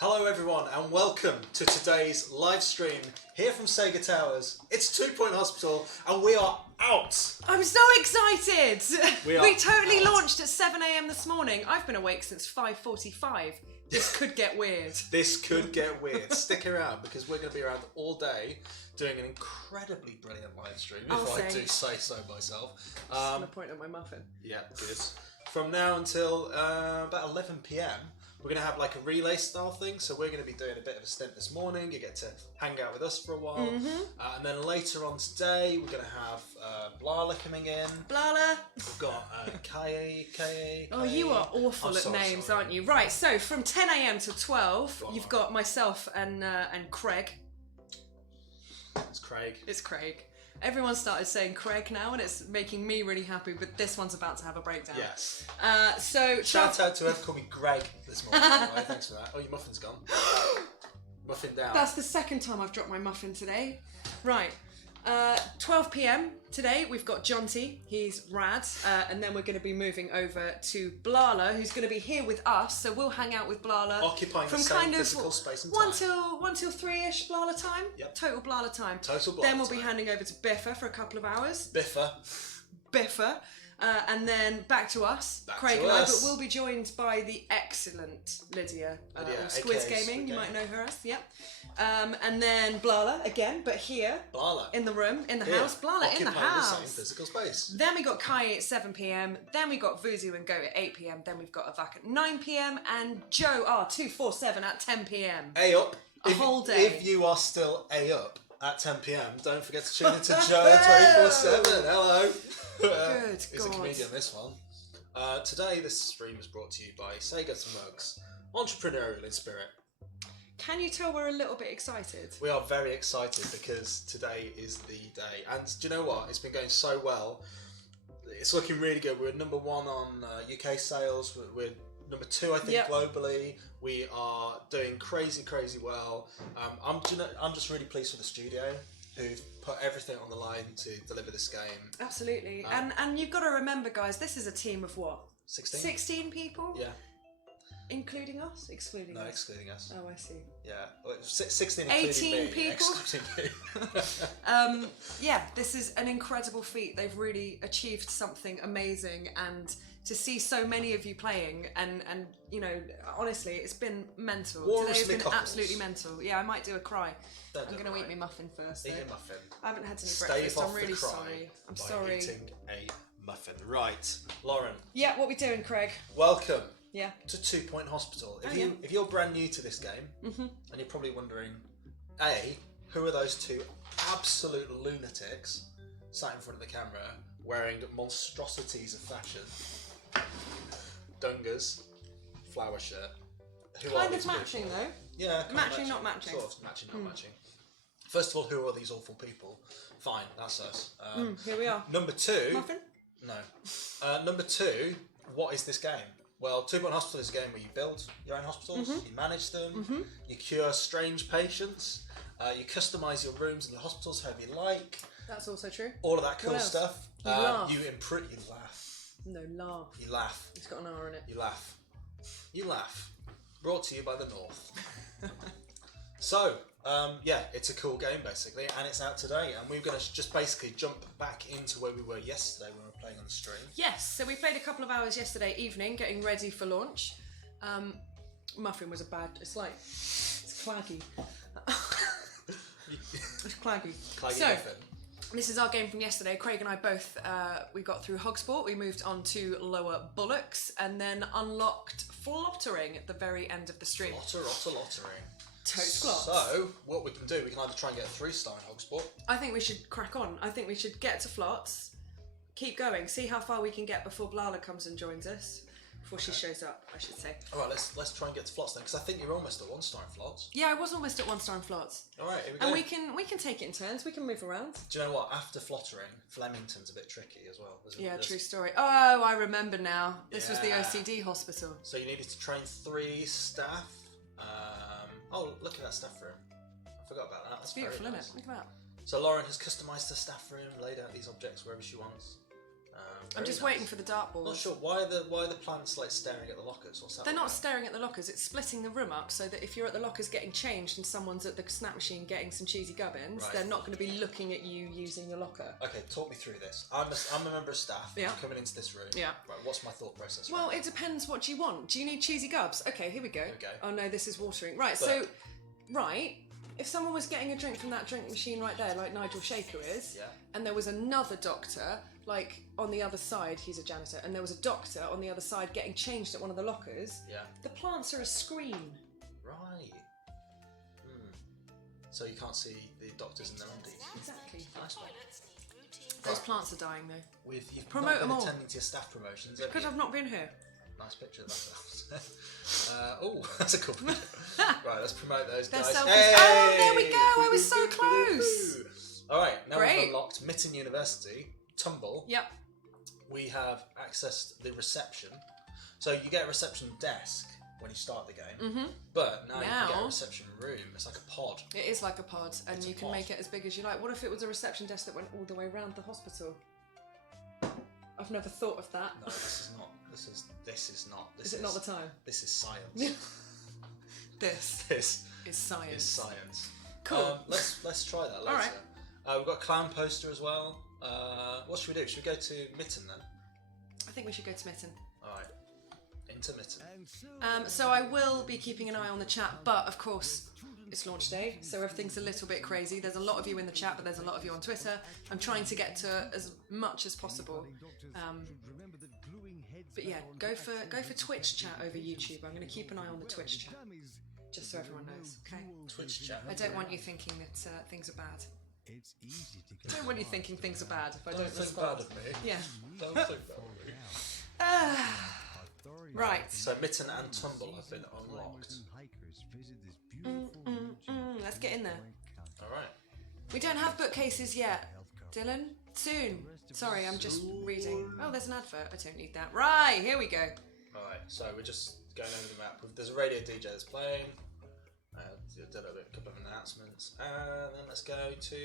Hello everyone and welcome to today's live stream here from Sega Towers. It's 2 Point Hospital and we are out! I'm so excited! We totally launched at 7 AM this morning. I've been awake since 5:45. This could get weird. This could get weird. Stick around because we're going to be around all day doing an incredibly brilliant live stream, if I do say so myself. I'm going to point at my muffin. Yeah, good. From now until about 11 PM. We're going to have like a relay style thing, so we're going to be doing a bit of a stint this morning. You get to hang out with us for a while. And then later on today, we're going to have Blala coming in. Blala! We've got Kaye. Oh, you are awful at names, aren't you? Right, so from 10 AM to 12, you've got myself and Craig. It's Craig. It's Craig. Everyone started saying Craig now, and it's making me really happy, but this one's about to have a breakdown. Yes. So shout out to whoever called me Greg this morning. Right, thanks for that. Oh, your muffin's gone. Muffin down. That's the second time I've dropped my muffin today. Right. 12 PM today, we've got Jonty, he's rad, and then we're going to be moving over to Blala, who's going to be here with us, so we'll hang out with Blala. Occupying from the same kind of physical space and time. 1 till 3-ish Blala time? Yep. Total Blala time. Total Blala Then we'll time. be handing over to Biffa for a couple of hours. Biffa. And then back to us, Craig and I, but we'll be joined by the excellent Lydia of Squids Gaming, you might know her as, yep. And then Blala again, but here, Blala. in the room, in the house, Blala in the house. The same physical space. Then we got Kai at 7 PM, then we got Vuzu and Go at 8 PM, then we've got Avak at 9 PM, and Joe R247 at 10 PM. A up. Whole day. If you are still A up at 10 PM, don't forget to tune into Joe 24/7. Hello. Good He's God. a comedian, this one. Today, this stream is brought to you by Sega Mugs, entrepreneurial in spirit. Can you tell we're a little bit excited? We are very excited because today is the day. And do you know what? It's been going so well. It's looking really good. We're number 1 on UK sales. We're number 2, I think, globally. We are doing crazy well. I'm just really pleased with the studio who've put everything on the line to deliver this game. Absolutely. And you've got to remember, guys, this is a team of what? 16? 16 people? Yeah. Including us? Excluding us? No, excluding us. Oh, I see. Yeah. Well, 16 including 18 me, people? excluding me. Yeah, this is an incredible feat. They've really achieved something amazing, and to see so many of you playing, and you know, honestly, it's been mental. Today has been absolutely mental. Yeah, I might do a cry. I'm going to eat my muffin first. Eat your muffin. I haven't had any breakfast. I'm really sorry. I'm sorry. Eating a muffin. Right, Lauren. Yeah, what we doing, Craig? Welcome. Yeah. To 2 Point Hospital. If you're brand new to this game, and you're probably wondering, A, who are those two absolute lunatics sat in front of the camera wearing monstrosities of fashion? Dungas, flower shirt. Kind of matching though. Yeah, matching, not matching. Sort of matching, not matching. First of all, who are these awful people? Fine, that's us. Here we are. Number 2. Muffin? No. Number 2, what is this game? Well, 2 Point Hospital is a game where you build your own hospitals, you manage them, you cure strange patients, you customise your rooms and your hospitals however you like. That's also true. All of that cool stuff. You laugh. You laugh. No, laugh. You laugh. It's got an R in it. You laugh. You laugh. Brought to you by the North. So, yeah, it's a cool game basically, and it's out today, and we're going to just basically jump back into where we were yesterday when we were playing on the stream. Yes, so we played a couple of hours yesterday evening, getting ready for launch. Muffin was it's claggy. It's claggy. So, muffin. This is our game from yesterday. Craig and I both, we got through Hogsport, we moved on to Lower Bullocks, and then unlocked Flottering at the very end of the stream. Lottering. Totes glots. So, what we can do, we can either try and get a 3-star in Hogsport. I think we should crack on. I think we should get to Flots, keep going, see how far we can get before Blala comes and joins us. Before she shows up, I should say. Alright, let's try and get to Flots then, because I think you're almost at 1-star in Flots. Yeah, I was almost at 1-star in Flots. Alright, here we go. And we can take it in turns, we can move around. Do you know what? After Flottering, Flemington's a bit tricky as well. True story. Oh, I remember now. This was the OCD hospital. So you needed to train 3 staff. Oh, look at that staff room. I forgot about that. That's beautiful, very nice. isn't it? Look at that. So Lauren has customised the staff room, laid out these objects wherever she wants. I'm just waiting for the dartboard. Not sure why are the plants like staring at the lockers. What's that? They're not staring at the lockers. It's splitting the room up so that if you're at the lockers getting changed and someone's at the snap machine getting some cheesy gubbins, they're not going to be looking at you using your locker. Okay, talk me through this. I'm a member of staff coming into this room. Yeah. Right, what's my thought process? Well, it depends what you want. Do you need cheesy gubs? Okay, here we go. Oh no, this is watering. Right, if someone was getting a drink from that drink machine right there, like Nigel Shaker is, and there was another doctor, like on the other side, he's a janitor, and there was a doctor on the other side getting changed at one of the lockers, the plants are a screen. Right. So you can't see the doctors in their undies. Exactly. Nice one. Those plants are dying though. You've promote them all. Attending to your staff promotions. Because I've not been here. Nice picture of that. That's a cool picture. Right, let's promote those guys. Hey! Oh, there we go. I was so close. All right, now we've unlocked Mittens University, Tumble. Yep. We have accessed the reception. So you get a reception desk when you start the game, but now you can get a reception room. It's like a pod. It is like a pod, and you can make it as big as you like. What if it was a reception desk that went all the way around the hospital? I've never thought of that. No, this is not. This is not the time? This is science. This is science. Is science. Cool. Let's try that later. All right. We've got a clown poster as well. What should we do? Should we go to Mitten then? I think we should go to Mitten. All right. Into Mitten. So I will be keeping an eye on the chat, but of course it's launch day, so everything's a little bit crazy. There's a lot of you in the chat, but there's a lot of you on Twitter. I'm trying to get to as much as possible. But yeah, go for Twitch chat over YouTube. I'm going to keep an eye on the Twitch chat, just so everyone knows. Okay. Twitch chat. I don't want you thinking that things are bad. I don't want you thinking things are bad if I don't think bad of me. Yeah. Don't think bad of me. Right. So Mitten and Tumble have been unlocked. Let's get in there. All right. We don't have bookcases yet, Dylan. Soon. Sorry, I'm just reading. Oh, there's an advert. I don't need that. Right, here we go. All right. So we're just going over the map. There's a radio DJ that's playing. Did a couple of announcements, and then let's go to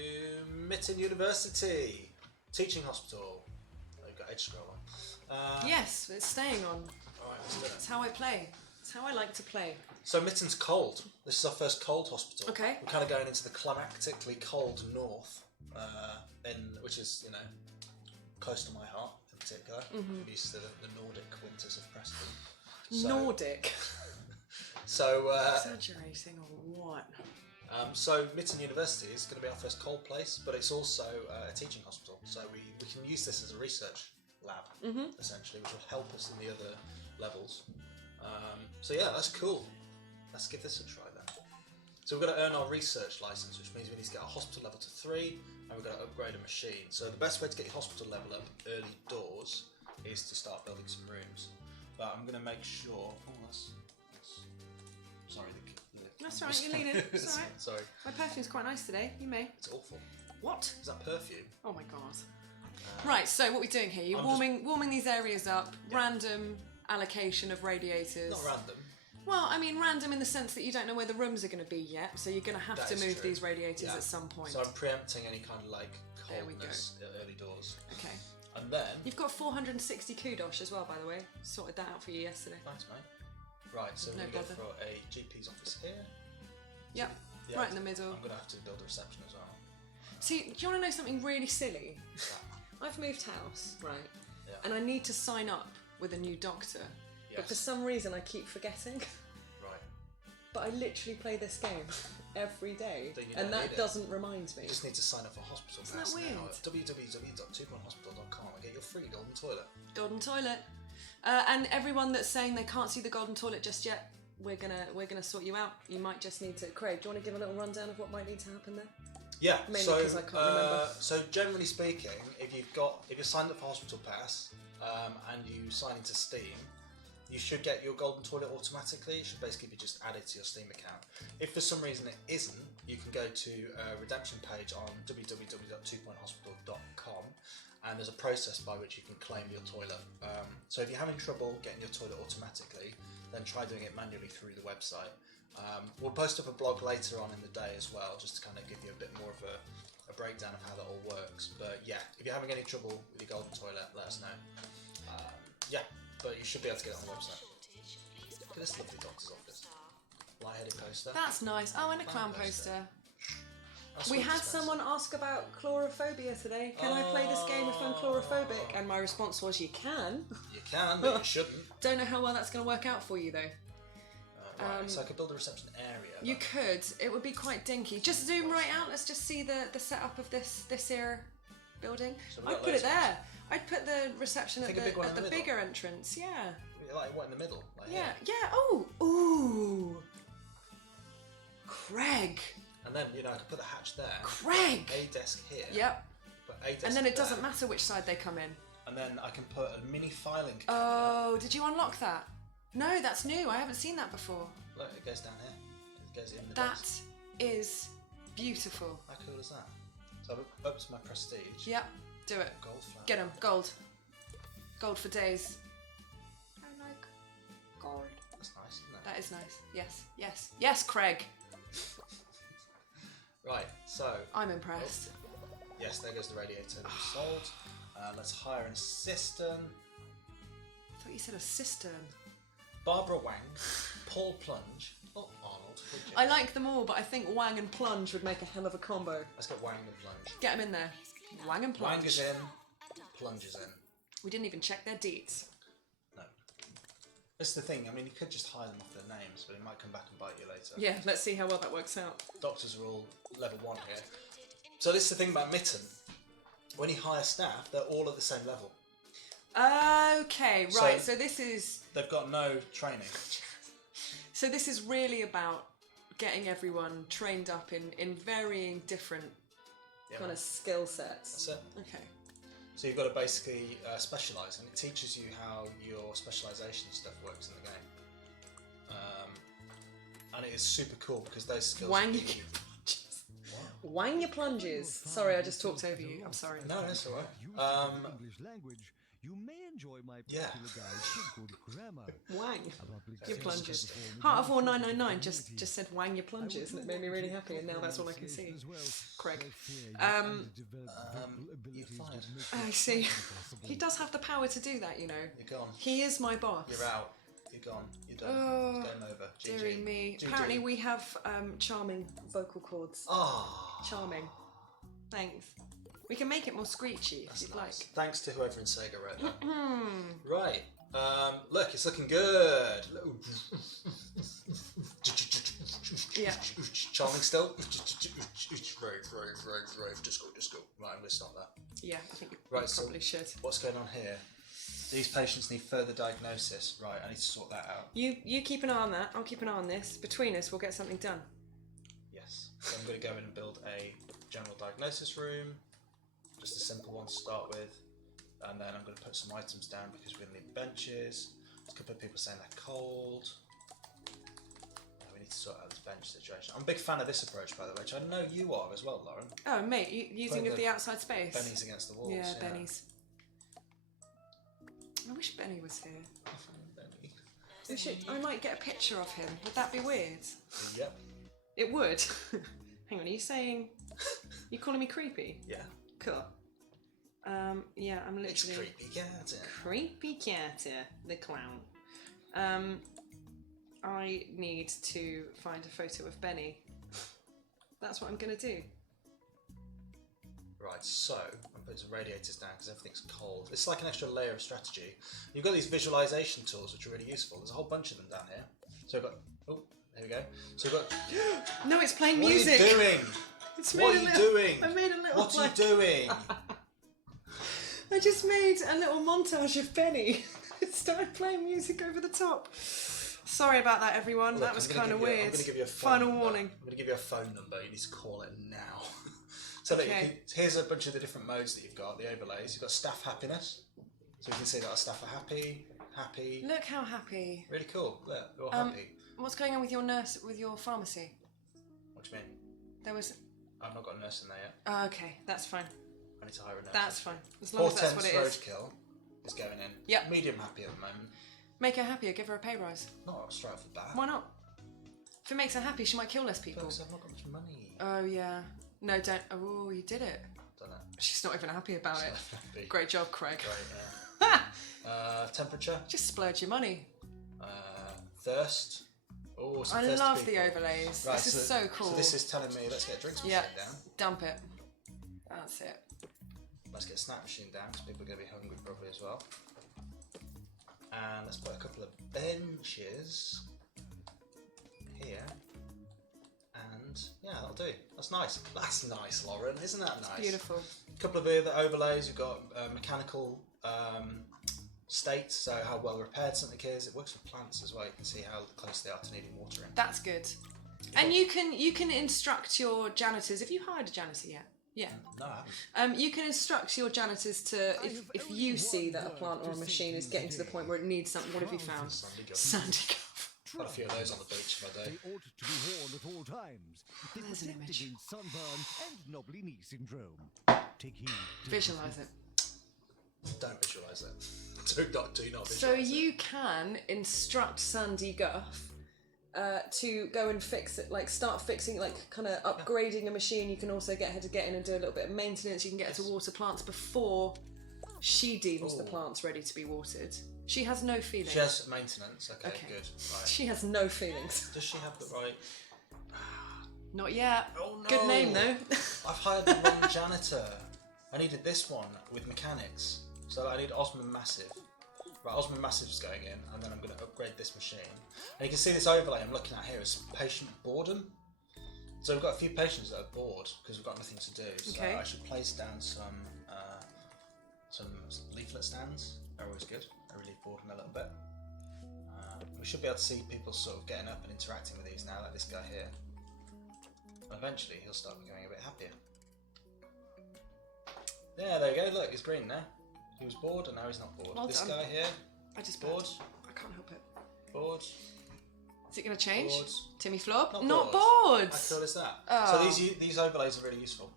Mittens University, teaching hospital. They've got edge scroll on. Yes, it's staying on. All right, let's do it. That's how I play. That's how I like to play. So Mitten's cold. This is our first cold hospital. Okay. We're kind of going into the climactically cold north, which is close to my heart in particular. I'm used to the Nordic winters of Preston. Nordic. So exaggerating or what? So Mittens University is going to be our first cold place, but it's also a teaching hospital. So we can use this as a research lab, essentially, which will help us in the other levels. So yeah, that's cool. Let's give this a try then. So we've got to earn our research license, which means we need to get our hospital level to 3, and we've got to upgrade a machine. So the best way to get your hospital level up early doors is to start building some rooms. But I'm going to make sure. Sorry, that's right. You're leading. It's all right. Sorry. My perfume's quite nice today. You may. It's awful. What? Is that perfume? Oh my god. Right. So what are we doing here? You're warming these areas up. Yeah. Random allocation of radiators. Not random. Well, I mean random in the sense that you don't know where the rooms are going to be yet, so you're going to have to move these radiators at some point. So I'm preempting any kind of coldness at early doors. Okay. And then you've got 460 kudos as well, by the way. Sorted that out for you yesterday. Thanks, mate. Right, so we're going to go for a GP's office here. Yep, right in the middle. I'm going to have to build a reception as well. See, do you want to know something really silly? I've moved house, right? Yeah. And I need to sign up with a new doctor. Yes. But for some reason I keep forgetting. Right. But I literally play this game every day. And that doesn't remind me. You just need to sign up for Hospital Pass now at www.2pointhospital.com and get your free golden toilet. Golden toilet. And everyone that's saying they can't see the golden toilet just yet, we're gonna sort you out. You might just need to. Craig, do you want to give a little rundown of what might need to happen there? Yeah. Mainly because I can't remember. So generally speaking, if you're signed up for Hospital Pass and you sign into Steam, you should get your golden toilet automatically. It should basically be just added to your Steam account. If for some reason it isn't, you can go to a redemption page on www.2pointhospital.com. And there's a process by which you can claim your toilet. So if you're having trouble getting your toilet automatically, then try doing it manually through the website. We'll post up a blog later on in the day as well, just to kind of give you a bit more of a breakdown of how that all works. But yeah, if you're having any trouble with your golden toilet, let us know. Yeah, but you should be able to get it on the website. Look at this lovely doctor's office. Light-headed poster. That's nice. Oh, and a clown poster. We had Expensive. someone ask about chlorophobia today. Can I play this game if I'm chlorophobic? And my response was, you can. You can, but you shouldn't. Don't know how well that's going to work out for you, though. Right, so I could build a reception area. You could. It would be quite dinky. Just zoom right out. Let's just see the setup of this here building. So I'd put it there. I'd put the reception at the middle? bigger entrance. Yeah. Like what in the middle? Like Yeah. here. Yeah. Oh. Ooh. Craig. And then I could put the hatch there. Craig. A desk here. Yep. But a desk And then it there. doesn't matter which side they come in. And then I can put a mini filing cabinet. Oh, did you unlock that? No, that's new. I haven't seen that before. Look, it goes down here. It goes in the That desk. is beautiful. How cool is that? So I've upped my prestige. Yep, do it. Gold flower. Get them. Gold. Gold for days. I like gold. That's nice, isn't it? That is nice. Yes, yes. Yes, Craig. Right, so... I'm impressed. Yes, there goes the radiator that we sold. Let's hire an assistant. I thought you said a cistern. Barbara Wang, Paul Plunge, Arnold. I like them all, but I think Wang and Plunge would make a hell of a combo. Let's get Wang and Plunge. Get them in there. Wang and Plunge. Wang is in, Plunge is in. We didn't even check their deets. No. This is the thing, I mean, you could just hire them off their names, but it might come back and bite you later. Yeah, let's see how well that works out. Doctors are all level 1 here. So this is the thing about Mitten. When you hire staff, they're all at the same level. Okay, right, so this is... They've got no training. So this is really about getting everyone trained up in varying different kind of skill sets. That's it. Okay. So you've got to basically specialise, and it teaches you how your specialisation stuff works in the game. And it is super cool because those skills... Wang your plunges. What? Wang your plunges. Sorry, I just talked over you. I'm sorry. No, that's all right. English language, you may enjoy my particular guide called grammar. Wang about your which plunges. perform Heart of War 999 just said wang your plunges, and it made me really happy, and now that's all I can see. as well. Craig. You're fired. I see. He does have the power to do that, you know. You're gone. He is my boss. You're out. You're gone. You're done. Oh, It's game over. GG. dearie me. GG. Apparently we have charming vocal cords. Ah, Charming. Thanks. We can make it more screechy if that's you'd nice. Thanks to whoever in Sega wrote that. like. Right. Look, it's looking good. Yeah. Charming still. Rave. Just go. Right, I'm going to stop that. Yeah, I think you Right, so probably should. what's going on here? These patients need further diagnosis. Right, I need to sort that out. You keep an eye on that. I'll keep an eye on this. Between us, we'll get something done. Yes. So I'm going to go in and build a general diagnosis room. Just a simple one to start with. And then I'm going to put some items down because we're going to need benches. There's a couple of people saying they're cold. We need to sort out this bench situation. I'm a big fan of this approach, by the way, which I know you are as well, Lauren. Oh, mate, using of the outside space. Benny's against the walls. Yeah, Benny's. I wish Benny was here. Benny. I might get a picture of him. Would that be weird? Yep. It would. Hang on, are you saying... You calling me creepy? Yeah. Cool. Yeah, I'm literally... It's creepy cat. Creepy Catter, the clown. I need to find a photo of Benny. That's what I'm going to do. Right, so I'm putting some radiators down because everything's cold. It's like an extra layer of strategy. You've got these visualization tools which are really useful. There's a whole bunch of them down here. So we've got... Oh, there we go. So we've got... No, it's playing What music. are you doing? It's What made are a you little- doing? I made a little... What are you doing? I just made a little montage of Benny. It started playing music over the top. Sorry about that, everyone. Look, that was kind of I'm weird. going to give you a phone Final number. warning. I'm going to give you a phone number. You need to call it now. So look, Okay. here's a bunch of the different modes that you've got, the overlays. You've got staff happiness. So you can see that our staff are happy. Look how happy. Really cool. Look, they're all happy. What's going on with your nurse, with your pharmacy? What do you mean? There was... I've not got a nurse in there yet. Oh, okay, that's fine. I need to hire a nurse. That's fine. As long as that's what it is. roadkill is going in. Yep. Medium happy at the moment. Make her happier, give her a pay rise. Not straight off the bat. Why not? If it makes her happy, she might kill less people. Because I've not got much money. Oh, yeah. No, don't. Oh, you did it. Done it. She's not even happy about it. Happy. Great job, Craig. Great, yeah. Temperature. Just splurge your money. Thirst. Oh, I love the overlays. Right, this is so cool. So this is telling me, let's get a drinks machine down. Dump it. That's it. Let's get a snack machine down because people are going to be hungry probably as well. And let's put a couple of benches here. And yeah, that'll do. That's nice. That's nice, Lauren. Isn't that nice? Beautiful. A couple of other overlays. We've got mechanical state, so how well repaired something is. It works for plants as well. You can see how close they are to needing watering. That's good. And you can instruct your janitors. Have you hired a janitor yet? Yeah. No, I haven't. You can instruct your janitors to, if you see that a plant or a machine is getting to the point where it needs something, what have you found? Sandy Guff. Got a few of those on the beach my day. They ought to be worn at all times. They There's an protect image. against sunburn and knobbly knee syndrome. Take heed. Visualise it. Don't visualise it. Do not visualise So it. you can instruct Sandy Guff to go and fix it, like start fixing, like kind of upgrading a machine. You can also get her to get in and do a little bit of maintenance. You can get her to water plants before she deems the plants ready to be watered. She has no feelings. She has maintenance. Okay, good. Right. She has no feelings. Does she have the right? Not yet. Oh no. Good name though. I've hired the wrong janitor. I needed this one with mechanics. So I need Osmond Massive. Right, Osmond Massive's going in, and then I'm going to upgrade this machine. And you can see this overlay I'm looking at here is patient boredom. So we've got a few patients that are bored because we've got nothing to do. So I should place down some leaflet stands. They're always good. They relieve boredom a little bit. We should be able to see people sort of getting up and interacting with these now, like this guy here. And eventually he'll start becoming a bit happier. Yeah, there you go. Look, he's green now. He was bored and now he's not bored. Well this done. guy here, I just bored. I can't help it. Bored. Is it going to change? Bored. Timmy Flop? Not bored. How cool is that? Oh. So these overlays are really useful.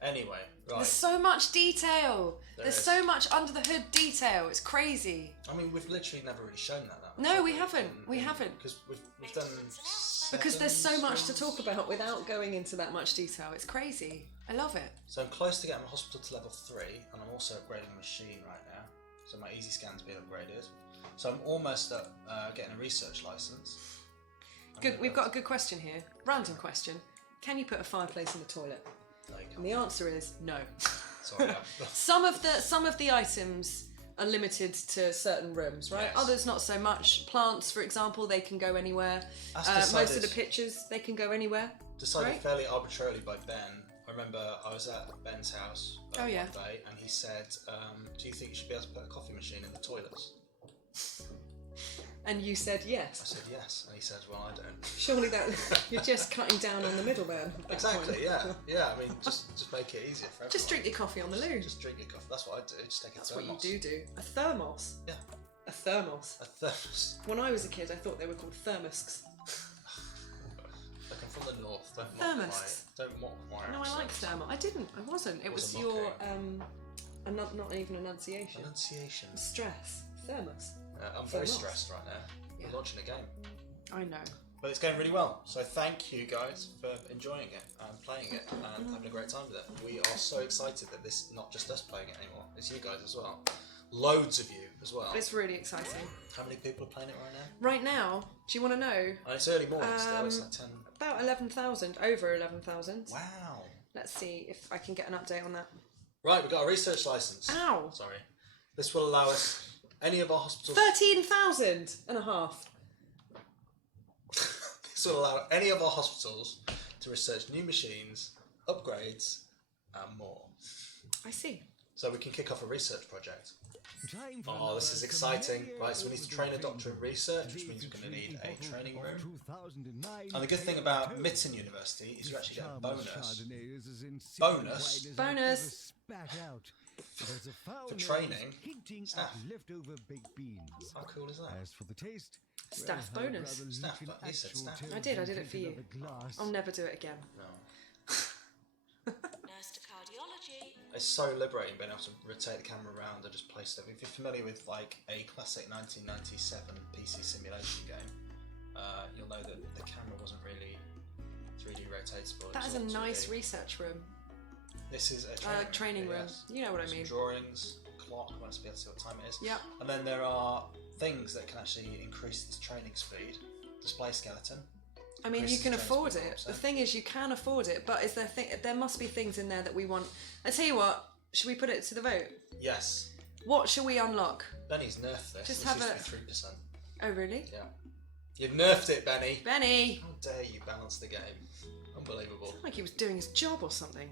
Anyway, right. There's so much detail. There's so much under the hood detail. It's crazy. I mean, we've literally never really shown that much. No, we haven't. We haven't. Because we've done. Because there's so much to screens. talk about without going into that much detail. It's crazy. I love it. So I'm close to getting my hospital to level 3, and I'm also upgrading a machine right now. So my easy scan's being upgraded. So I'm almost at getting a research license. Good. We've got a good question here. Random question. Can you put a fireplace in the toilet? No, you And the answer is no. Sorry. Some of the items are limited to certain rooms, right? Yes. Others not so much. Plants, for example, they can go anywhere. That's Most of the pictures, they can go anywhere. Decided right? fairly arbitrarily by Ben. I remember I was at Ben's house one day, and he said, "Do you think you should be able to put a coffee machine in the toilets?" And you said I yes. said yes, and he said, "Well, I don't." Surely that you're just cutting down on the middleman. at that Exactly. point. Yeah. I mean, just make it easier for everyone. Just drink your coffee on the loo. Just drink your coffee. That's what I do. Just take a That's thermos. what you do. A thermos. Yeah. A thermos. A thermos. When I was a kid, I thought they were called thermosks. Look, I'm from the north. Don't mock Thermos. Don't mock my No, I like accent. thermos. I didn't. I wasn't. It was Wasn't your mocking. not even enunciation. Pronunciation. Stress. Thermos. I'm very Thermos. stressed right now. Yeah. We're launching a game. I know. But it's going really well. So thank you guys for enjoying it and playing it and having a great time with it. We are so excited that this is not just us playing it anymore. It's you guys as well. Loads of you as well. It's really exciting. How many people are playing it right now? Right now, do you want to know? And it's early morning still. It's like 10. About 11,000. Over 11,000. Wow. Let's see if I can get an update on that. Right, we've got a research license. Ow. Sorry. This will allow us any of our hospitals. 13,000 and a half. This will allow any of our hospitals to research new machines, upgrades, and more. I see. So we can kick off a research project. Oh, this is exciting. Right, so we need to train a doctor in research, which means we're going to need a training room. And the good thing about Mittens University is you actually get a bonus. Bonus. For training. Staff. How cool is that? As for the taste, Staff bonus. Staff, but he said staff. I did it for you. I'll never do it again. No. Nurse to cardiology. It's so liberating being able to rotate the camera around and just play stuff. If you're familiar with like a classic 1997 PC simulation game, you'll know that the camera wasn't really 3D rotatable. That is a nice research room. This is a training room. Yes. You know what I mean. Some drawings, clock, I want to be able to see what time it is. Yep. And then there are things that can actually increase this training speed. Display skeleton. I mean, you can afford it. The thing is, you can afford it, but is there must be things in there that we want. I tell you what, should we put it to the vote? Yes. What shall we unlock? Benny's nerfed this. Just this have used to be 3%. Oh, really? Yeah. You've nerfed it, Benny. Benny! How dare you balance the game? Unbelievable. Like he was doing his job or something.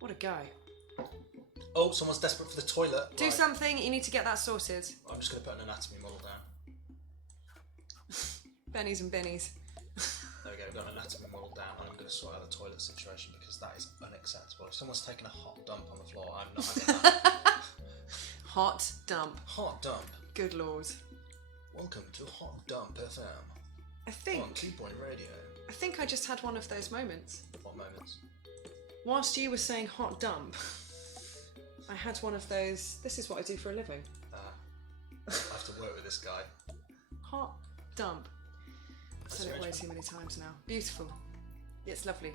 What a guy. Oh, someone's desperate for the toilet. Do something, you need to get that sorted. I'm just going to put an anatomy model down. Bennies and bennies. There we go, we've got an anatomy model down, and I'm going to sort out the toilet situation because that is unacceptable. If someone's taken a hot dump on the floor, I'm not having that. Hot dump. Hot dump. Good lord. Welcome to Hot Dump FM. I think. On 2 Point Radio. I think I just had one of those moments. What moments? Whilst you were saying hot dump, I had one of those. This is what I do for a living. I have to work with this guy. Hot dump. I've said it way too many times now. Beautiful. It's lovely.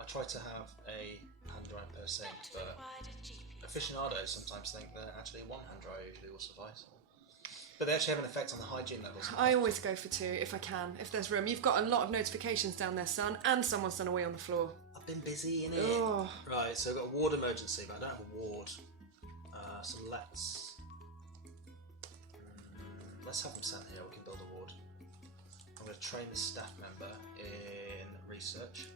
I try to have a hand dryer per sink, but aficionados sometimes think that actually one hand dryer usually will suffice. But they actually have an effect on the hygiene levels. I always go for 2 if I can, if there's room. You've got a lot of notifications down there, son, and someone's done a wee on the floor. I've been busy in it. Oh. Right, so I've got a ward emergency, but I don't have a ward. So let's have them stand here. We can build a ward. I'm going to train the staff member in research.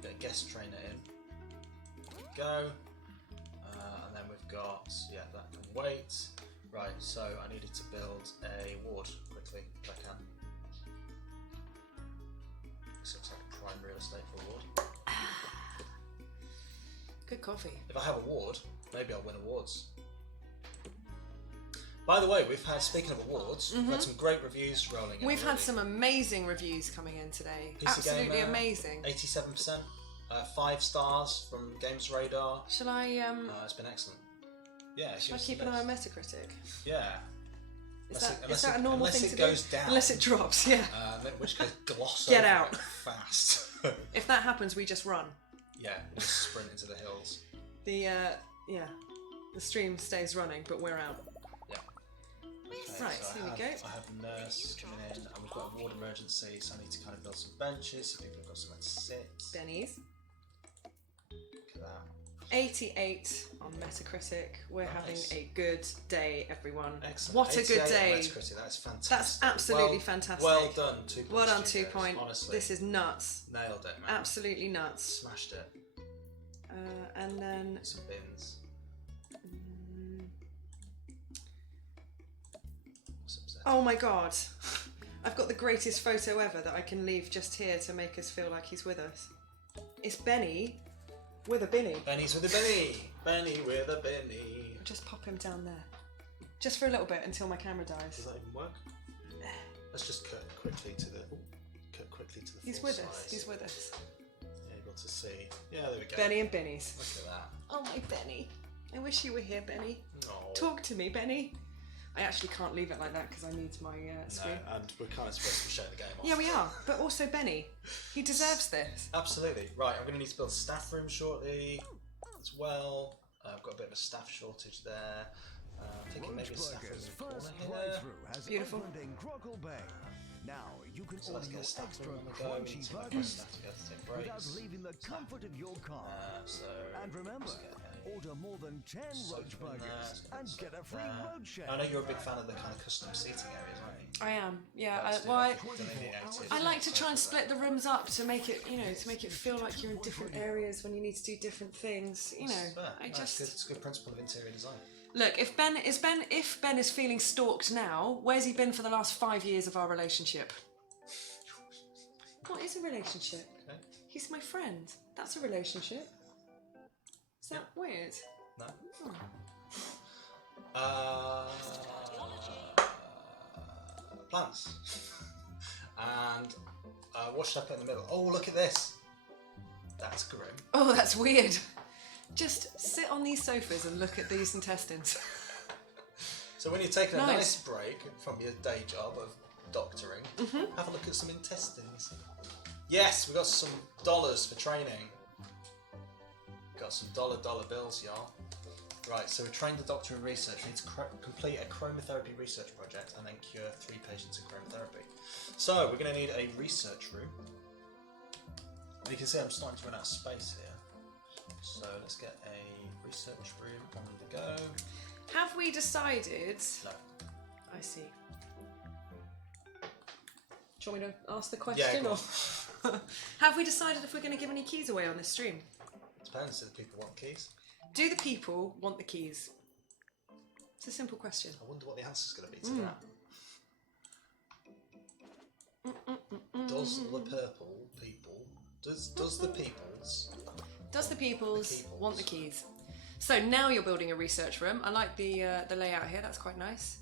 Get a guest trainer in. There we go. And then we've got, that can wait. Right, so I needed to build a ward quickly if I can. This looks like prime real estate for a ward. Good coffee. If I have a ward, maybe I'll win awards. By the way, we've had, speaking of awards, we've had some great reviews rolling in. We've had some amazing reviews coming in today. PC Absolutely Gamer, amazing. 87%. 5 stars from Games Radar. Shall I it's been excellent. Yeah, shall I keep an eye on Metacritic? Yeah. Is that a normal thing to do? Unless it goes down. Unless it drops, yeah. In which case, gloss Get over out. it fast. If that happens, we just run. Yeah, we just sprint into the hills. The stream stays running, but we're out. Yeah. Okay, right, so here we go. I have a nurse coming in, and we've got a ward emergency, so I need to kind of build some benches so people have got somewhere to sit. Bennies. Look at that. 88 on Metacritic. We're having a good day, everyone. Excellent. What a good day. On Metacritic, that's fantastic. That's absolutely fantastic. Well done, 2 Point. Well done, Studios, 2 Point. Honestly. This is nuts. Nailed it, man. Absolutely nuts. Smashed it. And then... Some bins. Oh my god. I've got the greatest photo ever that I can leave just here to make us feel like he's with us. It's Benny with a binny. Benny's with a binny. Benny with a binny. Just pop him down there. Just for a little bit until my camera dies. Does that even work? Let's just cut quickly to the He's with us. He's with us. Able to see. Yeah, there we go. Benny and Bennies. Look at that. Oh my Benny. I wish you were here, Benny. Oh. Talk to me, Benny. I actually can't leave it like that because I need my screen. No, and we're kind of supposed to be showing the game off. Yeah, we are. But also Benny. He deserves this. Absolutely. Right, I'm going to need to build a staff room shortly as well. I've got a bit of a staff shortage there. I'm thinking maybe a staff room in the corner here. Beautiful. Now you can So let's order get a your staff room extra on the go. We need crunchy to make burgers staff to be able to take without breaks. leaving the comfort of your car. And remember, order more than 10 roach burgers and get a free road share. I know you're a big fan of the kind of custom seating areas, aren't you? I am. Yeah. Delineated. I like to try and split the rooms up to make it, to make it feel like you're in different areas when you need to do different things. It's a good principle of interior design. Look, if Ben is feeling stalked now, where's he been for the last 5 years of our relationship? What is a relationship? Okay. He's my friend. That's a relationship. Is that weird? No. Oh. Plants. And what should I put in the middle? Oh, look at this. That's grim. Oh, that's weird. Just sit on these sofas and look at these intestines. So when you're taking a nice break from your day job of doctoring, have a look at some intestines. Yes, we got some dollars for training. Got some dollar bills, y'all. Right, so we trained the doctor in research. We need to complete a chromotherapy research project and then cure 3 patients in chromotherapy. So we're going to need a research room. And you can see I'm starting to run out of space here. So let's get a research room on the go. Have we decided? No. I see. Do you want me to ask the question? Yeah, or have we decided if we're going to give any keys away on this stream? Depends. Do the people want keys? Do the people want the keys? It's a simple question. I wonder what the answer's going to be to that. Does the purple people... Does the peoples... Does the peoples want the keys? So now you're building a research room. I like the layout here. That's quite nice.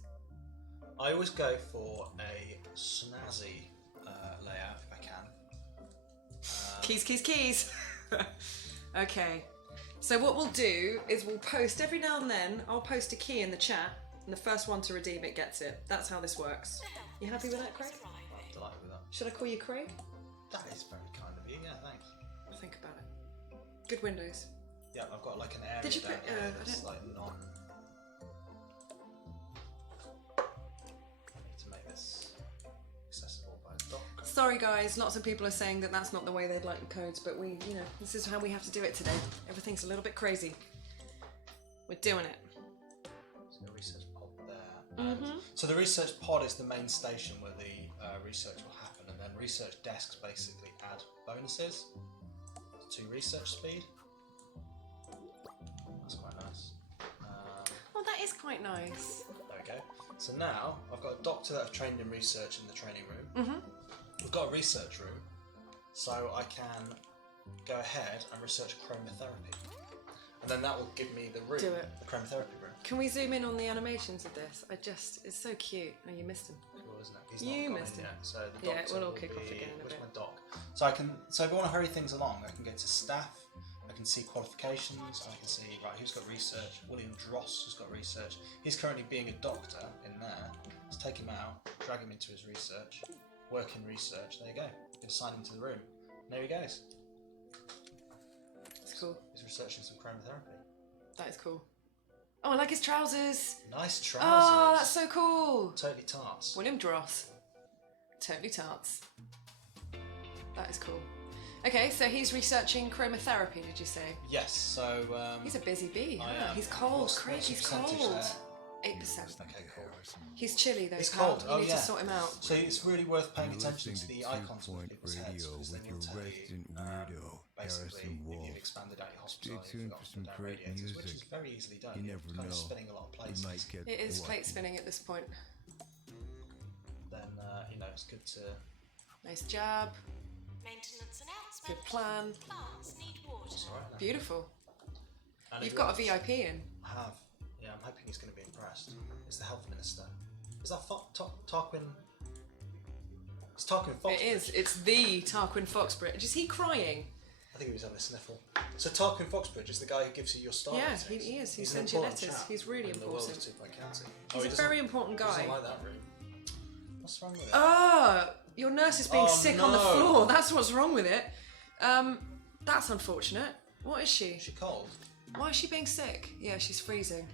I always go for a snazzy layout if I can. Keys. Okay. So what we'll do is we'll post every now and then. I'll post a key in the chat, and the first one to redeem it gets it. That's how this works. You happy with that, Craig? I'm delighted with that. Should I call you Craig? That is very kind of you. Yeah, thanks. Think about it. Good windows. Yeah, I've got like an area Did you down put? here that's like non. I need to make this accessible by a dock. Sorry guys, lots of people are saying that that's not the way they'd like the codes, but we, you know, this is how we have to do it today. Everything's a little bit crazy. We're doing it. So the research pod there. So the research pod is the main station where the research will happen, and then research desks basically add bonuses to research speed. That's quite nice. Oh, that is quite nice. There we go. So now I've got a doctor that I've trained in research in the training room. We've got a research room, so I can go ahead and research chromotherapy, and then that will give me the room, Do it. the chromotherapy room. Can we zoom in on the animations of this? It's so cute. Oh, you missed him. Cool, isn't it? He's You not gone missed in him. yet, so the Yeah, doctor we'll all will kick off be- again in a where's bit. my doc? So I can. So if I want to hurry things along, I can go to staff. I can see qualifications. And I can see who's got research. William Dross has got research. He's currently being a doctor in there. Let's take him out, drag him into his research, work in research. There you go. Gonna assign him to the room. And there he goes. That's cool. He's researching some chromotherapy. That is cool. Oh, I like his trousers. Nice trousers. Oh, that's so cool. Totally tarts. William Dross. Totally tarts. That is cool. Okay, so he's researching chromotherapy, did you say? Yes, so... He's a busy bee. I Huh? am. He's cold, What's- Craig, what's the he's percentage cold. there? 8%. Okay, cool. He's chilly though. It's pal. cold. You need to sort him out. So it's really worth paying You're attention to listening the to icons on 2 Point people's heads, Radio because then with you'll your tell you resident weirdo, basically Harrison if Wolf. you've expanded out your hospital, Stay tuned you've for got some down great radiators, which is music. very easily done. You You're never kind of know. spinning a lot of You places. might get It is lucky. plate spinning at this point. Then it's good to. Nice job. Maintenance announcement. Good plan. Plants need water. It's all right now. Beautiful. And You've it got a works. VIP in. I have. Yeah, I'm hoping he's going to be impressed. It's the health minister. Is that Tarquin? It's Tarquin Foxbridge. It is. It's the Tarquin Foxbridge. Is he crying? I think he was having a sniffle. So Tarquin Foxbridge is the guy who gives you your star Yeah, ratings. he is. He He's sends an you important letters. chap He's really in the world of important. 2 Point County. He's a very important He guy. doesn't like that room. What's wrong with it? Ah, your nurse is being Oh, sick on the no. floor. That's what's wrong with it. That's unfortunate. What is she? Is she cold? Why is she being sick? Yeah, she's freezing.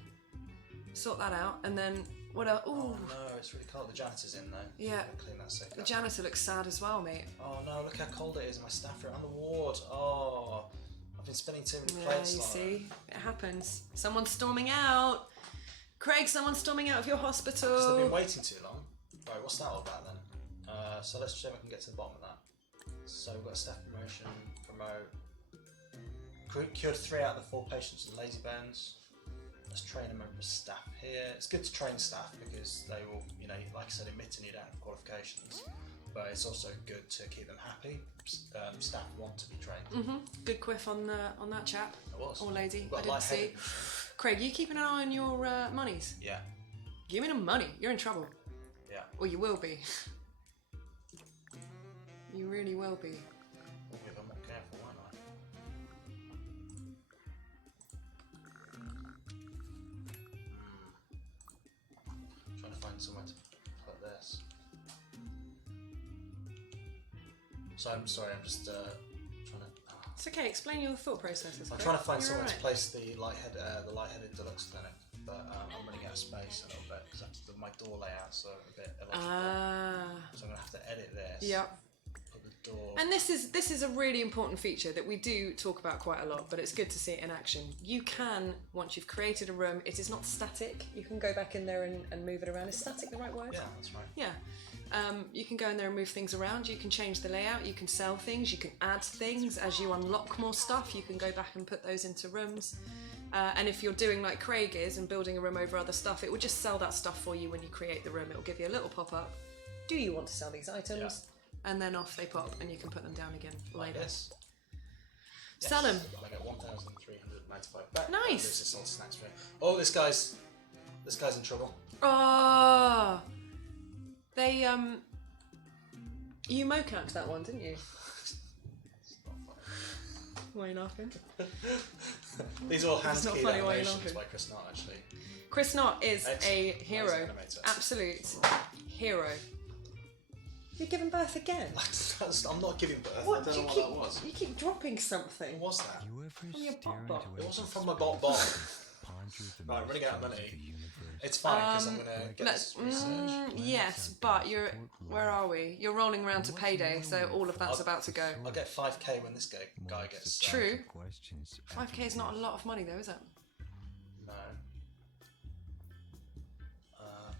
Sort that out, and then what else? Oh Ooh, no, it's really cold. The janitor's in though. Yeah. Gotta clean that sick the up. janitor looks sad as well, mate. Oh no, look how cold it is. My staff are on the ward. Oh, I've been spinning too many Yeah, plates. you like see, it happens. Someone's storming out. Craig, someone's storming out of your Because they've hospital. been waiting too long. Right, what's that all about then? So let's see if I can get to the bottom of that. So we've got a staff promotion, promote. Cured 3 out of the 4 patients with lazy bones. Let's train a member of staff here. It's good to train staff because they will, like I said, in Mitten you don't have qualifications. But it's also good to keep them happy. Staff want to be trained. Good quiff on that chap. It was. Or lady. We've got I didn't see. lightheaded. Craig, you keeping an eye on your monies? Yeah, Give me the money. You're in trouble. yeah. Or you will be. You really will be. We'll be a bit more careful, won't I? Trying to find somewhere to put this. So I'm sorry, I'm just trying to... It's okay, explain your thought processes. I'm trying to find somewhere to place the lightheaded deluxe clinic, but I'm running out of space a little bit because my door layouts are a bit illogical. So I'm going to have to edit this. Yep. Put the door... And this is a really important feature that we do talk about quite a lot, but it's good to see it in action. You can, once you've created a room, it is not static. You can go back in there and move it around. Is static the right word? Yeah, that's right. Yeah. You can go in there and move things around. You can change the layout. You can sell things. You can add things. As you unlock more stuff, you can go back and put those into rooms. And if you're doing like Craig is and building a room over other stuff, it will just sell that stuff for you when you create the room. It will give you a little pop-up. Do you want to sell these items? Yeah. And then off they pop and you can put them down again later. Yes. Sell them. I get 1,395 back. Nice. This is all snacks for me. Oh, this guy's in trouble. Oh. They, you mocapped that one, didn't you? Why are you laughing? These are all hand-keyed funny, why are you animations laughing? by Chris Knott, actually. Chris Knott is a hero. Animator. Absolute hero. You're giving birth again? I'm not giving birth. What? I don't know what that was. You keep dropping something. What was that? From your bot. It wasn't from my bot. Right, I'm running out of money. It's fine because I'm going to get this research. Yes, but where are we? You're rolling around to payday, so all of that's about to go. I'll get 5k when this guy gets... True. 5k is not a lot of money though, is it? No.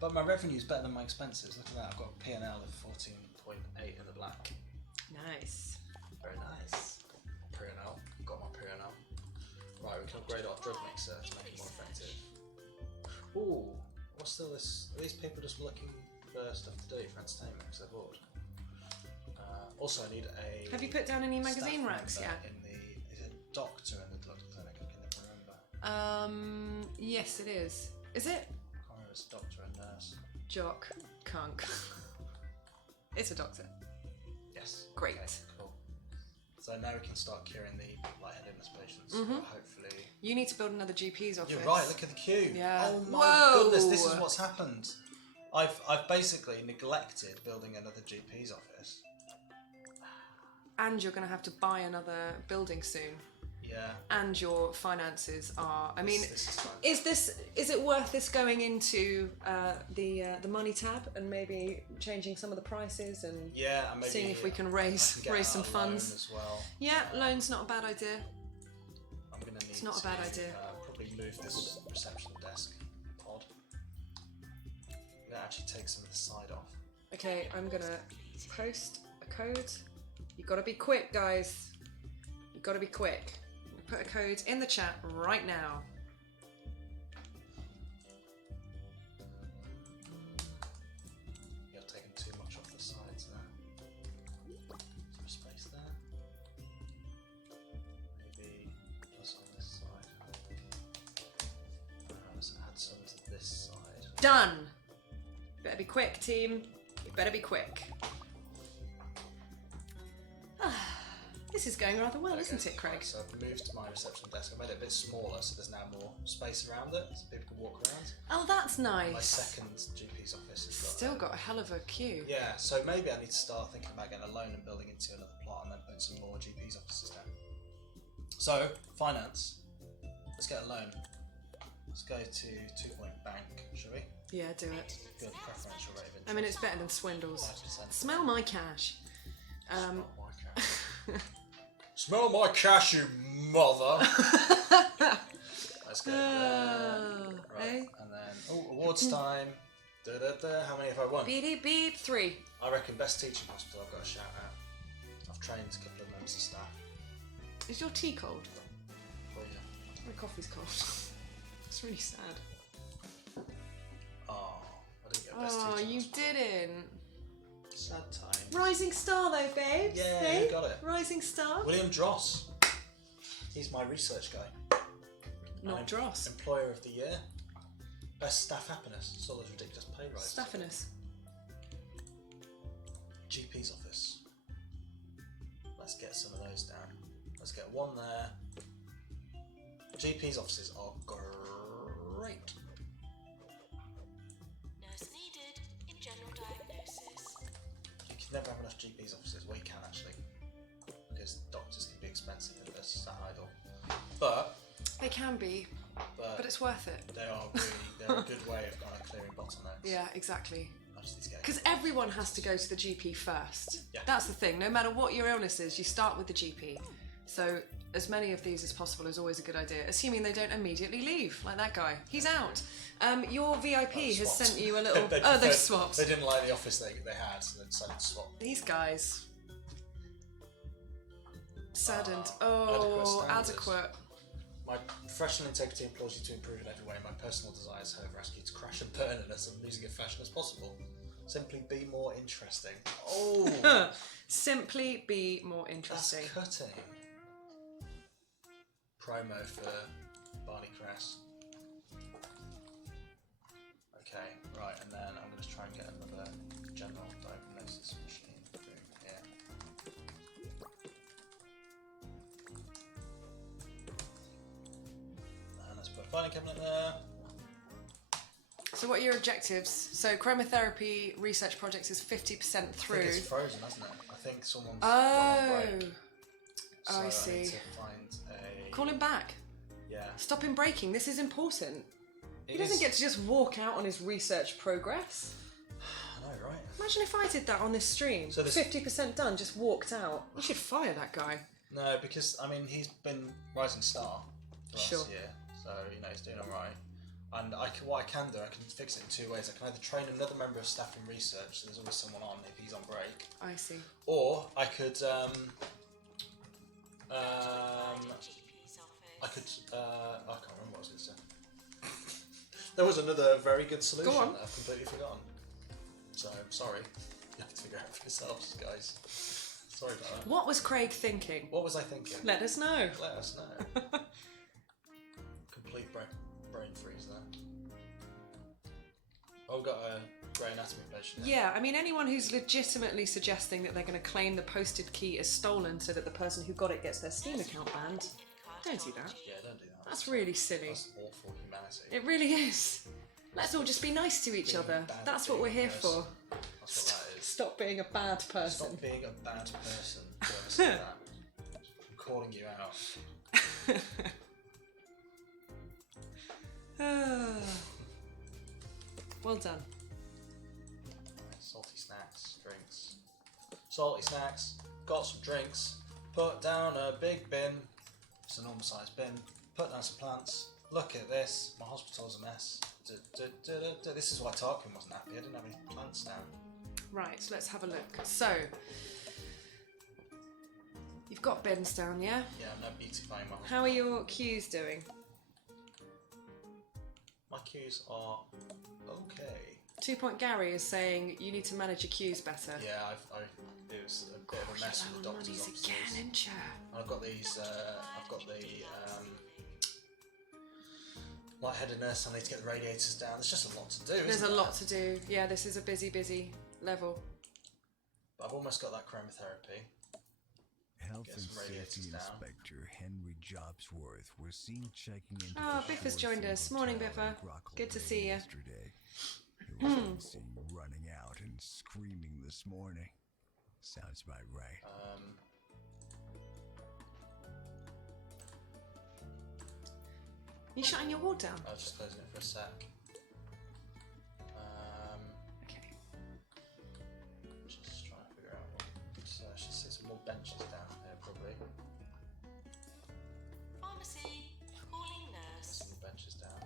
But my revenue's better than my expenses. Look at that. I've got a P&L of 14.8 in the black. Nice. Very nice. P&L. Got my P&L. Right, we can upgrade our drug mixer to make it more effective. Ooh, what's still this? Are these people just looking for stuff to do for entertainment because they're bored? Also, I need a... Have you put down any magazine racks yet? Is it doctor in the drug clinic? I can never remember. Yes it is. Is it? I can't remember if it's a doctor and nurse. Jock. Kunk. It's a doctor. Yes. Great. Okay, cool. So now we can start curing the lightheadedness patients. Hopefully. You need to build another GP's office. You're right. Look at the queue. Yeah. Oh my goodness! This is what's happened. I've basically neglected building another GP's office. And you're going to have to buy another building soon. Yeah. And your finances are. I mean, this is it worth this going into the money tab and maybe changing some of the prices and and maybe seeing if we can raise some funds as well. Yeah, loan's not a bad idea. I'm gonna need it's not a bad idea. Probably move this reception desk pod. I'm gonna actually take some of the side off. Okay, I'm gonna post a code. You gotta be quick, guys. You gotta be quick. Put a code in the chat right now. You're taking too much off the sides there. Some space there. Maybe plus on this side. Let's add some to this side. Done! Better be quick, team. You better be quick. This is going rather well, isn't it, Craig? Right, so I've moved my reception desk. I made it a bit smaller so there's now more space around it so people can walk around. Oh, that's nice. My second GP's office has Still got a hell of a queue. Yeah, so maybe I need to start thinking about getting a loan and building into another plot and then putting some more GP's offices down. So, finance. Let's get a loan. Let's go to 2 Point Bank, shall we? Yeah, do it. Good preferential rate of interest. I mean, it's better than swindles. 5%. Smell my cash. Smell my cash. Smell my cash, you mother! Let's go there. Right. Eh? And then, awards time. How many have I won? Beep, beep, 3. I reckon best teaching hospital I've got a shout out. I've trained a couple of members of staff. Is your tea cold? Oh yeah. My coffee's cold. It's really sad. Oh, I didn't get best teaching Oh, you hospital. didn't. Sad time. Rising star though, babes. Yeah, hey? you got it. Rising star. William Dross. He's my research guy. Not Dross. Employer of the year. Best staff happiness. Saw those ridiculous pay rises. Staffiness. GP's office. Let's get some of those down. Let's get one there. GP's offices are great. Nurse needed in general diagnosis. You can never have enough GP's offices. Well, you can actually. because doctors can be expensive if they're sat idle. But they can be, but it's worth it. They're a good way of kind of clearing bottlenecks. Yeah, exactly. Because everyone has to go to the GP first. Yeah. That's the thing. No matter what your illness is, you start with the GP. So as many of these as possible is always a good idea, assuming they don't immediately leave, like that guy. He's out. Your VIP has sent you a little... they've swapped. They didn't like the office they had, so they decided to swap. These guys. Saddened. Adequate. My professional integrity implores you to improve in every way. My personal desires, however, ask you to crash and burn in as amusing a fashion as possible. Simply be more interesting. Oh! Simply be more interesting. That's cutting. Promo for Barney Cress. Okay, right, and then I'm going to try and get another general diagnosis machine through here. And let's put a filing cabinet there. So what are your objectives? So chromotherapy research projects is 50% through. I think it's frozen, hasn't it? I think someone's gone on break. So I see. I need to find a... Call him back. Yeah. Stop him breaking. This is important. He doesn't get to just walk out on his research progress. I know, right? Imagine if I did that on this stream. So 50% done, just walked out. You should fire that guy. No, because, I mean, he's been rising star last year. So, you know, he's doing alright. And what I can do, I can fix it in two ways. I can either train another member of staff in research, so there's always someone on if he's on break. I see. Or I could, I can't remember what I was going to say. There was another very good solution that I've completely forgotten. So, sorry. You have to figure it out for yourselves, guys. Sorry about that. What was Craig thinking? What was I thinking? Let us know. Let us know. Complete brain freeze there. Oh, we've got a grey anatomy page now. Yeah, I mean, anyone who's legitimately suggesting that they're going to claim the posted key as stolen so that the person who got it gets their Steam account banned, don't do that. Yeah, don't do that. That's really silly. That's awful humanity. It really is. Let's all just be nice to each other. That's what we're here for. That's what that is. Stop being a bad person. Stop being a bad person. Whoever said that. I'm calling you out. Well done. Salty snacks, drinks. Salty snacks, got some drinks. Put down a big bin. It's a normal sized bin. Put down some plants. Look at this. My hospital's a mess. This is why Tarkin wasn't happy. I didn't have any plants down. Right, so let's have a look. So, you've got bins down, yeah? Yeah, I'm now beautifying my hospital. How are your queues doing? My queues are okay. 2 Point Gary is saying you need to manage your queues better. Yeah, it was a bit of a mess with the doctor's offices. I've got these. I've got the light-headed nurse. I need to get the radiators down. There's just a lot to do. There's a lot to do. Yeah, this is a busy level. But I've almost got that chromotherapy. Health and Safety Inspector Henry Jobsworth was seen checking into Biff has joined us. Morning, Biffa. Good to see you. Yesterday. He was seen running out and screaming this morning. Sounds about right. You shutting your wall down? I was just closing it for a sec. Okay. Just trying to figure out what. So I should sit some more benches down here, probably. Pharmacy, calling nurse. Some more benches down.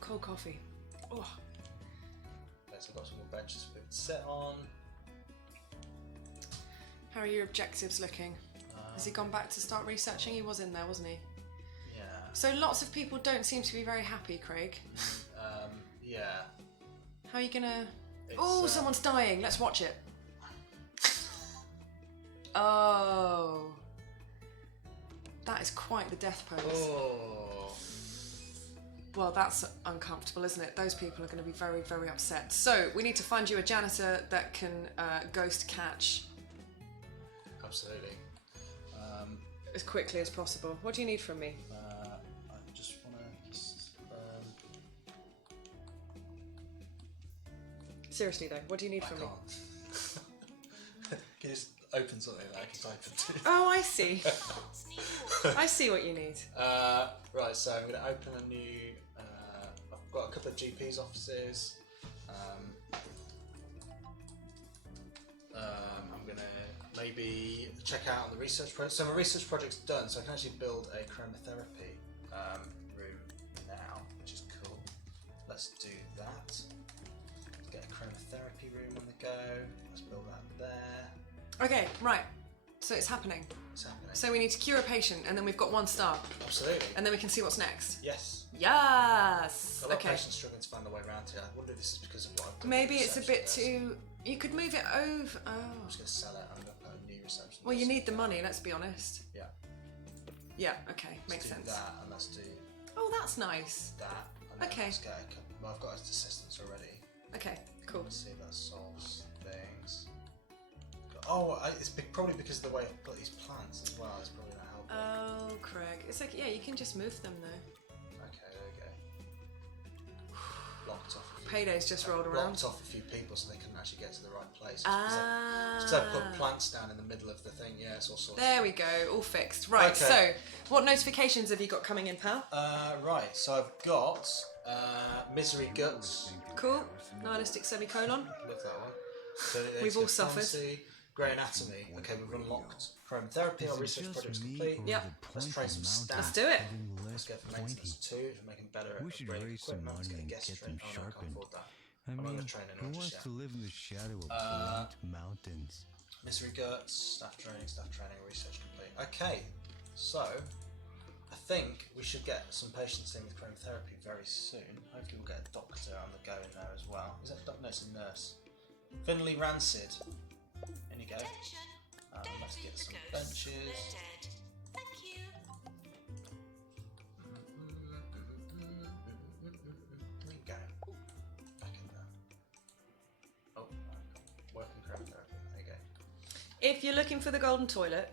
Cold coffee. Oh. Okay, so I've got some more benches for people to sit on. How are your objectives looking? Has he gone back to start researching? He was in there, wasn't he? Yeah. So lots of people don't seem to be very happy, Craig. Yeah. How are you gonna... Oh, someone's dying. Let's watch it. Oh. That is quite the death pose. Oh. Well, that's uncomfortable, isn't it? Those people are going to be very, very upset. So, we need to find you a janitor that can ghost catch. Absolutely. As quickly as possible. What do you need from me? I just want to... Seriously though, what do you need from me? Can you just open something that I can type into? Oh, I see. I see what you need. Right, so I'm going to open a new... I've got a couple of GP's offices. I'm going to maybe check out on the research project. So my research project's done, so I can actually build a chromotherapy room now, which is cool. Let's do that. Let's get a chromotherapy room on the go. Let's build that there. Okay, right. So it's happening. It's happening. So we need to cure a patient, and then we've got 1 star. Absolutely. And then we can see what's next. Yes. Yes. A lot Okay. of patients struggling to find their way around here. I wonder if this is because of what I've done. Maybe with it's a bit reception too. You could move it over. Oh. I'm just going to sell it. I'm going to put a new reception. Well, you need the money. Let's be honest. Yeah. Yeah. Okay. Let's Makes do sense. that, and let's do Oh, that's nice. that. And then Okay. Let's get a couple. Well, I've got assistants already. Okay. Cool. Let's see if that solves things. Oh, it's probably because of the way I've put these plants as well. It's probably not helping. Oh, Craig. It's like, yeah, you can just move them though. Okay, there we go. Blocked off. Payday's just rolled around. Blocked off a few people so they couldn't actually get to the right place. Ah. Because I put plants down in the middle of the thing. Yeah, it's all sorts. There we go. All fixed. Right. Okay. So, what notifications have you got coming in, pal? Right. So I've got misery guts. Cool. Nihilistic semicolon. Love that one. So We've all suffered. Grey anatomy. Okay, we've unlocked chromotherapy. Our research project's complete. Yep. Let's train some staff. Let's do it. Let's go for maintenance 2. If we're making better We should upgrading raise some equipment. Let's money get a and guest get train. them Oh, no, I can't sharpened. afford that. I I'm not mean, going to train who anyone wants just to yet. live in the shadow of Black Mountains? Misery guts, staff training, research complete. Okay, so I think we should get some patients in with chromotherapy very soon. Hopefully we'll get a doctor on the go in there as well. Is that a doctor? No, it's a nurse. Finley Rancid. In you go. Attention. Let's get some The ghosts. benches. They're dead. Thank you. There you go. Back in there. Oh, working chromotherapy. There you go. If you're looking for the golden toilet,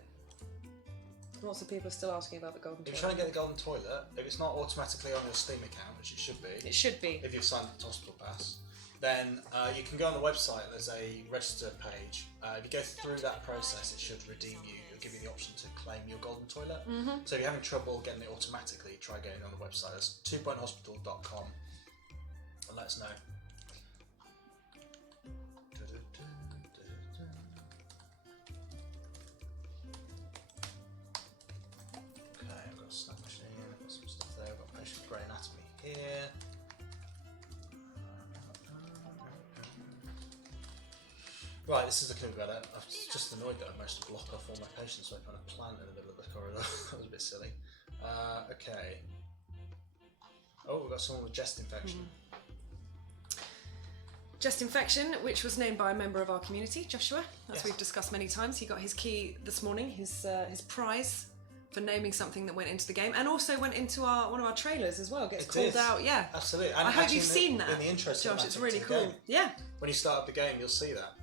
lots of people are still asking about the golden If you're toilet. trying to get the golden toilet, if it's not automatically on your Steam account, which it should be, It should be. if you've signed up to Hospital Pass, then you can go on the website. There's a register page. If you go through that process, it should redeem you. It'll give you the option to claim your golden toilet. So if you're having trouble getting it automatically, try going on the website. That's 2pointhospital.com and let us know. Okay, I've got a snap machine. I've got some stuff there. I've got patient grey anatomy here. Right, this is looking a bit better. I was just annoyed that I managed to block off all my patients so I put a plant in the middle of the corridor. That was a bit silly. Okay. Oh, we've got someone with chest infection. Chest infection, which was named by a member of our community, Joshua, as Yes. we've discussed many times. He got his key this morning, his prize for naming something that went into the game, and also went into one of our trailers as well. Gets It called is. out, yeah. Absolutely. And I hope actually you've in seen that, in the intro Josh. It's cinematic really to the cool. game. Yeah. When you start up the game, you'll see that.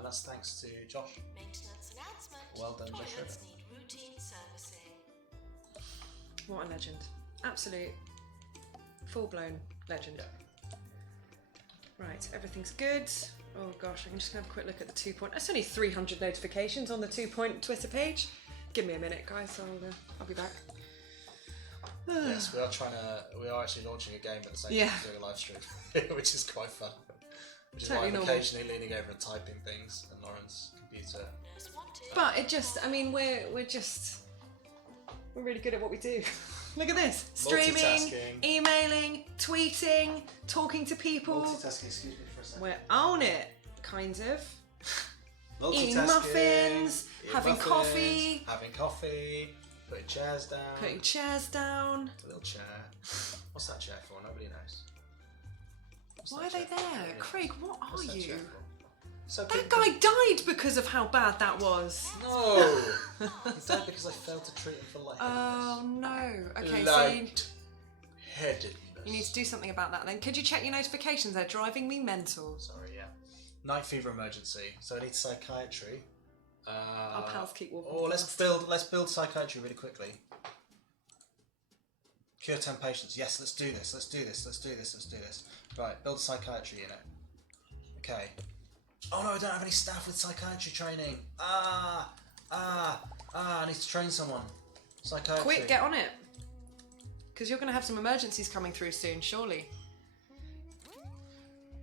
That's thanks to Josh. Maintenance announcement. Well done, Josh. Toilets need routine servicing. What a legend! Absolute, full-blown legend. Yeah. Right, everything's good. Oh gosh, I'm just gonna have a quick look at the 2 point. That's only 300 notifications on the 2 point Twitter page. Give me a minute, guys. I'll be back. Yes, we are actually launching a game at the same Yeah. time doing a live stream, which is quite fun. Which is Totally why I'm normal. occasionally leaning over and typing things on Lauren's computer. Nurse wanted. But it just, I mean, we're really good at what we do. Look at this: streaming, Multitasking. emailing, tweeting, talking to people. Multitasking, excuse me for a second. We're on it, kind of. Eating Multitasking, muffins, eating having muffins, coffee. having coffee, putting chairs down. Putting chairs down. A little chair. What's that chair for? Nobody knows. What's Why that are they chair for? there? Nobody knows. Craig, what What's are that you? chair for? So That people- guy died because of how bad that was. No! He died because I failed to treat him for lightheadedness. Oh no. Okay, so Lightheadedness. you need to do something about that then. Could you check your notifications? They're driving me mental. Sorry, yeah. Night fever emergency. So I need psychiatry. Our pals keep walking Oh, past. let's build psychiatry really quickly. Cure 10 patients. Yes, let's do this. Let's do this. Let's do this. Let's do this. Right, build psychiatry in it. Okay. Oh no, I don't have any staff with psychiatry training. I need to train someone. Psychiatry. Quick, get on it. Because you're going to have some emergencies coming through soon, surely.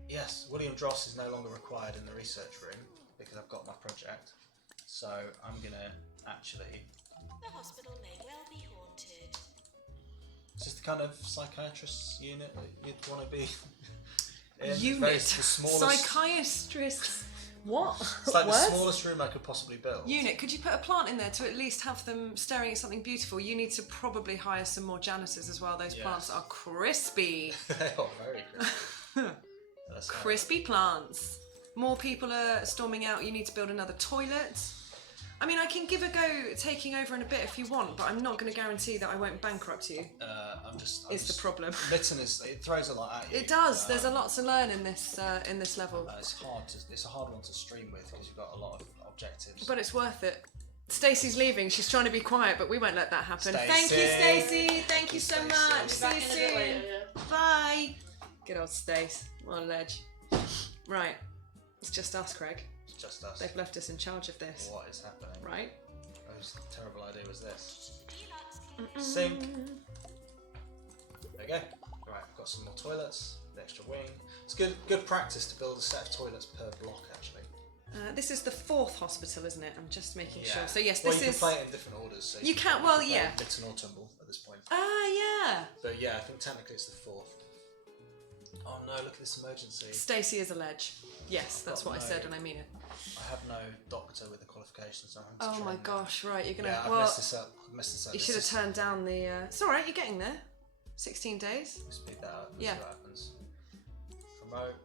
Yes, William Dross is no longer required in the research room because I've got my project. So I'm going to actually... The hospital may well be haunted. Is this the kind of psychiatrist unit that you'd want to be in? Unit? The smallest... Psychiatrists? What? It's like the smallest room I could possibly build. Unit, could you put a plant in there to at least have them staring at something beautiful? You need to probably hire some more janitors as well. Those plants are crispy. They are very crispy. Crispy plants. More people are storming out. You need to build another toilet. I mean, I can give a go taking over in a bit if you want, but I'm not going to guarantee that I won't bankrupt you. Is the problem. Mitten it throws a lot at you. It does. There's a lot to learn in this level. It's a hard one to stream with because you've got a lot of objectives. But it's worth it. Stacey's leaving. She's trying to be quiet, but we won't let that happen. Stacey. Thank you, Stacey. Thank you so much. See you soon. Later, yeah. Bye. Good old Stace. What a ledge. Right. It's just us, Craig. It's just us. They've left us in charge of this. What is happening? Right. Whose terrible idea was this? Deluxe. Sink. There we go. Right, I've got some more toilets. The extra wing. It's good practice to build a set of toilets per block, actually. This is the 4th hospital, isn't it? I'm just making sure. Yeah. So yes, Well, this you is. can play it in different orders. So You can. Well, play yeah. Mitten or Tumble at this point. Ah, yeah. But yeah, I think technically it's the 4th. Oh no! Look at this emergency. Stacey is a ledge. Yes, that's what I said, and I mean it. I have no doctor with the qualifications. So I'm Oh my gosh! Right, you're gonna. Yeah, I've well, messed this up. you should have turned down the. It's all right. You're getting there. 16 days. Speed that up. Yeah. See what happens. Promote.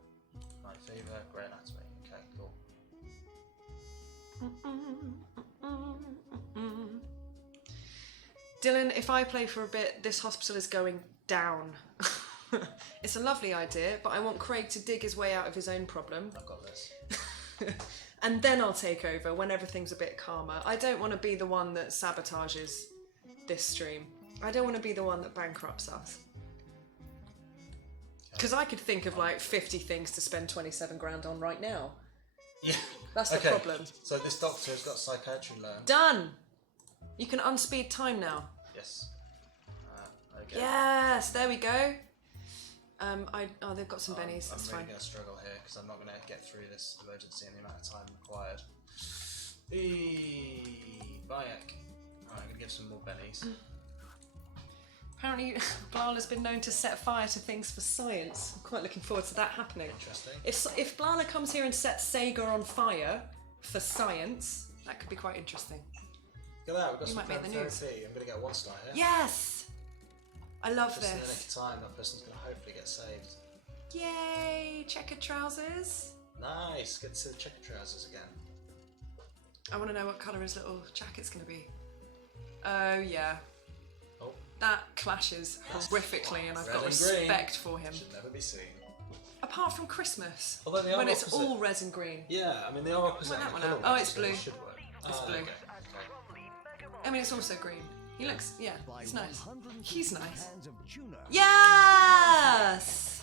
Night fever. Great anatomy. Okay, cool. Dylan, if I play for a bit, this hospital is going down. It's a lovely idea, but I want Craig to dig his way out of his own problem. I've got this. And then I'll take over when everything's a bit calmer. I don't want to be the one that sabotages this stream. I don't want to be the one that bankrupts us. Because I could think of like 50 things to spend 27 grand on right now. Yeah. That's the problem. So this doctor has got psychiatry learned. Done! You can unspeed time now. Yes. Okay. Yes, there we go. They've got some bennies. That's I'm really fine. going to struggle here because I'm not going to get through this emergency in the amount of time required. Bayek. Alright, I'm going to give some more bennies. Apparently, Blal has been known to set fire to things for science. I'm quite looking forward to that happening. Interesting. If Blala comes here and sets Sega on fire for science, that could be quite interesting. Look at that, we've got You some might make the news. therapy. I'm going to get 1 star here. Yes! I love Just in the nick this. of time, that person's going to hopefully get saved. Yay! Checkered trousers. Nice, good to see the checkered trousers again. I want to know what colour his little jacket's going to be. Oh, yeah. Oh. That clashes horrifically, and I've Red got and green. respect for him. Should never be seen. Apart from Christmas, Although they are when it's opposite. all red and green. Yeah, I mean they are opposite. Well, that in one colour out. Oh, range, it's so they blue. should work. It's blue. Okay. I mean, it's also green. He looks, yeah, it's nice. He's nice. Hands of tuna. Yes!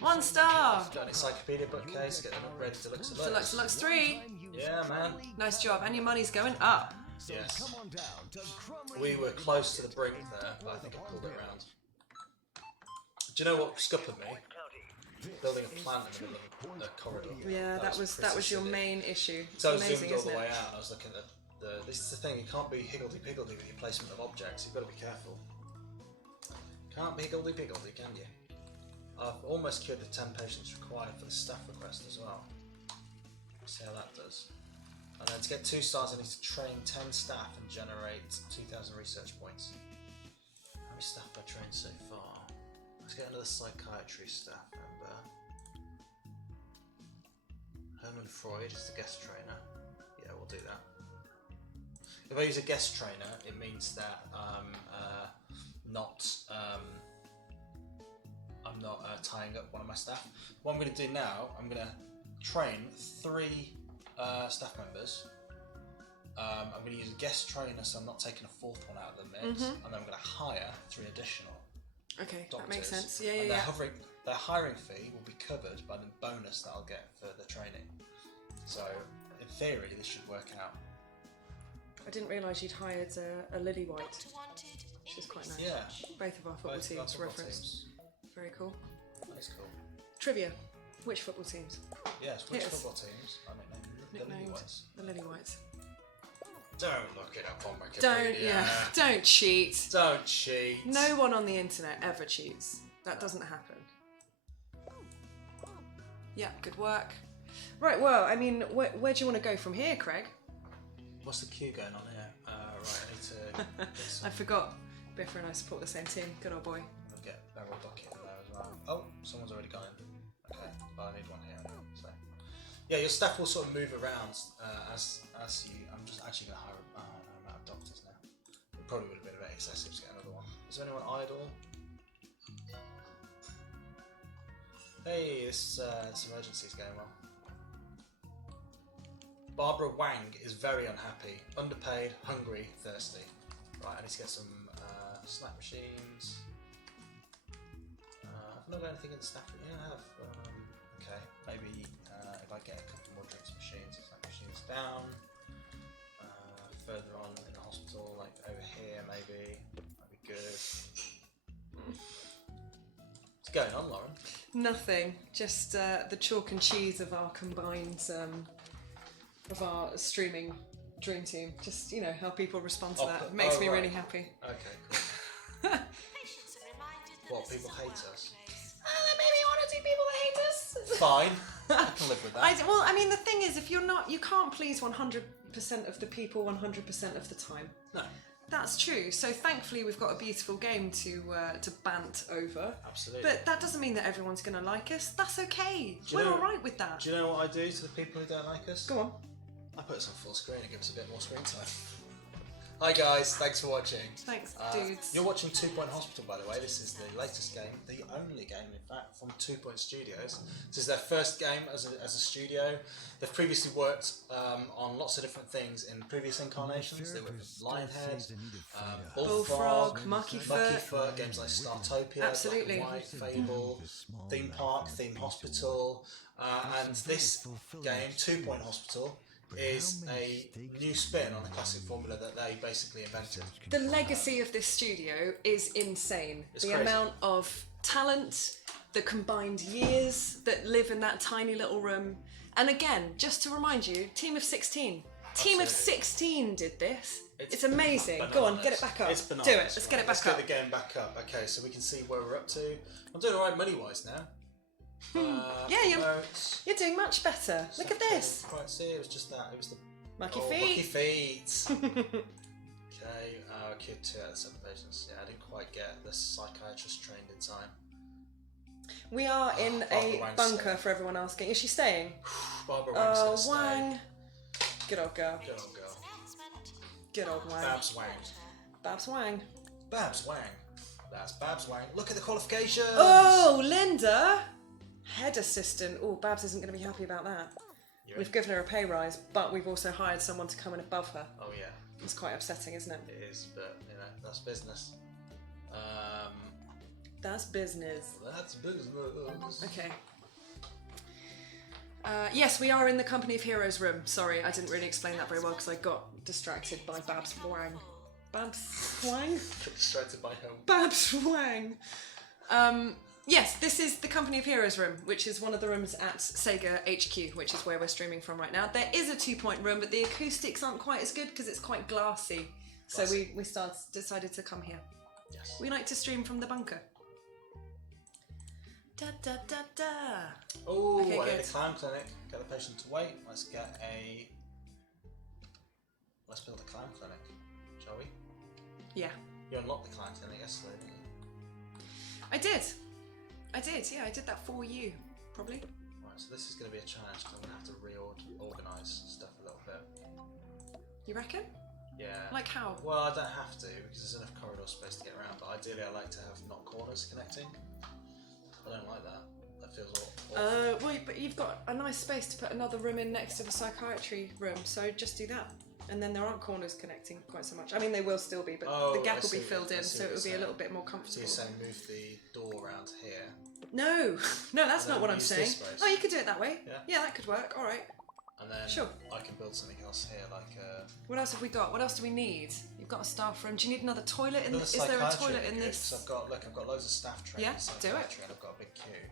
1 star. Got an encyclopedia bookcase, get them upgraded to Deluxe 3. Yeah, man. Nice job, and your money's going up. Yes. Come on down to Crumley. We were close to the brink there, but I think I pulled it around. Do you know what scuppered me? Building a plant in the middle of the corridor. Yeah, that was your pretty main issue. So I It's amazing, zoomed all isn't the way it? out and I was looking at this is the thing, you can't be higgledy-piggledy with your placement of objects, you've got to be careful. Can't be higgledy-piggledy, can you? I've almost cured the 10 patients required for the staff request as well. See how that does. And then to get 2 stars I need to train 10 staff and generate 2,000 research points. How many staff have I trained so far? Let's get another psychiatry staff member. Herman Freud is the guest trainer. Yeah, we'll do that. If I use a guest trainer, it means that I'm not tying up one of my staff. What I'm going to do now, I'm going to train 3 staff members. I'm going to use a guest trainer, so I'm not taking a 4th one out of the mix, and then I'm going to hire 3 additional Okay, doctors. that makes sense. Yeah, and yeah. their hiring fee will be covered by the bonus that I'll get for the training. So, in theory, this should work out. I didn't realise you'd hired a Lily White, Doctor wanted. which is quite nice. Yeah. Both of our football Both of our teams football referenced. teams. Very cool. That's cool. Trivia. Which football teams? Yes, which Yes. football teams? I mean, the Lily Nicknamed Whites. the Lily Whites. Don't look it up on Wikipedia. Don't cheat. Don't cheat. No one on the internet ever cheats. That doesn't happen. Yeah, good work. Right, well, I mean, where do you want to go from here, Craig? What's the queue going on here? Right, I need to get some, I forgot. Biffa and I support the same team. Good old boy. I'll get Barrel Bucket in there as well. Oh, someone's already gone in. Okay, well, I need one here. So, yeah, your staff will sort of move around as you. I'm just actually going to hire. Oh, no, I'm out of doctors now. It probably would have been a bit excessive to get another one. Is there anyone idle? Hey, this emergency's going well. Barbara Wang is very unhappy, underpaid, hungry, thirsty. Right, I need to get some snack machines. I've not got anything in the snack room. Yeah, I have. Okay, maybe if I get a couple more drinks machines, snack machines down. Further on in the hospital, like over here, maybe. Might be good. What's going on, Lauren? Nothing. Just the chalk and cheese of our combined, of our streaming dream team. Just, you know, how people respond to that. It makes me really happy. Okay, cool. Patients are reminded that What, this people is a hate workplace. us? Maybe one or two people that hate us. Fine, I can live with that. Well, I mean, the thing is, if you're not, you can't please 100% of the people 100% of the time. No, That's true. So thankfully, we've got a beautiful game to bant over. absolutely. But that doesn't mean that everyone's going to like us. That's okay. Do you We're know- all right with that. Do you know what I do to the people who don't like us? Go on. I put us on full screen and give us a bit more screen time. Hi guys, thanks for watching. Thanks, dudes. You're watching 2 Point Hospital, by the way. This is the latest game, the only game, in fact, from 2 Point Studios. This is their first game as a studio. They've previously worked on lots of different things in previous incarnations. They worked with Lionhead, Bullfrog, Mucky Foot. games like Startopia, Absolutely. Black and White, Fable, Theme Park, Theme Hospital, and this game, 2 Point Hospital, is a new spin on the classic formula that they basically invented. The legacy of this studio is insane. It's The crazy. amount of talent, the combined years that live in that tiny little room. And again, just to remind you, team of 16. Team of Absolutely. 16 did this. It's It's amazing. Go on, get it bananas. back up. It's bananas. Do it. Let's get it Let's back get up. the game back up. Okay, so we can see where we're up to. I'm doing alright money-wise now. Yeah, you're doing much better. Look at this. Right, see, it was just that. It was the Mucky Mucky feet. feet. Okay, okay, 2 out of 7 patients. Yeah, I didn't quite get the psychiatrist trained in time. We are in Barbara a Wang's bunker staying. for everyone asking. Is she staying? Barbara Wang's gonna Oh, stay. Wang. Good old girl. Good old girl. Announcement. Good old Wang. Babs Wang. Babs Wang. Babs Wang. That's Babs Wang. Look at the qualifications. Oh, Linda. Head assistant. Oh, Babs isn't going to be happy about that. You're We've in. given her a pay rise, but we've also hired someone to come in above her. Oh yeah, It's quite upsetting, isn't it? it is, but you know that's business. That's business. That's business. Okay. Yes, we are in the Company of Heroes room. Sorry, I didn't really explain that very well because I got distracted by Babs Wang. Babs Wang? Got distracted by home. Babs Wang. Yes, this is the Company of Heroes room, which is one of the rooms at Sega HQ, which is where we're streaming from right now. There is a 2 Point room, but the acoustics aren't quite as good because it's quite glassy. So we decided to come here. Yes. We like to stream from the bunker. Da da da da. Oh, Okay, I need good. a clown clinic. Get the patient to wait. Let's build a clown clinic, shall we? Yeah, You unlocked the clown clinic yesterday, didn't you? I did. Yeah, I did that for you, probably. Right, so this is going to be a challenge because I'm going to have to reorganise stuff a little bit. You reckon? Yeah. Like how? Well, I don't have to because there's enough corridor space to get around, but ideally I like to have not corners connecting. I don't like that. That feels awful. Well, but you've got a nice space to put another room in next to the psychiatry room, so just do that. And then there aren't corners connecting quite so much. I mean, they will still be, but Oh, the gap I will be see filled what- I in, see so what it will be you're a little saying. bit more So comfortable. you're saying move the door around here. No, that's And not then what I'm use saying. this space. Oh, you could do it that way. Yeah. Yeah, that could work. All right. And then Sure. I can build something else here, like What else have we got? What else do we need? You've got a staff room. Do you need another toilet in this? Is there a toilet in this? So I've got loads of staff training. Yeah, do it. And I've got a big queue.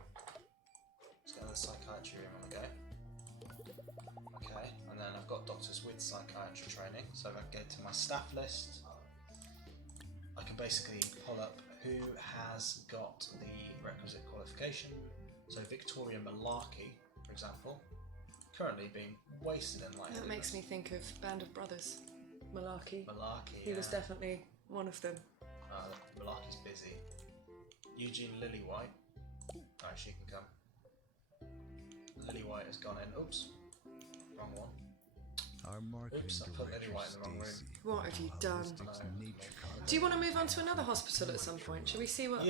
Let's get another psychiatry room on the go. Okay, and then I've got doctors with psychiatry training. So if I go to my staff list, I can basically pull up who has got the requisite qualification. So Victoria Malarkey, for example, currently being wasted in light. That makes me think of Band of Brothers. Malarkey. Malarkey. He was definitely one of them. Malarkey's busy. Eugene Lillywhite. Alright, she can come. Lillywhite has gone in. Oops. Wrong one. Our marketing Oops, I put director, Lillywhite in the wrong room. Stacy, What have you done? nature Do you want to move on to another hospital at some point? Shall we see what's I'll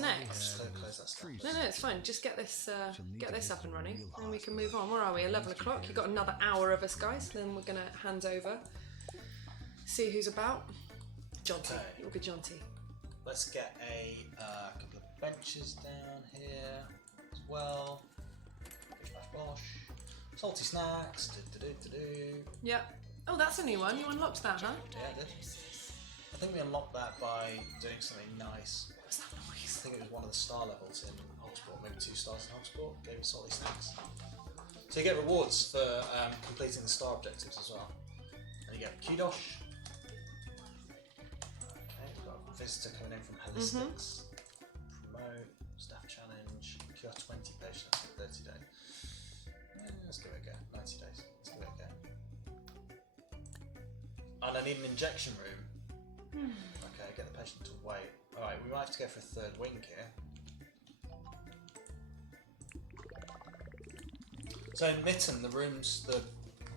next? just close that stuff. No, it's fine. Just get this up and running, and we can move on. Where are we? 11 o'clock. You've got another hour of us, guys. Then we're gonna hand over. See who's about. Jonty. Okay. It'll be Jonty. Let's get a couple of benches down here as well. Bish bash bosh. Salty snacks. Yeah. Oh, that's a new one. You unlocked that, huh? Yeah, I did. I think we unlocked that by doing something nice. What's that I noise? think it was one of the star levels in Hotspot, maybe 2 stars in Hotspot, gave you salty snacks. So you get rewards for completing the star objectives as well. And you get Kudosh. Okay, we've got a visitor coming in from Holistics. Promote, staff challenge, cure 20 patients in 30 days. Let's give it a go, 90 days, let's give it a go. And I need an injection room. Okay, get the patient to wait. Alright, we might have to go for a third wing here. So in Mitten, the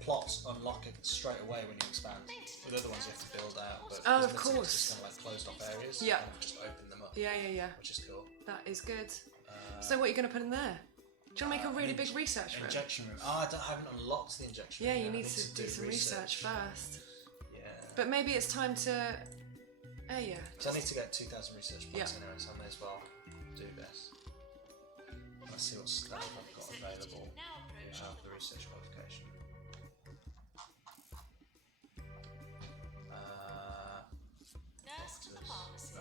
plots unlock it straight away when you expand. With other ones you have to build out, but Oh, with of Mitten, course. it's just kind of like closed off areas. Yeah. And just open them up, Yeah. which is cool. That is good. So what are you going to put in there? Do you want to make a really big research room? Injection room. Oh, I haven't unlocked the injection Yeah, room. you yet. I need to do some research first. Yeah. But maybe it's time to... Oh, yeah. So I need to get 2,000 research points Yeah. anyway, so I may as well do this. Let's see what stuff I've got available. You have the research qualification. Nurse to the pharmacy.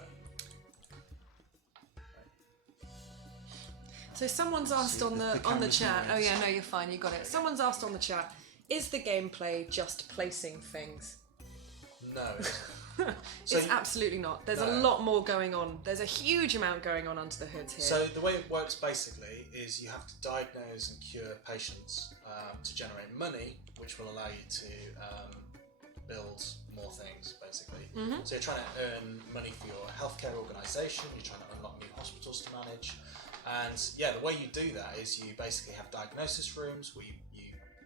So someone's asked on the chat. Oh yeah, no, you're fine. You got it. Someone's asked on the chat. Is the gameplay just placing things? No. It's absolutely not. There's a lot more going on. There's a huge amount going on under the hood here. So the way it works basically is you have to diagnose and cure patients to generate money, which will allow you to build more things, basically. So you're trying to earn money for your healthcare organisation. You're trying to unlock new hospitals to manage. And yeah, the way you do that is you basically have diagnosis rooms where you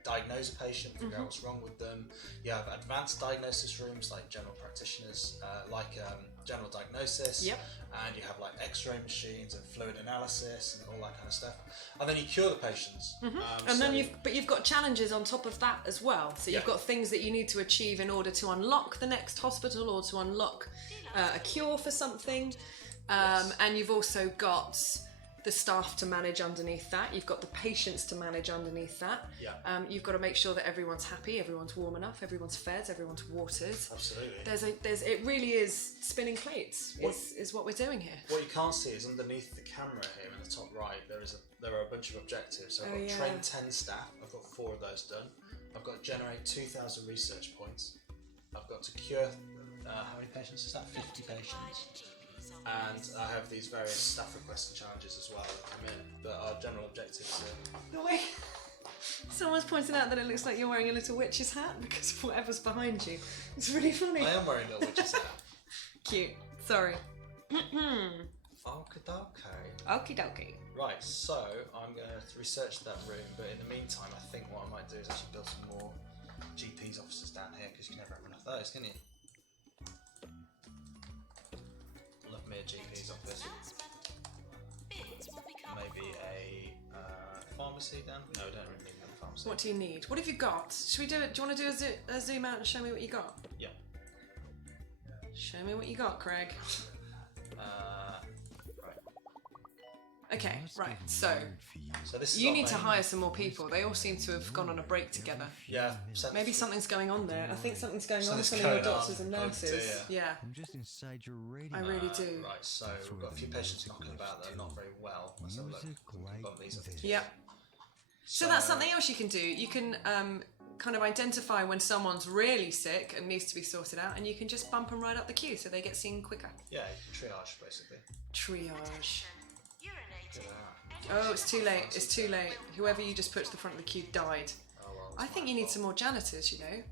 diagnose a patient, figure out what's wrong with them. You have advanced diagnosis rooms like general practitioners, general diagnosis. Yep. And you have like X-ray machines and fluid analysis and all that kind of stuff. And then you cure the patients. And then you've got challenges on top of that as well. So you've got things that you need to achieve in order to unlock the next hospital or to unlock a cure for something. And you've also got the staff to manage underneath that. You've got the patients to manage underneath that. Yeah. You've got to make sure that everyone's happy, everyone's warm enough, everyone's fed, everyone's watered. Absolutely. It really is spinning plates. Is what we're doing here. What you can't see is underneath the camera here in the top right, there are a bunch of objectives. So I've got train 10 staff. I've got 4 of those done. I've got to generate 2,000 research points. I've got to cure how many patients is that? 50 patients. And I have these various staff requests and challenges as well that come in, but our general objectives are... The way someone's pointed out that it looks like you're wearing a little witch's hat because of whatever's behind you. It's really funny. I am wearing a little witch's hat. Cute. Sorry. Okie dokie. Right, so I'm going to research that room, but in the meantime, I think what I might do is actually build some more GP's offices down here, because you can never have enough of those, can you? Love me a GP's office. Maybe a pharmacy down? No, I don't really need a pharmacy. What do you need? What have you got? Should we do it? Do you want to do a zoom out and show me what you got? Yeah. Show me what you got, Craig. Right. Okay, right. So this is you our need to main- hire some more people. They all seem to have gone on a break together. Yeah. Maybe something's going on there. I think something's going on with Something's some of your going on. doctors and Oh, nurses. dear. Yeah, I'm just inside your radio. I really do. Right, so we've got a few patients knocking about that are not very well. Let's have a look. We can bump these up. Yep. So that's something else you can do. You can kind of identify when someone's really sick and needs to be sorted out, and you can just bump them right up the queue so they get seen quicker. Yeah, triage basically. Triage. Urinating. Oh, it's too late. It's too late. Whoever you just put to the front of the queue died. Oh, well, I think you need some more janitors, you know.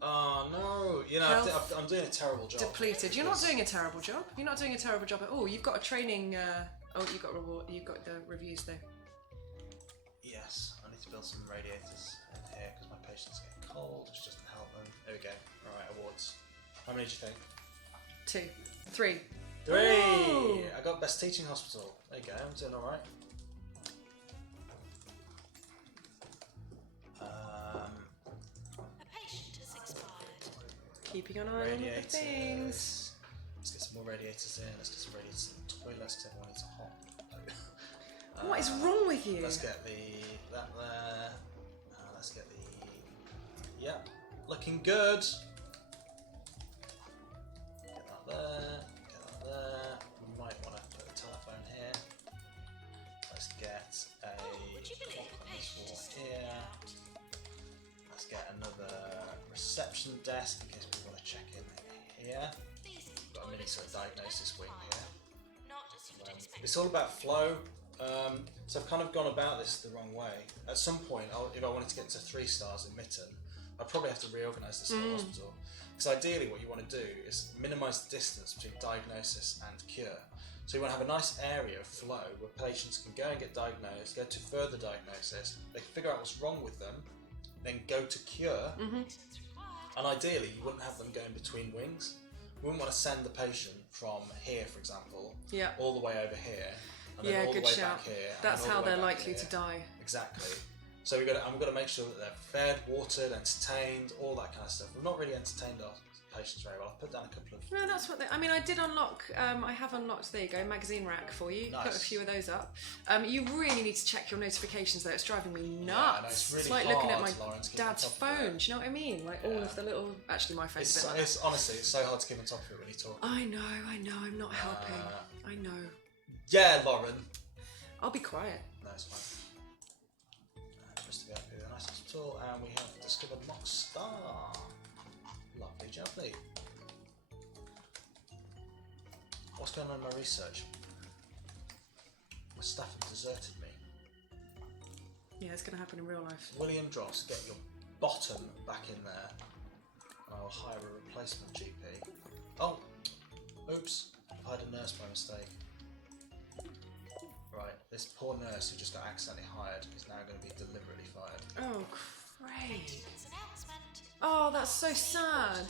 Oh no! You know, I'm doing a terrible job. Depleted. You're not doing a terrible job. You're not doing a terrible job at all. You've got a training. Oh, you've got reward. You've got the reviews though. Yes, I need to build some radiators in here because my patients get cold, which doesn't help them. There we go. Alright, awards. How many do you think? 2, 3. 3! Ooh. I got Best Teaching Hospital. There you go, I'm doing alright. A patient has expired. Keeping an eye on the Radiators. things. Let's get some more radiators in. Let's get some radiators in the toilets because everyone needs a hot. What is wrong with you? Let's get that there. Let's get the. Yep, looking good. Get that there. Get that there. We might want to put a telephone here. Let's get a Would you believe clock the on this patient wall is here. Let's get another reception desk in case people want to check in here. Please. Got a mini sort of diagnosis wing here. Not as you would expect. It's all about flow. So I've kind of gone about this the wrong way. At some point, if I wanted to get into 3 stars in Mitten, I'd probably have to reorganise this whole hospital. Because ideally what you want to do is minimise the distance between diagnosis and cure. So you want to have a nice area of flow where patients can go and get diagnosed, go to further diagnosis, they can figure out what's wrong with them, then go to cure, and ideally you wouldn't have them going between wings. We wouldn't want to send the patient from here, for example, Yeah. all the way over here, and then Yeah, all good the way shout. back here. and That's then all how the way they're back likely here. to die. Exactly. So we've got to make sure that they're fed, watered, entertained, all that kind of stuff. We've not really entertained our patients very well. I've put down a couple of. No, that's what I mean, I did unlock, I have unlocked, there you go, magazine rack for you. Put a Nice. few of those up. You really need to check your notifications though, it's driving me nuts. Yeah, I know, it's really like looking at hard, my Lauren, to keep on dad's top of phone, it. do you know what I mean? Like all of the little, actually my phone's a bit like It's honestly, it's so hard to keep on top of it when you talk. I know, I'm not helping. I know. Yeah, Lauren. I'll be quiet. No, it's fine. Just to be happy with a nice hospital, and we have discovered Mock Star. Lovely jubbly. What's going on in my research? My staff have deserted me. Yeah, it's going to happen in real life. William Dross, get your bottom back in there, and I will hire a replacement GP. Oh, oops, I've hired a nurse by mistake. Right, this poor nurse who just got accidentally hired is now going to be deliberately fired. Oh, great. Maintenance announcement. Oh, that's so sad.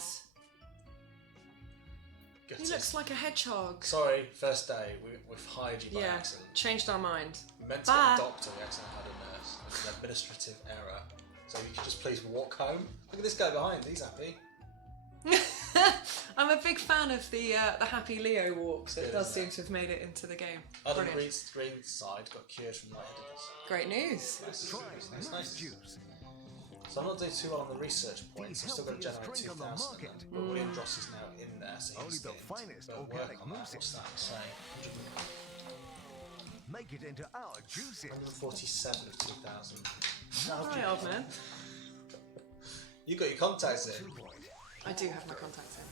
He Gutted. looks like a hedgehog. Sorry, first day, we've hired you by Yeah, accident. changed our mind. We meant to Bye. get a doctor, we accidentally hired a nurse. It's an administrative error. So you can just please walk home. Look at this guy behind, he's happy. I'm a big fan of the Happy Leo walk, so it Good, does isn't seem it? to have made it into the game. Adam Brilliant. Green side got cured from lightheadedness. Great news. Nice. Juice. So I'm not doing too well on the research points. I've still got to generate healthiest drink on the 2,000 market. but William Dross is now in there, so Only he's the in. finest But organic work on that. mousses. What's that saying? Make it into our juices. 147 of 2,000. Hi, old man. You got your contacts in. I do have my contacts in.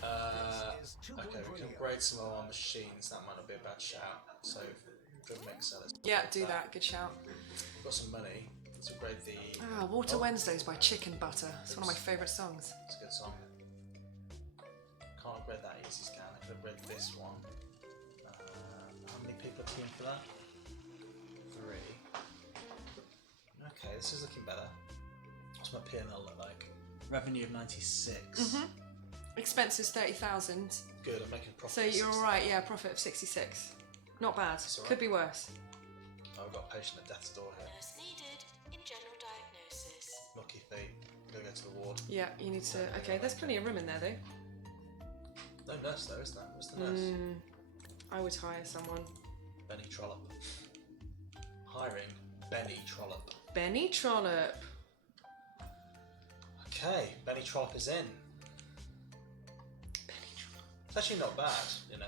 Okay, we can upgrade some of our machines. That might not be a bad shout. So, drug mixer. Let's Yeah, upgrade do that. Good shout. We've got some money. Let's upgrade the. Water Wednesdays by Chicken Butter. It's one of my favourite songs. It's a good song. Can't upgrade that easy scan. I could upgrade this one. How many people are keen for that? 3. Okay, this is looking better. What's my P&L look like? Revenue of 96. Expenses 30,000. Good, I'm making a profit. So of you're 60. alright, yeah, profit of 66. Not bad. That's all right. Could be worse. Oh, I've got a patient at death's door here. Nurse needed in general diagnosis. Lucky feet. I'm gonna go to the ward. Yeah, you need to. Okay, there's plenty of room in there though. No nurse though, is there? Where's the nurse? I would hire someone. Benny Trollope. hiring Benny Trollope. Benny Trollope. Okay, Benny Trollope is in. It's actually not bad,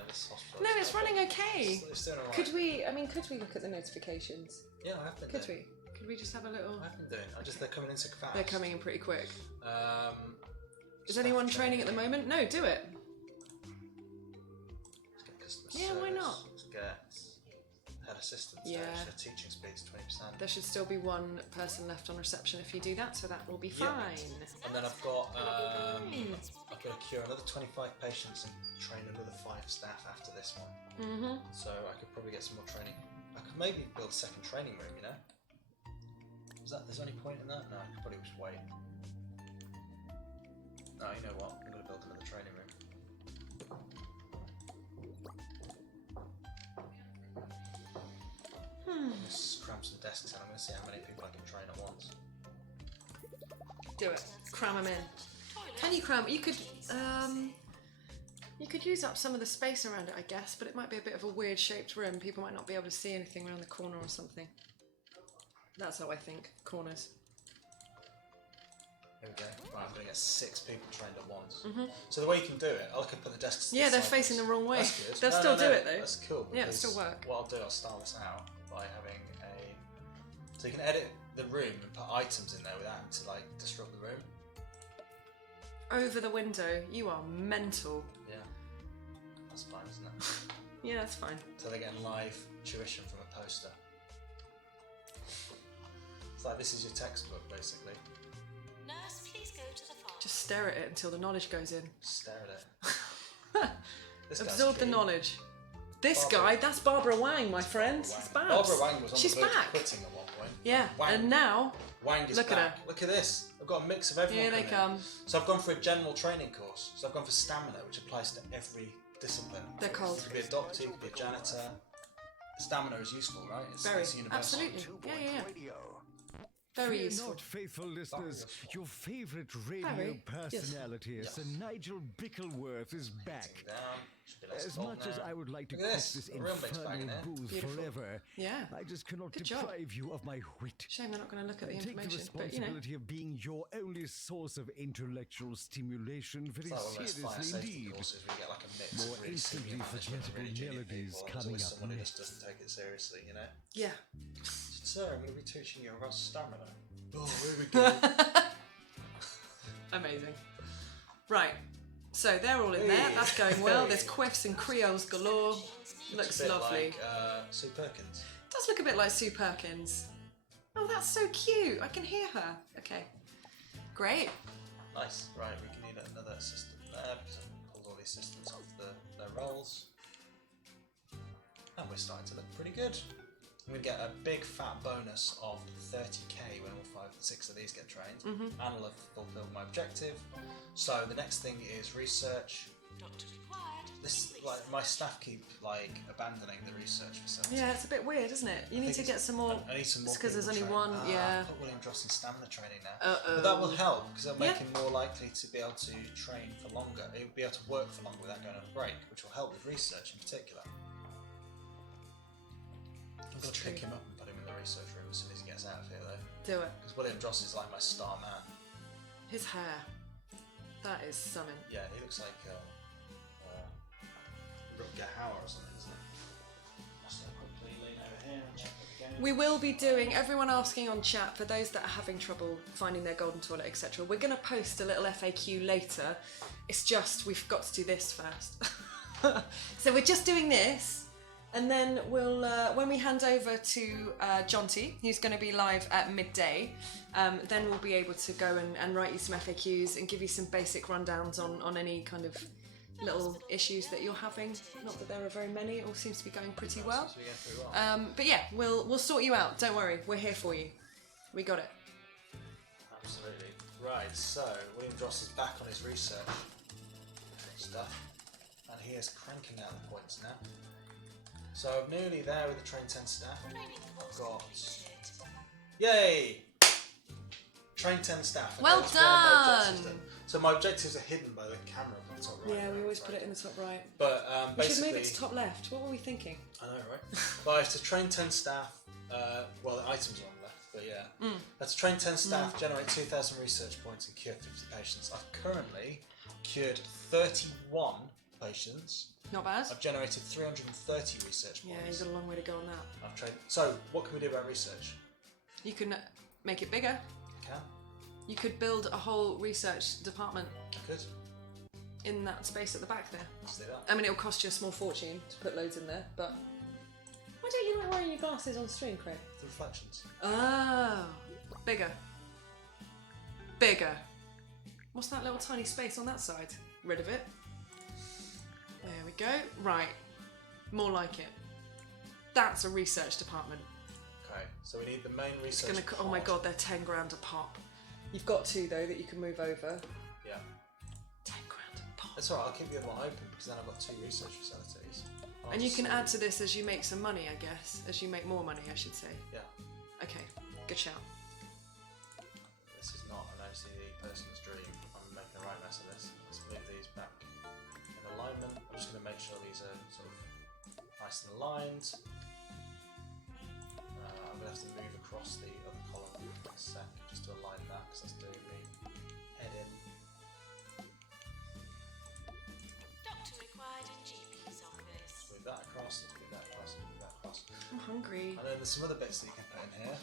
this hospital. No, it's running okay. It's doing alright. Could we look at the notifications? Yeah, I have been doing. Could we just have a little... I have been doing. They're coming in so fast. They're coming in pretty quick. Is Staff anyone training at the moment? No, do it. Let's get customer Yeah, why service. not? Let's get head assistants. Yeah. So teaching speed's 20%. There should still be one person left on reception if you do that, so that will be fine. And then I've got to cure another 25 patients and train another 5 staff after this one. Mm-hmm. So I could probably get some more training. I could maybe build a second training room, There's any point in that? No, I could probably just wait. No, you know what? I'm going to build another training room. I'm going to cram some desks and I'm going to see how many people I can train at once. Do it. Cram them in. Can you cram? You could use up some of the space around it, I guess, but it might be a bit of a weird shaped room. People might not be able to see anything around the corner or something. That's how I think. Corners. There we go. Right, I'm going to get 6 people trained at once. So the way you can do it, I could put the desks. Yeah, they're facing the wrong way. That's good. They'll still do it though. That's cool. Yeah, it'll still work. What I'll do, I'll style this out by having so you can edit the room and put items in there without to disrupt the room. Over the window. You are mental. Yeah, that's fine, isn't it? Yeah, that's fine. So they're getting live tuition from a poster. It's like this is your textbook, basically. Nurse, please go to the farm. Just stare at it until the knowledge goes in. Stare at it. This guy's Absorb the keen. knowledge. This Barbara. guy, that's Barbara Wang, my friend. It's Babs. Barbara Wang was on She's the verge back. of quitting at one point. Yeah, Wang. and now Wang is look back. at her. Look at this. I've got a mix of everyone. Here they come. So I've gone for a general training course. So I've gone for stamina, which applies to every discipline. They're called. You could be a doctor, you could be a janitor. Stamina is useful, right? Very. It's universal. Absolutely. Yeah. Very Fear useful. not, faithful listeners, your favourite radio Harry, yes. personality, Sir Nigel Bickleworth, is back. Down. Should be nice As and much cold as now. I would like to Look at quit this. this The real mixed bag in infernal there. booze Beautiful. forever, Yeah. I just cannot Good job. deprive you of my wit. Shame they're not going to look at the I take the information, but responsibility of being your only source of intellectual stimulation very It's like one of those fire seriously safety indeed. courses where you get like a mix More of really senior instantly management and forgettable really junior melodies people. There's coming always up someone who just next. doesn't take it seriously, Yeah. Sir, I'm going to be teaching you about stamina. Oh, here we go. Amazing. Right. So they're all in there. Hey. That's going well. There's quiffs and creoles galore. Looks a bit lovely. like Sue Perkins. Does look a bit like Sue Perkins. Oh, that's so cute. I can hear her. Okay. Great. Nice. Right, we can need another assistant there because I've pulled all the assistants off their roles. And we're starting to look pretty good. I'm going to get a big fat bonus of 30k when all 6 of these get trained. And I'll have fulfilled my objective. So the next thing is research. Doctor required. This, my staff keep abandoning the research facility. Yeah, it's a bit weird, isn't it? You need to get some more. I need some more. Because there's people only trained. one. Yeah. I've put William Dross in stamina training now. Uh-oh. But that will help because it'll make Yeah. him more likely to be able to train for longer. He'll be able to work for longer without going on a break, which will help with research in particular. I'm going to pick him up and put him in the research room as soon as he gets out of here, though. Do it. Because William Dross is like my star man. His hair. That is something. Yeah, he looks like Rutger Hauer or something, isn't it? Just quickly lean over here and check it again. We will be doing, everyone asking on chat, for those that are having trouble finding their golden toilet, etc. We're going to post a little FAQ later. It's just, we've got to do this first. So we're just doing this. And then we'll, when we hand over to Jonty, who's going to be live at midday, then we'll be able to go and write you some FAQs and give you some basic rundowns on any kind of little issues that you're having. Not that there are very many, it all seems to be going pretty well. But yeah, we'll sort you out, don't worry, we're here for you. We got it. Absolutely. Right, so William Dross is back on his research stuff, and he is cranking out the points now. So I'm nearly there with the train 10 staff. I've got... Yay! Train 10 staff. Okay, Well that's one of my done! objectives done. So my objectives are hidden by the camera up on the top right. Yeah, we right, always right. put it in the top right. But We should basically... move it to top left. What were we thinking? I know, right? But I have to train 10 staff, Well, the items are on left, but yeah. Let's train 10 staff, generate 2,000 research points, and cure 50 patients. I've currently cured 31 patients. Not bad. I've generated 330 research points. Yeah, you've got a long way to go on that. I've trained. So, what can we do about research? You can make it bigger. Can? You could build a whole research department I could. in that space at the back there. Let's do that. I mean, it'll cost you a small fortune to put loads in there, but... Why don't you like wearing your glasses on stream, Craig? The reflections. Oh, bigger. Bigger. What's that little tiny space on that side? Rid of it. There we go. Right. More like it. That's a research department. Okay, so we need the main research. It's gonna. Oh my god, they're 10 grand a pop. You've got two though that you can move over. Yeah. 10 grand a pop. That's alright, I'll keep the other one open because then I've got 2 research facilities. And you can add to this as you make some money, I guess. As you make more money, I should say. Yeah. Okay, good shout. This is not an OCD person's dream. I'm making a right mess of this. Let's move these back in alignment. I'm just going to make sure these are sort of nice and aligned. I'm going to have to move across the other column in a sec just to align that because that's doing the head in. Doctor required in GP's office. Move that across, move that across, move that across. I'm hungry. And then there's some other bits that you can put in here,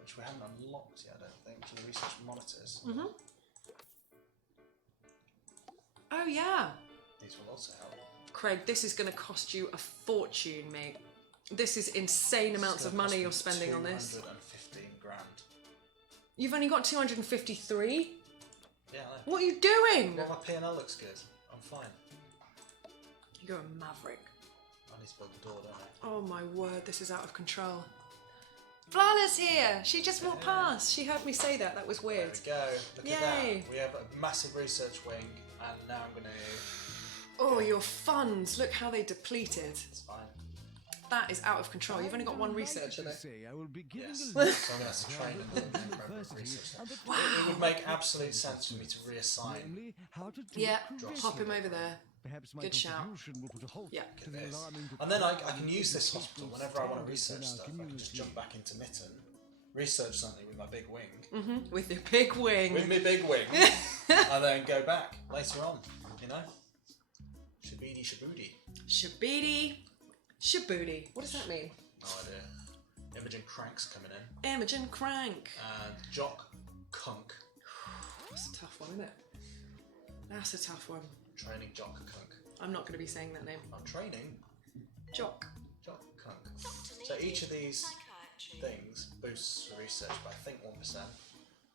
which we haven't unlocked yet, I don't think, which are the research monitors. Oh yeah. These will also help. Craig, this is going to cost you a fortune, mate. This is insane amounts of money you're spending on this. 215 grand. You've only got 253? Yeah, I know. What are you doing? Well, my P&L looks good. I'm fine. You're a maverick. I need to build the door, don't I? Oh my word, this is out of control. Flawless here! She just walked past. She heard me say that. That was weird. There we go. Look at Yay. that. We have a massive research wing, and now I'm going to... Oh, your funds. Look how they depleted. It's fine. That is out of control. You've only got one researcher though. I will be giving Yes. a So I'm going to have to train another member of research. It would make absolute sense for me to reassign. namely how to do Yeah, correctly. pop him over there. Perhaps my Good shout. contribution will put a halt Yeah. to the This. alarming And then I can use this hospital whenever I want to research stuff. I can just jump back into Mitten, research something with my big wing. With your big wing. With my big wing. And then go back later on, you know? Shabidi shaboody. Shabidi. Shabooty. What does that mean? No idea. Imogen Crank's coming in. Imogen Crank. And Jock Kunk. That's a tough one, isn't it? That's a tough one. Training Jock Kunk. I'm not going to be saying that name. I'm training Jock. Jock Kunk. Doctor So needs each of these psychiatry. things boosts research by I think 1%.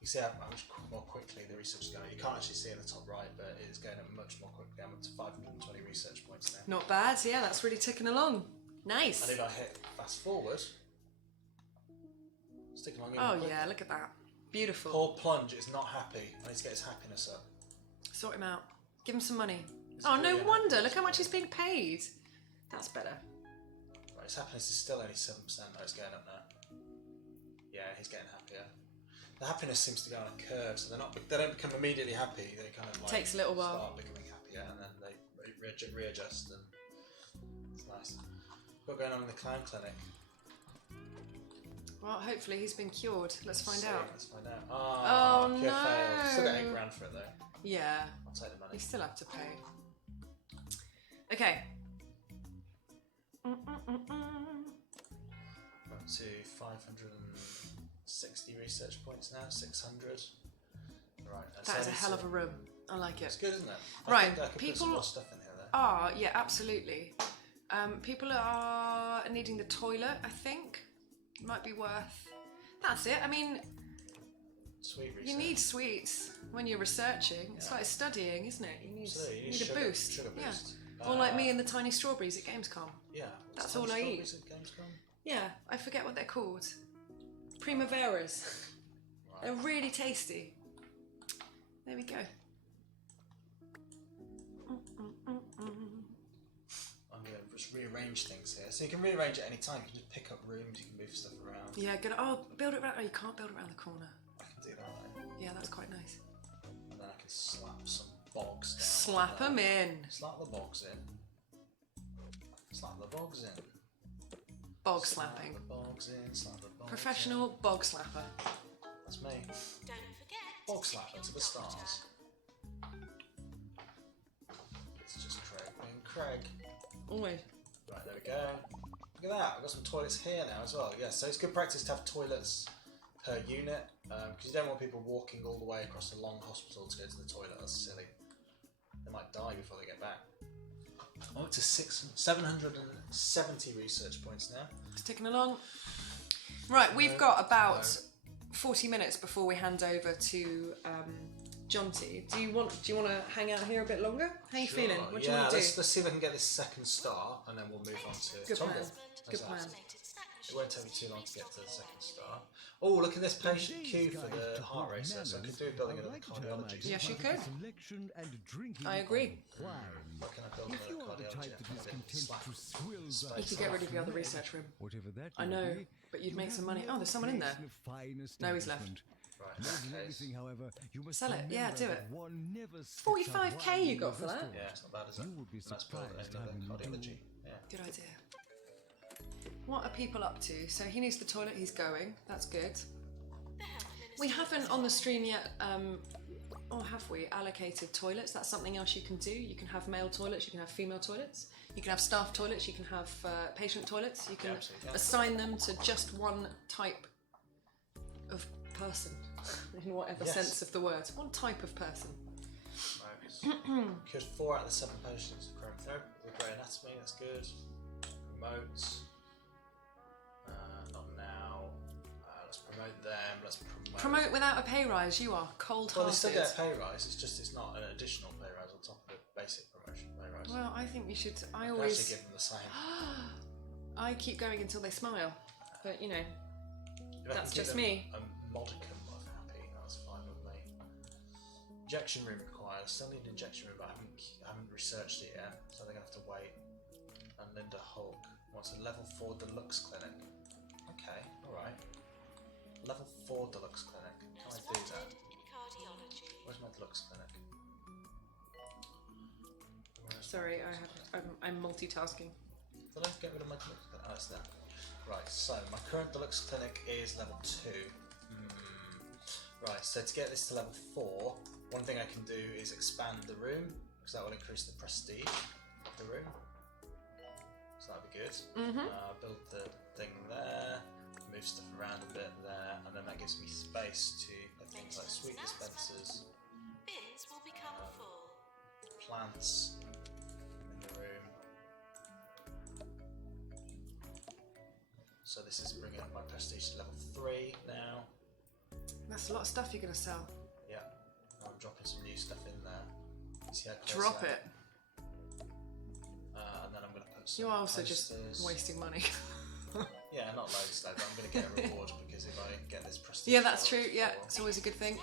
You see how much more quickly the research is going. You can't actually see in the top right, but it is going up much more quickly. I'm up to 520 research points now. Not bad. Yeah, that's really ticking along. Nice. And if I hit fast forward, stick along. Oh even yeah, quicker. look at that. Beautiful. Poor Plunge is not happy. I need to get his happiness up. Sort him out. Give him some money. It's Oh, no brilliant. wonder. Look how much he's being paid. That's better. Right, his happiness is still only 7%. Oh, it's going up now. Yeah, he's getting happier. The happiness seems to go on a curve, so they don't become immediately happy. They kind of like Takes a little while. start becoming happier, and then they readjust, and it's nice. What's going on in the clown clinic? Well, hopefully he's been cured. Let's find See, out. Let's find out. Oh, cure failed. Still got no. 8 grand for it though. Yeah, I'll take the money. you still have to pay. Okay. Up to 560 research points now. 600. Right. That is a hell of a room. I like It's it. good, isn't it? I Right, think I could put some people more stuff in here though. are, yeah, absolutely. People are needing the toilet, I think. Might be worth. That's it. I mean, Sweet research. you need sweets when you're researching. It's Yeah. like studying, isn't it? You need, Absolutely, you you need need a sugar- boost. sugar boost. Yeah. Or like me and the tiny strawberries at Gamescom. Yeah. That's Tiny all I eat. strawberries at Gamescom? Yeah, I forget what they're called. Primaveras. Right. They're really tasty. There we go. I'm going to just rearrange things here. So you can rearrange at any time. You can just pick up rooms, you can move stuff around. Yeah, good. Oh, build it around. Oh, you can't build it around the corner. I can do that though. Yeah, that's quite nice. And then I can slap some bogs down. Slap them in. Slap the bogs in. Slap the bogs in. bog slapping. Bogs in, slap the bogs Professional bog slapper. That's me. Don't forget Bog to slapper check to your the doctor. stars. It's just Craig being Craig. Oi. Right, there we go. Look at that, I've got some toilets here now as well. Yeah, so it's good practice to have toilets per unit, because you don't want people walking all the way across a long hospital to go to the toilet. That's silly. They might die before they get back. I'm up to 770 research points now. It's ticking along. Right, we've got about 40 minutes before we hand over to Jonty. Do you want to hang out here a bit longer? How are you feeling? What do you want to do? Let's see if I can get this second star, and then we'll move on to Good Tumble. plan. How's Good that? plan. It won't take me too long to get to the second star. Oh, look at this patient queue for the heart racer, so I could do building another cardiology. Yes, you could. Selection and drinking I agree. of wine. What can I build If you another are the cardiology? type that is content to swill the You could get rid of your other research room. whatever that I may know, be, but you'd you make have some money. no Oh, there's someone in there. place of fine No, he's left. establishment. Right, More than okay. anything, however, you must Sell it. Yeah, remember do that it. one never sets 45k up you wine got for in a that? restaurant. Yeah, it's not bad, is it? You would be Let's build surprised another having cardiology. Yeah. Good idea. What are people up to? So he needs the toilet, he's going. That's good. We haven't on the stream yet, or have we, allocated toilets. That's something else you can do. You can have male toilets, you can have female toilets. You can have staff toilets, you can have patient toilets. You can absolutely. assign them to just one type of person, in whatever Yes. sense of the word. One type of person. Right. Cured 4 out of the 7 patients with chromotherapy with grey anatomy, that's good. Promote. Not now. Let's promote them. Let's Promote without a pay rise, you are cold-hearted. Well, they still get a pay rise, it's not an additional pay rise on top of the basic promotion pay rise. Well, I think you should. I You always. actually give them the same. I keep going until they smile, but you know, If I that's can give just them me. A modicum of happy, that's fine with me. Injection room required. I still need an injection room, but I haven't researched it yet, so they're gonna have to wait. And Linda Hulk wants a level 4 deluxe clinic. Okay, alright. Level 4 deluxe clinic. Can I do that? In cardiology. Where's my deluxe clinic? Sorry, I'm multitasking. Did I get rid of my deluxe clinic? Oh, it's there. Right, so my current deluxe clinic is level 2. Right, so to get this to level 4, one thing I can do is expand the room, because that will increase the prestige of the room. So that'd be good. Build the thing there, move stuff around a bit there, and then that gives me space to put things like sweet dispensers, Bins will become full. plants in the room. So this is bringing up my prestige to level 3 now. That's a lot of stuff you're gonna sell. Yeah, I'm dropping some new stuff in there. See how close Drop I am? it. And then I'm going to put some You are also just posters. wasting money. Yeah, not loads though, but I'm going to get a reward because if I get this prestige. Yeah, that's true. level Yeah, 4 it's always a good thing.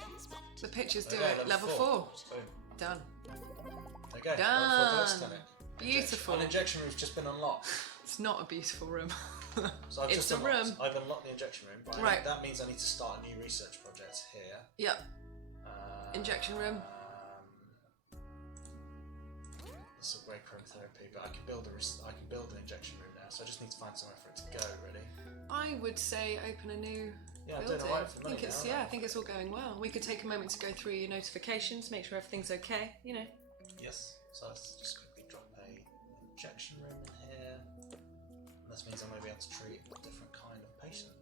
The pictures do Okay, it. Level 4. Boom. Done. Okay, Done. level 4 deluxe clinic. Beautiful. An injection room's just been unlocked. It's not a beautiful room. So I've It's just a room. I've unlocked the injection room, but Right. that means I need to start a new research project here. Yep. Injection room. This is great chromotherapy, but I can build an injection room now. So I just need to find somewhere for it to go. Really. I would say open a new Yeah, I'm building. doing alright for I think money it's now, I think it's all going well. We could take a moment to go through your notifications, make sure everything's okay. You know. Yes. So let's just quickly drop a injection room in here. And this means I'm going to be able to treat a different kind of patient.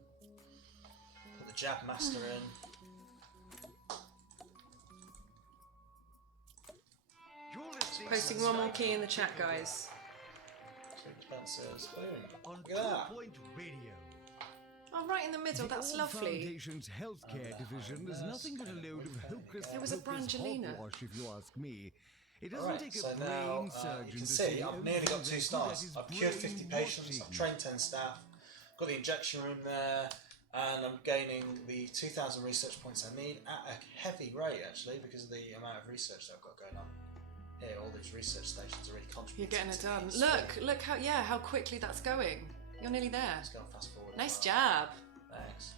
Put the jab master in. Posting one more key in the chat, guys. Sweet dispensers. Boom. On Look at that. 2 Point Radio. Oh, right in the middle. That's the lovely. Foundation's healthcare division is nothing but a load of hocus It was a pocus Brangelina. hogwash, if you ask me. It doesn't Alright, take a so brain now surgeon you can to see the I've only nearly got thing 2 that's good at stars. is I've cured 50 patients, brainwashing. I've trained 10 staff, got the injection room there, and I'm gaining the 2,000 research points I need at a heavy rate actually because of the amount of research that I've got going on. Here, all these research stations are really contributing. You're getting it to done. the Look how quickly that's going. You're nearly there. Let's go fast forward. as Nice well. job. Thanks.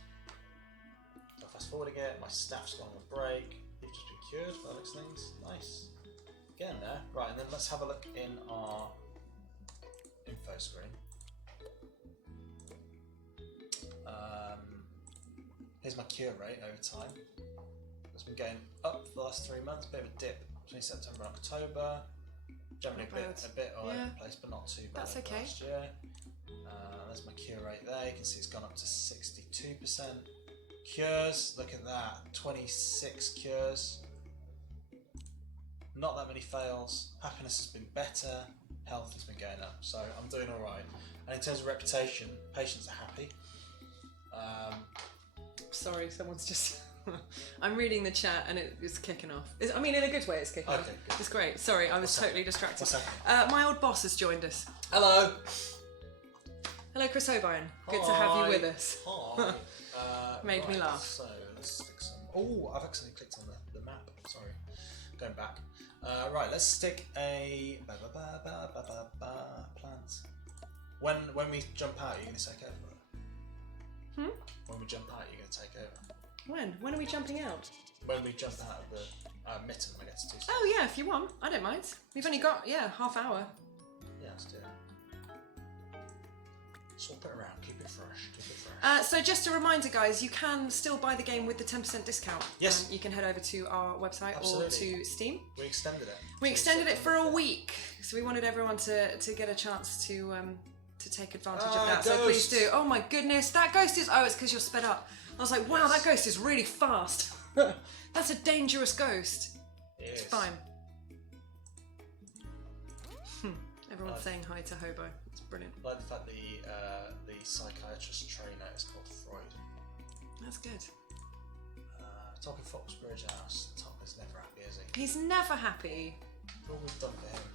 So fast forwarding it, my staff's gone on a break. You've just been cured by the looks of things. Nice. Getting there. Right, and then let's have a look in our info screen. Here's my cure rate over time. It's been going up for the last 3 months, bit of a dip between September and October. Generally a bit all over the place, but not too bad. That's okay. Last year. There's my cure rate there. You can see it's gone up to 62%. Cures, look at that, 26 cures. Not that many fails. Happiness has been better. Health has been going up, so I'm doing all right. And in terms of reputation, patients are happy. Sorry, someone's just. I'm reading the chat and it's kicking off. I mean, in a good way, it's kicking off. Good. It's great. Sorry, I was totally distracted. What's happening? My old boss has joined us. Hello. Hello, Chris Hobain. Good to have you with us. Hi. Made me laugh. So let's stick some. Oh, I've accidentally clicked on the map. Sorry. Going back. Right, let's stick a plant. When we jump out, you're going to take over. When we jump out, you're going to take over. When are we jumping out? When we jump out of the mitten, when I get to 2 seconds. Oh yeah, if you want. I don't mind. We've only got half hour. Yeah, let's do it. Swap it around, keep it fresh, So just a reminder, guys, you can still buy the game with the 10% discount. Yes. You can head over to our website or to Steam. We extended it. We extended it for a week, so we wanted everyone to get a chance to take advantage of that. Ghost. So please do. Oh my goodness, that ghost is. Oh, it's because you're sped up. I was like, wow, that ghost is really fast. That's a dangerous ghost. It's fine. Everyone's saying hi to Hobo. It's brilliant. I like the fact the psychiatrist trainer is called Freud. That's good. Talking Foxbridge House, Tom is never happy, is he? He's never happy. What we've done for him.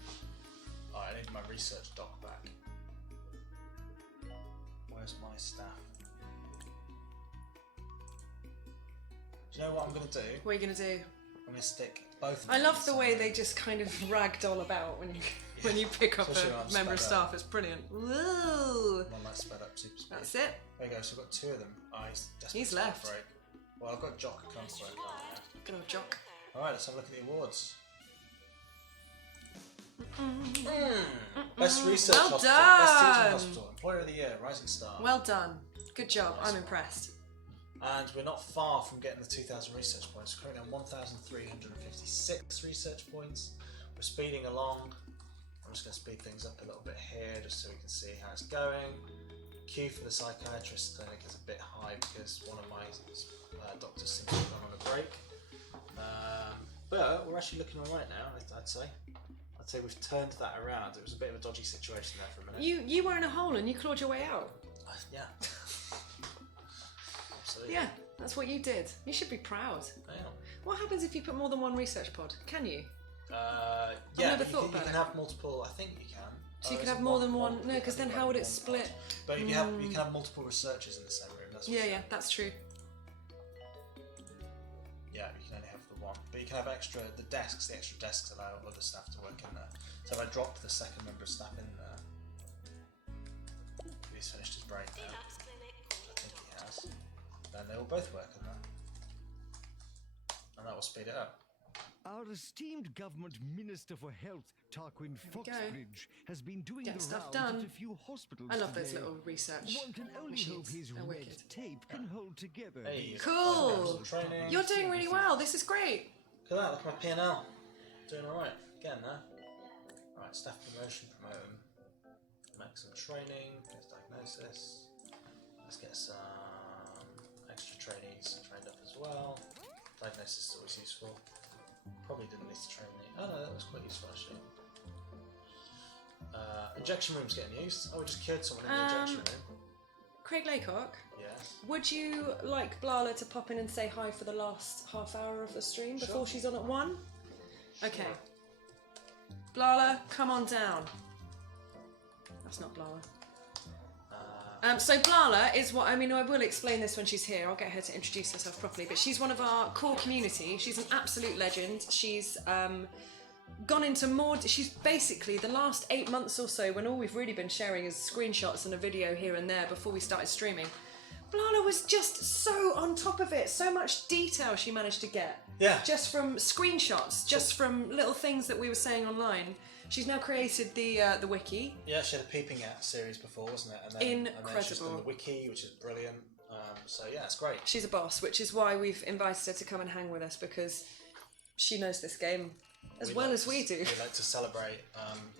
I need my research doc back. Where's my staff? Do you know what I'm going to do? What are you going to do? I'm going to stick both of I them love the way they just kind of ragdoll about when you pick up a member of staff. It's brilliant. Woo! One like sped up super speed. That's it. There you go, so I've got 2 of them. He's left. Break. Well, I've got Jock Conquest. Good old Jock. Alright, let's have a look at the awards. Best Research Well Hospital, done. Best Teaching Hospital, Employer of the Year, Rising Star. Well done. Good job. I'm impressed. And we're not far from getting the 2,000 research points. We're currently on 1,356 research points. We're speeding along. I'm just going to speed things up a little bit here just so we can see how it's going. Queue for the psychiatrist clinic is a bit high because one of my doctors seems to have gone on a break. But we're actually looking alright now, I'd say. I'd say we've turned that around. It was a bit of a dodgy situation there for a minute. You were in a hole and you clawed your way out. Yeah. Absolutely. Yeah, that's what you did. You should be proud. I am. What happens if you put more than one research pod? Can you? Yeah, never thought about you can have multiple. I think you can. So you could have more than one. No, because then how would it split? But you can have multiple researchers in the same room. That's Yeah, that's true. Yeah, you can only have the one. But you can have the extra desks allow other staff to work in there. So if I dropped the second member of staff in there, he's finished his break now. I think he has. Then they will both work in there. And that will speed it up. Our esteemed government Minister for Health, Tarquin Foxbridge, has been doing the rounds at a few hospitals. I love today. those little research One can only hope his They're red wicked. tape can hold together. Hey, Cool. Training. You're doing really well. This is great. Look at that, look at my P&L. Doing alright. Getting there. Alright, staff promotion, promote them. Make some training, get diagnosis. Let's get some extra trainees trained up as well. Diagnosis is always useful. Probably didn't need to train me. Oh no, that was quite useful actually. Injection room's getting used. Oh, we just cured someone in the injection room. Craig Laycock, Yes. would you like Blala to pop in and say hi for the last half hour of the stream before she's on at 1? Okay. Blala, come on down. That's not Blala. So Blala is what, I mean, I will explain this when she's here. I'll get her to introduce herself properly, but she's one of our core community. She's an absolute legend. She's gone into more, she's basically the last 8 months or so, when all we've really been sharing is screenshots and a video here and there before we started streaming. Blala was just so on top of it, so much detail she managed to get. Yeah. Just from screenshots, just from little things that we were saying online. She's now created the wiki. Yeah, she had a Peeping At series before, wasn't it? And then she's done the wiki, which is brilliant. So yeah, it's great. She's a boss, which is why we've invited her to come and hang with us, because she knows this game as well as we do. We like to celebrate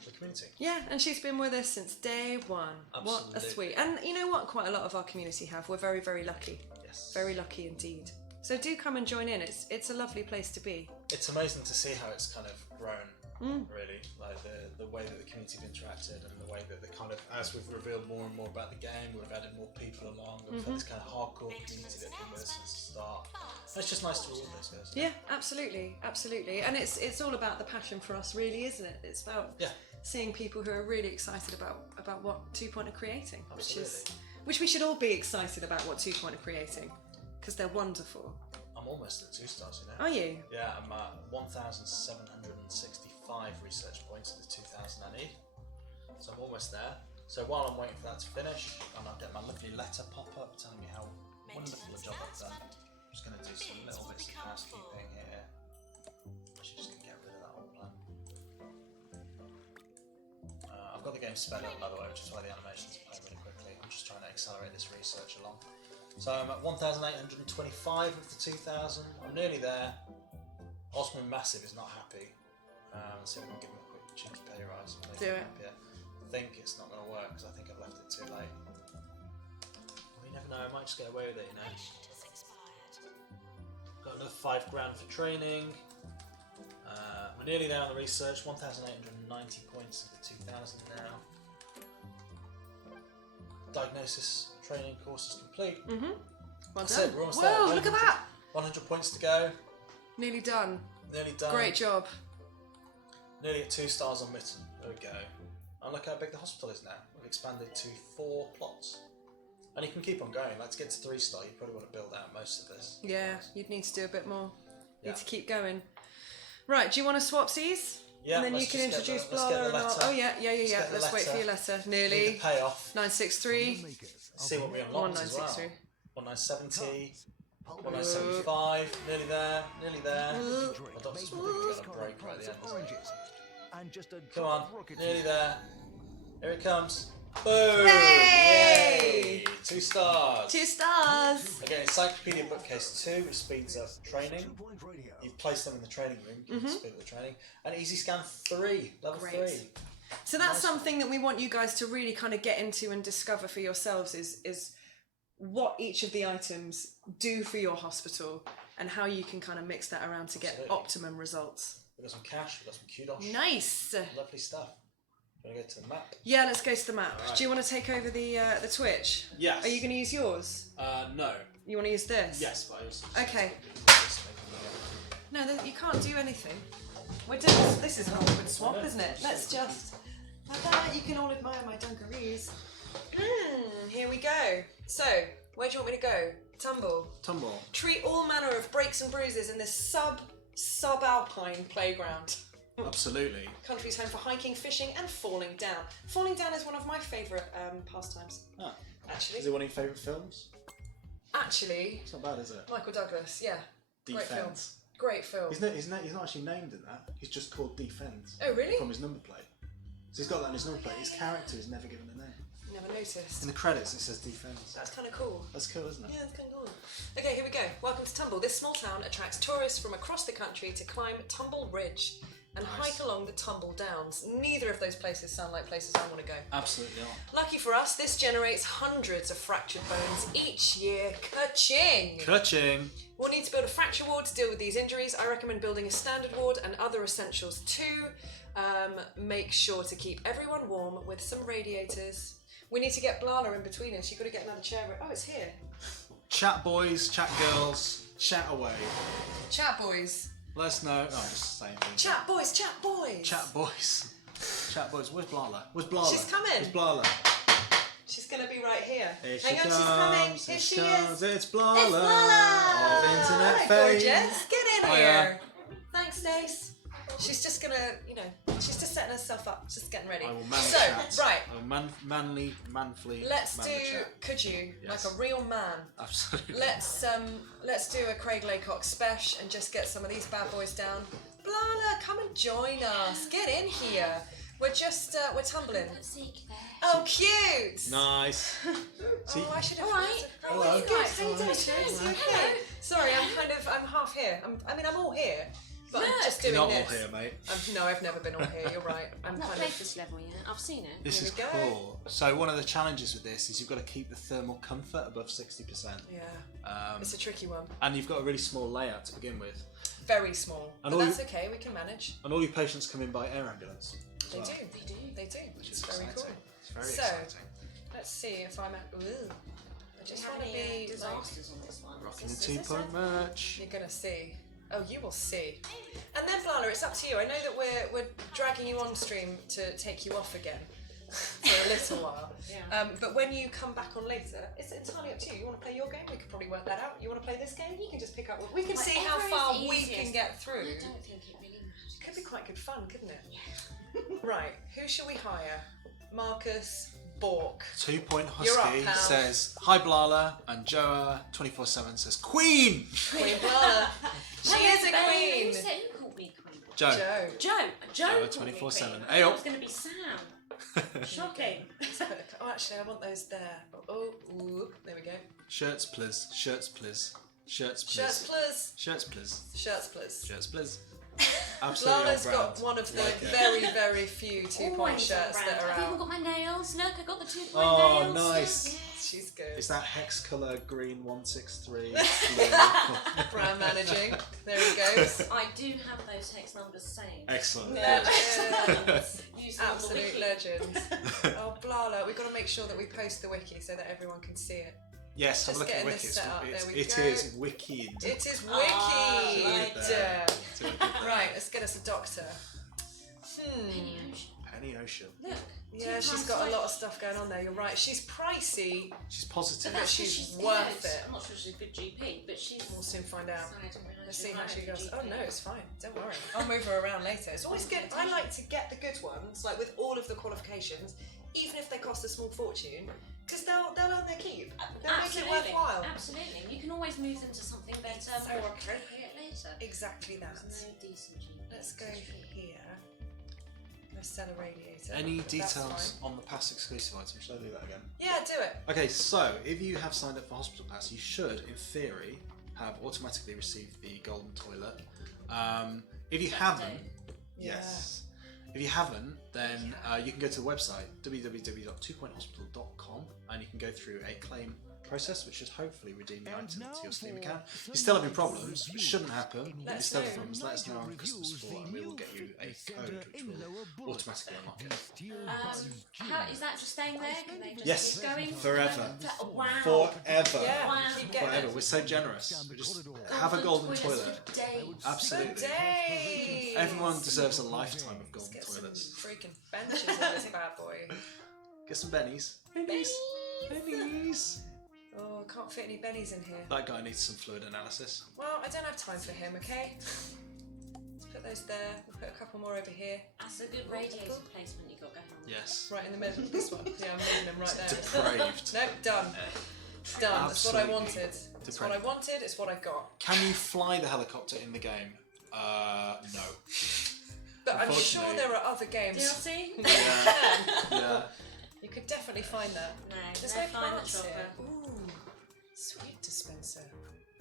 the community. Yeah, and she's been with us since day one. Absolutely. What a sweet. And you know what? Quite a lot of our community have. We're very, very lucky. Yes. Very lucky indeed. So do come and join in. It's a lovely place to be. It's amazing to see how it's kind of grown, really. Like the way that the community have interacted and the way that the kind of, as we've revealed more and more about the game, we've added more people along. We've had this kind of hardcore community that have been with us since the start. And it's just nice to reward those guys. Yeah, absolutely, absolutely. And it's all about the passion for us, really, isn't it? It's about seeing people who are really excited about what 2 Point are creating, which we should all be excited about what 2 Point are creating, because they're wonderful. I'm almost at 2 stars, you know. Are you? Yeah, I'm at 1,765 research points of the 2,000 I need. So I'm almost there. So while I'm waiting for that to finish, and I'll get my lovely letter pop up telling me how wonderful a job I've done. I'm just going to do some little bits of housekeeping here. Actually, just going to get rid of that old plan. I've got the game sped up, by the way, which is why the animations play really quickly. I'm just trying to accelerate this research along. So I'm at 1,825 of the 2,000. I'm nearly there. Osman Massive is not happy. Let's see if we can give him a quick cheeky pay rise. Do it. Happier. I think it's not going to work because I think I've left it too late. Well, you never know. I might just get away with it, you know. Got another $5 grand for training. We're nearly there on the research. 1,890 points of the 2,000 now. Diagnosis training course is complete. Well That's done. it, we're almost Whoa, there. look at that. 100 points to go. Nearly done. Nearly done. Great job. Nearly at 2 stars on Mitten. There we go. And look how big the hospital is now. We've expanded to 4 plots. And you can keep on going. Like to get to 3 star, you probably want to build out most of this. Yeah, you'd need to do a bit more. Yeah. Need to keep going. Right, do you want to swap C's? Yeah, and then you can introduce Blala and I'll... Oh yeah. Let's wait for your letter. Nearly. Payoff. 963. See what we unlocked as well. 1963. 1970. 1975. Nearly there. Nearly there. My doctor's probably going to break right at the end. Come on. Nearly there. Here it comes. Boom! Yay! 2 stars. 2 stars. Again, Encyclopedia Bookcase 2, which speeds up training. You've placed them in the training room, you can speed up the training. And Easy Scan 3, level 3. So that's something that we want you guys to really kind of get into and discover for yourselves is what each of the items do for your hospital and how you can kind of mix that around to get optimum results. We've got some cash, we've got some kudos. Nice. Lovely stuff. Do you want to go to the map? Yeah, let's go to the map. Right. Do you want to take over the Twitch? Yes. Are you going to use yours? No. You want to use this? Yes, but I also... Okay. No, you can't do anything. We're doing this is an awkward swap, isn't it? Let's just like that. You can all admire my dungarees. Here we go. So, where do you want me to go? Tumble. Tumble. Treat all manner of breaks and bruises in this subalpine playground. Absolutely. Country's home for hiking, fishing, and falling down. Falling down is one of my favourite pastimes. Ah. Actually. Is it one of your favourite films? Actually. It's not bad, is it? Michael Douglas, yeah. Defense. Great film. Great film. He's not actually named in that. He's just called Defense. Oh, really? From his number plate. So he's got that on his number plate. His character is never given a name. Never noticed. In the credits, it says Defense. That's kind of cool. That's cool, isn't it? Yeah, that's kind of cool. Okay, here we go. Welcome to Tumble. This small town attracts tourists from across the country to climb Tumble Ridge and hike along the Tumble Downs. Neither of those places sound like places I want to go. Absolutely not. Lucky for us, this generates hundreds of fractured bones each year. Ka-ching! Ka-ching! We'll need to build a fracture ward to deal with these injuries. I recommend building a standard ward and other essentials too. Make sure to keep everyone warm with some radiators. We need to get Blala in between us. You've got to get another chair. Oh, it's here. Chat boys, chat girls, chat away. Chat boys. Let us know. No, I'm just saying things. Chat boys, chat boys. Chat boys. Chat boys. Where's Blala? Where's Blala? She's coming. Where's Blala? She's going to be right here. Here Hang on, she's coming. Here she is. It's Blala. It's Blala. Of internet Hello, fame. gorgeous. Get in Oh, here. yeah. Thanks, Stace. She's just going to, she's just setting herself up. Just getting ready. I will man So, the chat. right. I will manfully Let's man do, the chat. could you, Yes. like a real man. Absolutely. Let's do a Craig Laycock special and just get some of these bad boys down. Blala, come and join us. Get in here. We're just, we're tumbling. Seek there. Oh, cute! Nice. See, I should have. All right. Hello. Good. How you doing, James? You okay? Hello. Sorry, I'm half here. I'm all here, but I'm just doing you're not this. all here, mate. No, I've never been all here. You're right. I'm I've not kind played of. this level yet. I've seen it. This Here is we go. cool. So one of the challenges with this is you've got to keep the thermal comfort above 60%. Yeah. It's a tricky one. And you've got a really small layout to begin with. Very small. And But all that's okay. We can manage. And all your patients come in by air ambulance. as They well, do. They do. Which is very exciting. cool. It's very So, exciting. let's see if I'm at. Ooh. I just want to Any be like. disasters on this one? Rocking Is the this 2 point it? match. You're gonna see. Oh, you will see. And then, Blala, it's up to you. I know that we're dragging you on stream to take you off again for a little while. Yeah. But when you come back on later, it's entirely up to you. You want to play your game? We could probably work that out. You want to play this game? You can just pick up. We can see how Whatever far is we easiest. can get through. I don't think it really matters. Could be quite good fun, couldn't it? Right. Who shall we hire? Marcus Bork. 2 Point You're up, Husky pal. says hi Blala, and Joa 24/7 says Queen. Queen Blala. She is a Who queen. said who called me queen? Joe. Joe. Joe. Joe, called me 24/7. queen. Hey, I up. thought it was going to be Sam. Shocking. Oh, actually, I want those there. Oh, ooh, there we go. Shirts, please. Shirts, please. Shirts, please. Shirts, please. Shirts, please. Shirts, please. Shirts, please. Absolutely Lala's on got brand. one of the Like it. very, very few 2 point Always shirts on that brand. are I've even out. got my nails. Look, I got the 2 point Oh, nails. nice. Yes. She's good. Is that hex colour green 163? Brand managing. There he goes. I do have those hex numbers saved. Excellent. Legends. Use them on the Absolute wiki. legends. Oh, Blala, we've got to make sure that we post the wiki so that everyone can see it. Yes, have a Just look at getting Wiki. this set up. There we It go. is wicked. It is Ah, wiki. right there. It's a wicked there. Right, let's get us a doctor. Penny Ocean. Penny Ocean. Look. Yeah, she's got a lot of stuff going on there. You're right. She's pricey. She's positive. But That's she's she's worth good. it. I'm not sure she's a good GP, but she's. We'll soon find out. Sorry, I didn't realise Let's you see how hired she a goes. GP. Oh no, it's fine. Don't worry. I'll move her around later. It's always good. I like to get the good ones, like with all of the qualifications, even if they cost a small fortune, because they'll earn their keep. They'll make it worthwhile. Absolutely. You can always move them to something better, Exactly. more appropriate later. Exactly that. There's no decent GP. Let's go here. Let's sell a radiator. Any That's details fine. on the pass exclusive item? Should I do that again? Yeah, do it. Okay, so if you have signed up for Hospital Pass, you should, in theory, have automatically received the golden toilet. If you haven't, Yeah. yes. If you haven't, then you can go to the website www.twopointhospital.com and you can go through a claim process, which should hopefully redeem the item to your Steam account. If you're still having problems, which shouldn't happen, if you're still having problems, let us know on Customer Support and we will get you a code which will automatically unlock it. How is that just staying there? Can they just Yes, keep going? forever. Wow. Forever. Yeah, Wow. keep getting Forever. it. We're so generous. We just have a golden toilet. For days. Absolutely. Days. Everyone deserves a lifetime of golden Let's get toilets. some freaking benches in this bad boy. Get some bennies. Bennies. Bennies. Oh, can't fit any bennies in here. That guy needs some fluid analysis. Well, I don't have time for him, okay? Let's put those there. We'll put a couple more over here. That's a good radiator placement you got going on. Yes. Right in the middle. This one. Yeah, I'm putting them right there. Depraved. Nope, done. Done. That's what I Absolutely wanted. It's what I depraved. wanted. It's what I got. Can you fly the helicopter in the game? No. But I'm sure Unfortunately. there are other games. DLC? Yeah. You could definitely find that. No, There's they're no fine, plants the here. chopper. Ooh, sweet dispenser.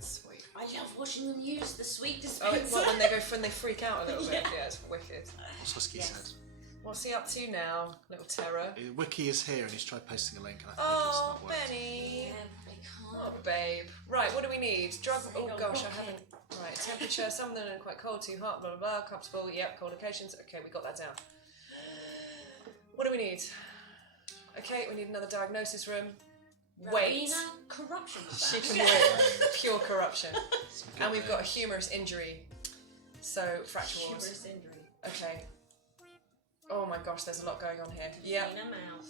Sweet. I love watching them use the sweet Oh, dispenser. it's what, when they freak out a little bit. Yeah, it's wicked. What's Husky Yes. said? What's he up to now, little terror? Wiki is here and he's tried posting a link and I think Oh, it's not worked. Benny. Yeah, they Oh, can't. babe. Right, what do we need? Drug. Oh Single gosh, I rocket. haven't. Right, temperature. Some of them are quite cold, too hot. Blah blah blah. Comfortable. Yep. Cold locations. Okay, we got that down. What do we need? Okay, we need another diagnosis room. Wait. Ravina corruption. was She that? can wait. Pure corruption. And we've got a humerus injury. So fracture wards. Humorous injury. Okay. Oh my gosh, there's a lot going on here. Yep. In a mouth.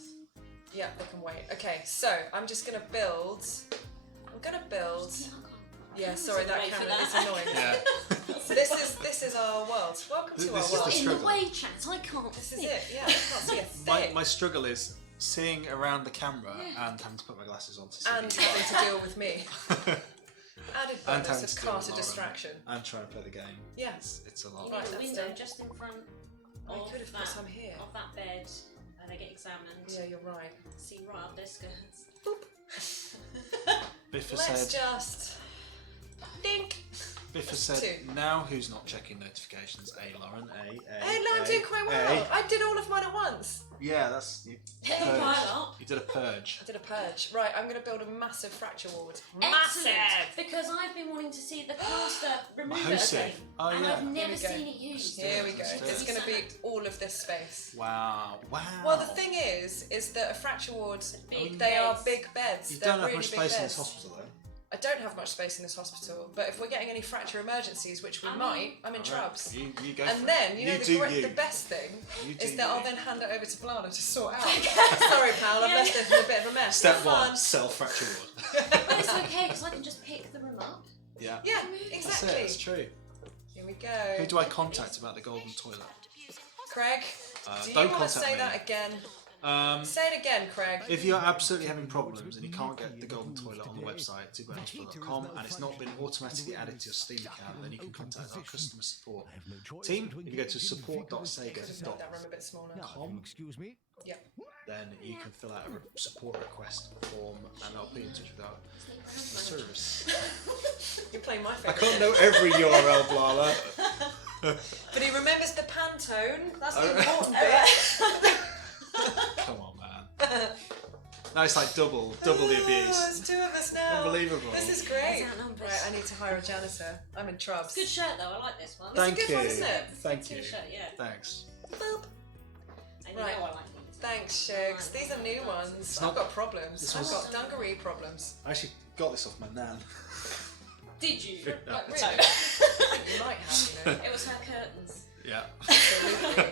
Yeah, they can wait. Okay, so I'm just gonna build. I'm gonna build. Yeah, sorry, that camera is annoying. Yeah. So this is our world. Welcome to This our is world. the In struggle. the way, chat, I can't This see. is it. Yeah, I can't see a My, thing. my struggle is seeing around the camera and having to put my glasses on to see. And having to deal with me. Added And bonus having of to deal with Carter Lauren. distraction. And trying to play the game. Yeah. It's a lot. You Right, need a that's window done. just in front could have put some here. Of that bed, and they get examined. Yeah, you're right. See right up their skirts. Biffa Let's said. just dink. Biffa said. Now who's not checking notifications? A Lauren. Hey, no, I'm doing quite well. I did all of mine at once. Yeah, that's you. You did a purge. I did a purge. Right, I'm going to build a massive fracture ward. Excellent! Because I've been wanting to see the caster remove it again. Oh, and yeah. I've never seen it used. Here we go. Let's do It's it. going to be all of this space. Wow. Well, the thing is that a fracture ward, Big they are beds. big beds. You They're don't have really much big space in beds. this hospital, though. I don't have much space in this hospital, but if we're getting any fracture emergencies, which we might, I'm in trubs. You go And for then, it. you know, the best thing You is do that I'll you. then hand it over to Blana to sort out. Sorry, pal, I've left this in a bit of a mess. Step Have one: fun. sell fracture ward. But it's okay because I can just pick the room up. Yeah. Yeah, That's exactly. it. It's true. Here we Who go. do I contact about the golden toilet? Craig, do you don't want to contact say me. that again? Say it again, Craig. If you're absolutely having problems and you can't get the golden toilet on the website, twobrandhospital.com, and it's not been automatically added to your Steam account, then you can contact our customer support team. If you go to support.sega.com, Just make that room a bit smaller. Excuse me? Yeah. then you can fill out a support request form, and I'll be in touch with our service. You're playing my I favourite. can't know every URL, Blala. But he remembers the Pantone. That's the Oh. important bit. Come on, man. Now it's like double the Oh, abuse. there's two of us now. Unbelievable. This is great. It's outnumbers. Right, I need to hire a janitor. I'm in trubs. Good shirt though, I like this one. Thank good you. one, isn't it? Thank Good you. shirt, yeah. Thanks. Boop. And Right. you know I like these. Thanks, Shigs. These are new ones. I've got problems. I've got dungaree problems. I actually got this off my nan. Did you? Like, It's really? I think you might have, you know. It was her curtains. Yeah. Absolutely.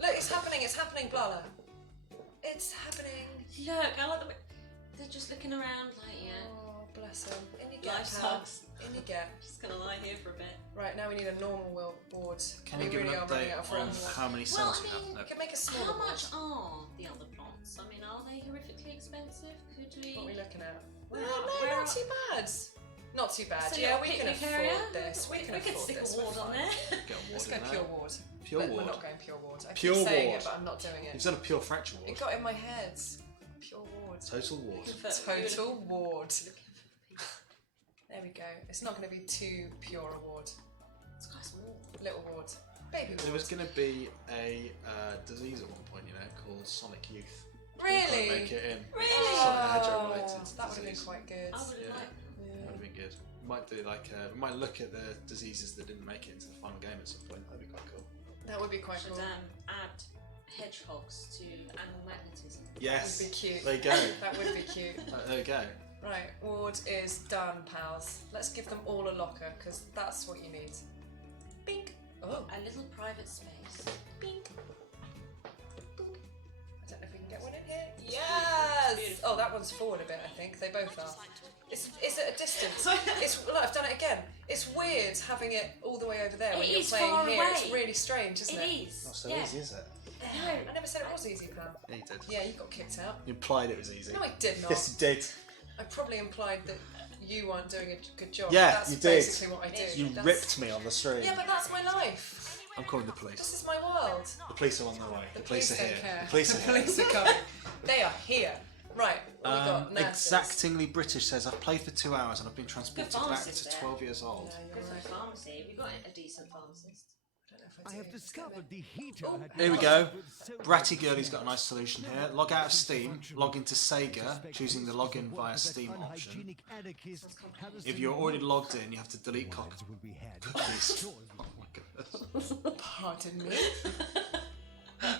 Look, it's happening, Blala. It's happening. Look, I like the way they're just looking around like, yeah. Oh, bless them. In you get, Life pal. sucks. In you get. Just gonna lie here for a bit. Right, now we need a normal ward. Can we you give really an are running update out of on room. how many Well, cells I we have? mean, No. We can make a smaller How much ward. are the other plots? I mean, are they horrifically expensive? Could we? What are we looking at? Where No, are- no, where not are- too bad. Not too bad. So Yeah, you're we can picnic area? afford this. We can could afford stick this. a We're ward on fine. there. Get a ward Let's in go there. pure ward. Pure But ward. We're not going pure ward. I Pure keep saying ward. it, but I'm not doing You've it. done a pure fracture It ward. got in my head. Pure ward. Total ward. Total ward. There we go. It's not going to be too pure a ward. It's quite small. Little ward. Baby There ward. was going to be a disease at one point, you know, called Sonic Youth. Really? Couldn't make it in. Really? Sonic the Hedgehog related that would have been disease. quite good. I would have Yeah. liked. Would have been good. We might do like we might look at the diseases that didn't make it into the final game at some point. That'd be quite cool. That would be quite Should cool. add hedgehogs to animal magnetism. Yes. Would be cute. There you go. That would be cute. There you go. Right, ward is done, pals. Let's give them all a locker, because that's what you need. Bink. Oh, A little private space. bink. Boop. I don't know if we can get one in here. Yes! Beautiful. Oh, that one's forward a bit, I think. They both are. It's at a distance. It's look, I've done it again. It's weird having it all the way over there when It you're is playing far here. away. It's really strange, isn't it? It is. Not so yeah. easy, is it? No, I never said it was easy, pal. Yeah, you did. Yeah, you got kicked out. You implied it was easy. No, I did not. Yes, you did. I probably implied that you weren't doing a good job. Yeah, That's you did. basically what I do. You That's- ripped me on the stream. Yeah, but that's my life. I'm calling the police. This is my world. The police are on their way. The police are don't here. care. The police are The here. police are coming. They are here. Right, what we got nurses. Exactingly British says I've played for 2 hours and I've been transported back pharmacist to there. 12 years old. Yeah, you're Good for right. the pharmacy. Have you got a decent pharmacist? I don't know if I do. have discovered the heater had Here we been go. filled with so Bratty Girlie's got a nice solution here. Log out of Steam, log into Sega, choosing the login via Steam option. unhygienic anarchist If you're already logged in, you have to delete will be had. cookies. Oh my goodness. Pardon me.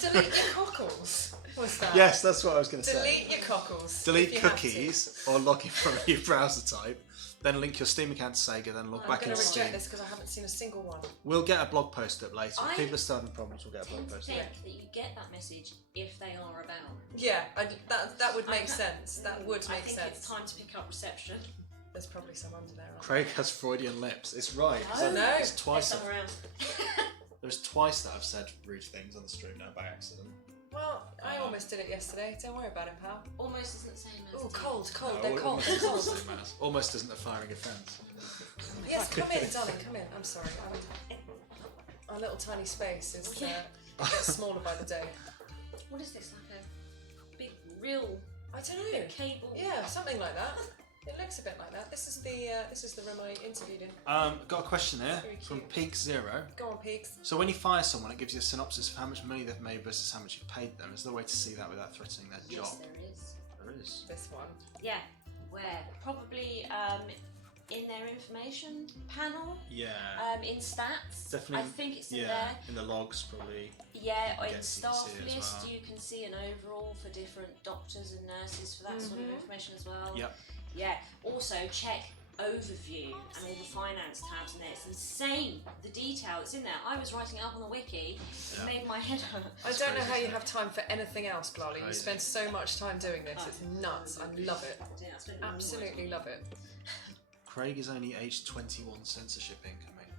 Delete your cockles. What's that? Yes, that's what I was going to say. Delete your cockles. Delete if you have to. cookies or log in from a new browser type. Then link your Steam account to Sega, then log I'm back going into to Steam. reject this because I haven't seen a single one. We'll get a blog post up later. If I people are still having problems, we'll get a blog tend to post think up. that you get that message if they are about. Yeah, that would make sense. That would I make think sense. it's time to pick up reception. There's probably some under there. Aren't Craig has Freudian lips. It's right. 'cause No. I've- No. It's twice. There's some around. There's twice that I've said rude things on the stream now by accident. there? Well, I almost did it yesterday. Don't worry about it, pal. Almost isn't the same as. Oh, tea. cold. No, They're cold. almost They're isn't cold. the same as. Almost isn't a firing offence. Yes, come in, darling. Come in. I'm sorry. Our little tiny space is It gets smaller by the day. What is this? Like a big real? I don't know. Big cable. Yeah, something like that. It looks a bit like that. This is the room I interviewed in. Got a question here from Peak Zero. Go on, Peaks. So when you fire someone, it gives you a synopsis of how much money they've made versus how much you've paid them. Is there a way to see that without threatening their job? Yes, there is. There is. This one. Yeah. Where? Probably in their information panel. Yeah. In stats. Definitely. I think it's in there. In the logs, probably. Yeah, or in Guess you staff can see it as list, well. you can see an overall for different doctors and nurses for that sort of information as well. Yep. Yeah. Also, check overview and all the finance tabs in there. It's insane the detail that's in there. I was writing it up on the wiki. It made my head hurt. I don't know how you have time for anything else, Blolly. You Crazy. spend so much time doing this. It's nuts. I love it. Yeah, I spent all my Absolutely time. love it. Craig is only aged 21, censorship incoming.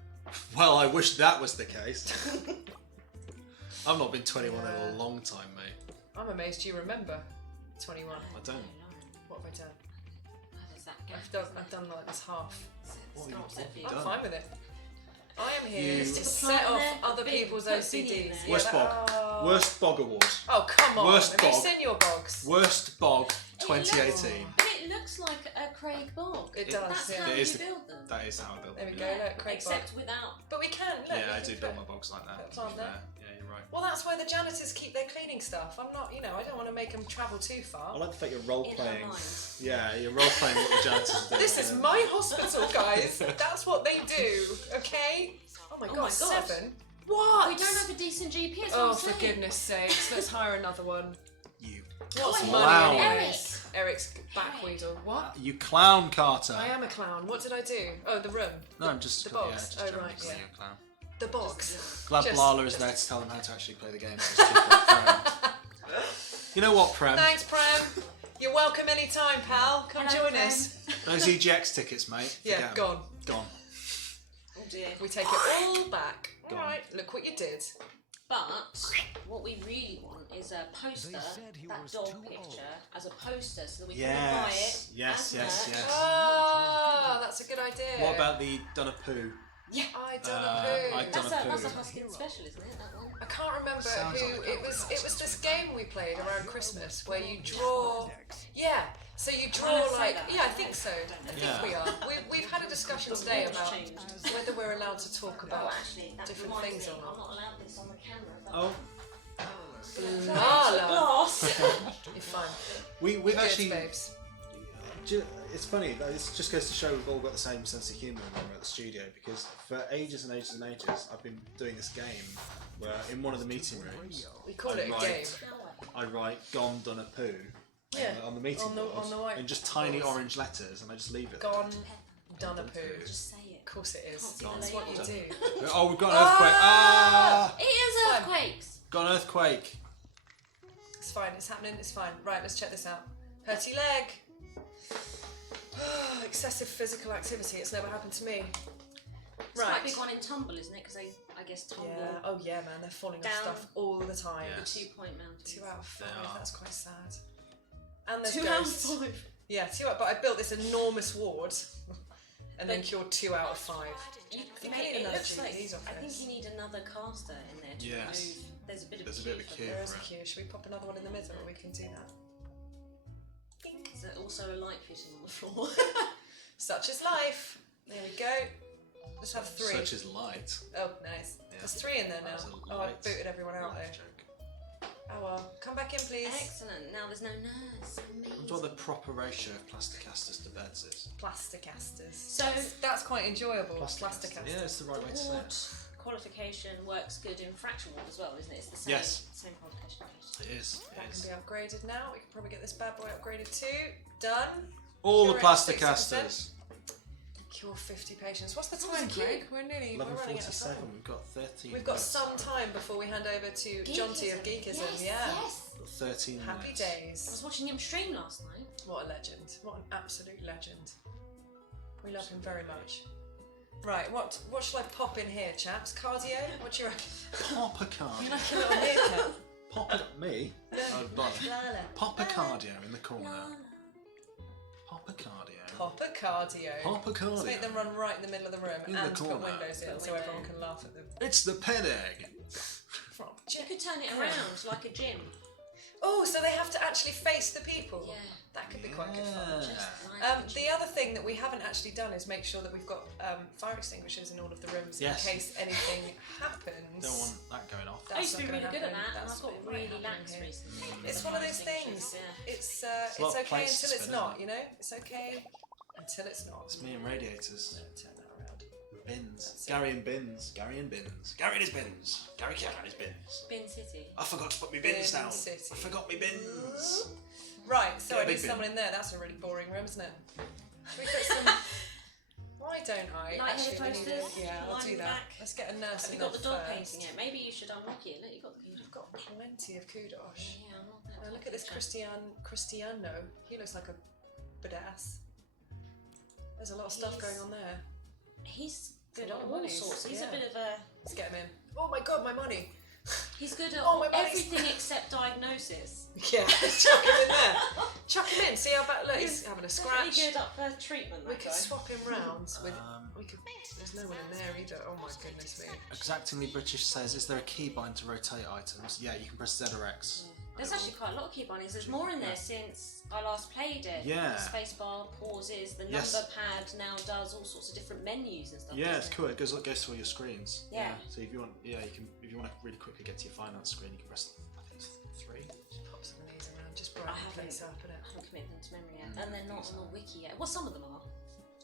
Well, I wish that was the case. I've not been 21 in a long time, mate. I'm amazed you remember 21. I don't. What have I done? How does that go? I've done like this half. What It's not have you set I'm done? fine with it. I am here You- to Stick a set plant off there, other put big- people's put big in OCDs. there. Worst bog. Oh. Worst bog award. Oh, come on. Worst Have you bog. seen your bogs? Worst bog 2018. But it looks like a Craig bog. It does, That's yeah. how It you is the- build them. That is how I built There we them. go, Yeah, look, Craig Except bog. without. But we can, look. yeah I we do can build put- my bogs like that. put a to plant be there. fair. Yeah, you're right. Well, that's where the janitors keep their cleaning stuff. I'm not, I don't want to make them travel too I far. like the fact you're role In her playing. mind. Yeah, you're role playing what the janitors are doing. This is my hospital, guys. That's what they do, okay? Oh my Oh god, my God. 7? What? We don't have a decent GP. That's Oh, what I'm for saying. goodness sakes. Let's hire another one. You. What's Clown. money Eric. anyways? Eric's backweedle. What? You clown, Carter. I am a clown. What did I do? Oh, the room. No, I'm just. The yeah, box. just Oh, generally right, calling yeah. you a clown. The box. Glad Just- Blala is there to tell them how to actually play the game. So it's people at Prem. You know what, Prem? Thanks, Prem. You're welcome anytime, pal. Come Hello, join Prem. us. Those EGX tickets, mate. Yeah, forget 'em. gone. Gone. Oh dear. We take it all back. Gone. Alright, look what you did. But what we really want is a poster, They said he that was dog too picture, old. as a poster, so that we can all buy it. Yes. Yes. as Yes. merch. Yes. Ah, that's a good idea. What about the Donna Poo? I done I a poo. done That's a a poo. Huskin special, isn't it? That one. I can't remember Sounds who like it was. It was this game we played around Christmas where you draw. Yeah. So you draw Wanna say like. that? Yeah, I think so. I think Yeah. we are. We've had a discussion today about whether we're allowed to talk Oh, about actually, that different reminds things me, or I'm not. not allowed this on the camera. Oh, Lala. Glass. You're fine. we've Good, actually. babes. It's funny. This just goes to show we've all got the same sense of humour when we're at the studio. Because for ages and ages and ages, I've been doing this game where in one of the meeting rooms, We call I it a write- game. I write "Gone Done a Poo" Yeah, on the meeting on the- board on the white in just tiny boards. orange letters, and I just leave it. Gone, done a poo. Just say it. Of course it is. Can't see the That's what you label. do. There. Oh, we've got an earthquake! Ah! It is earthquakes. Got an earthquake! It's fine. It's happening. It's fine. Right, let's check this out. Hurty leg. Excessive physical activity. It's never happened to me. It's quite Right. a big one in Tumble, isn't it? Because I guess Tumble. Yeah. Oh yeah, man. They're falling off Down. stuff all the time. Yeah. The 2-point mountain. 2 out of 5. They are. That's quite sad. And there's 2 out of ghosts. 5. Yeah, 2 out. But I built this enormous ward, and then cured 2 out of 5. You Mate, need it another looks like GP's office. I think you need another caster in there to Yes. remove. There's a bit of There's a a queue. bit of a for queue. them. There is a for it. queue. Should we pop another one in the middle? We can do that. There's also a light fitting on the floor. Such is life. There we go. Let's have 3. Such is light. Oh, nice. Yeah. There's 3 in there That now. was a Oh, I've light- booted everyone out light there. joke. Oh well. Come back in, please. Excellent. Now there's no nurse. I wonder Amazing. what the proper ratio of plasticasters to beds is. Plasticasters. So That's quite enjoyable. Plasticasters. Plasticasters. Yeah, it's the right way to say ward it. qualification works good in fracture ward as well, isn't it? It's the same. Yes. Same qualification. It is. That It can is. be upgraded now. We can probably get this bad boy upgraded too. Done. All the Cure plasticasters. Cure 50 patients. What's the What time, was the Craig? We're running out of time. 11:47. We've got 13. We've got minutes. some time before we hand over to Jonty of Geekism. Yes, Yeah. yes. We've got 13 Happy minutes. I was days. watching him stream last night. What a legend. What an absolute legend. We love him very much. Right, what shall I pop in here, chaps? Cardio? What do you reckon? Pop a cardio. You like a little meerkat? Pop it at me. No. Oh, blimey. Lala. Pop a cardio in the corner. Pop a cardio. Pop a cardio. Pop a Let's cardio. make them run right in the middle of the room In the and put corner. windows in so everyone can laugh at them. It's the pen egg. From You could turn it around like a gym. Oh, so they have to actually face the people. Yeah. That could be quite good fun. Just The other thing that we haven't actually done is make sure that we've got fire extinguishers in all of the rooms in case anything happens. Don't want that going off. I used to be really good at that, and That's I've got what might really happen lax here. recently. It's one of those things. It's okay until it's not, you know? It's okay until it's not. It's me and radiators. Turn that around. Bins. Gary and bins. Gary and bins. Gary and his bins. Gary Keller and his bins. Bin City. I forgot to put my bins Bin down. City. I forgot my bins. Right, so Get a I need big bin. someone in there. That's a really boring room, isn't it? Should we put some... Why don't I? Light-headed we need posters, yeah, I'll do lining that. back. Let's get a nurse Have in you got the there dog first. painting it? Maybe you should unlock it. Look, you've got the I've got plenty of kudos. Yeah, I'm not that. Oh, look at this Cristiano. He looks like a badass. There's a lot of stuff going on there. He's good a lot at of all money, sorts. He's yeah. a bit of a. Let's get him in. Oh my god, my money. He's good at Oh, my money's- everything except diagnosis. Yeah, chuck him in there. Chuck him in. See how bad. Look, he's having a Definitely scratch. good up for treatment. We That could guy. swap him round with. We could. There's no one in there either. Oh my goodness me. Exactingly British says, is there a keybind to rotate items? Yeah, you can press Z or X. There's actually quite a lot of key bindings. There's more in there since I last played it. Yeah. The spacebar, pauses, the Yes. number pad now does all sorts of different menus and stuff. Yeah, it's doesn't it? cool. It goes through all your screens. Yeah. So if you want, you can. If you want to really quickly get to your finance screen, you can press. I think it's 3. Just pop some of these around. Just I brighten the haven't, place up, innit? I haven't committed them to memory yet. And they're not on the wiki yet. Well, some of them are.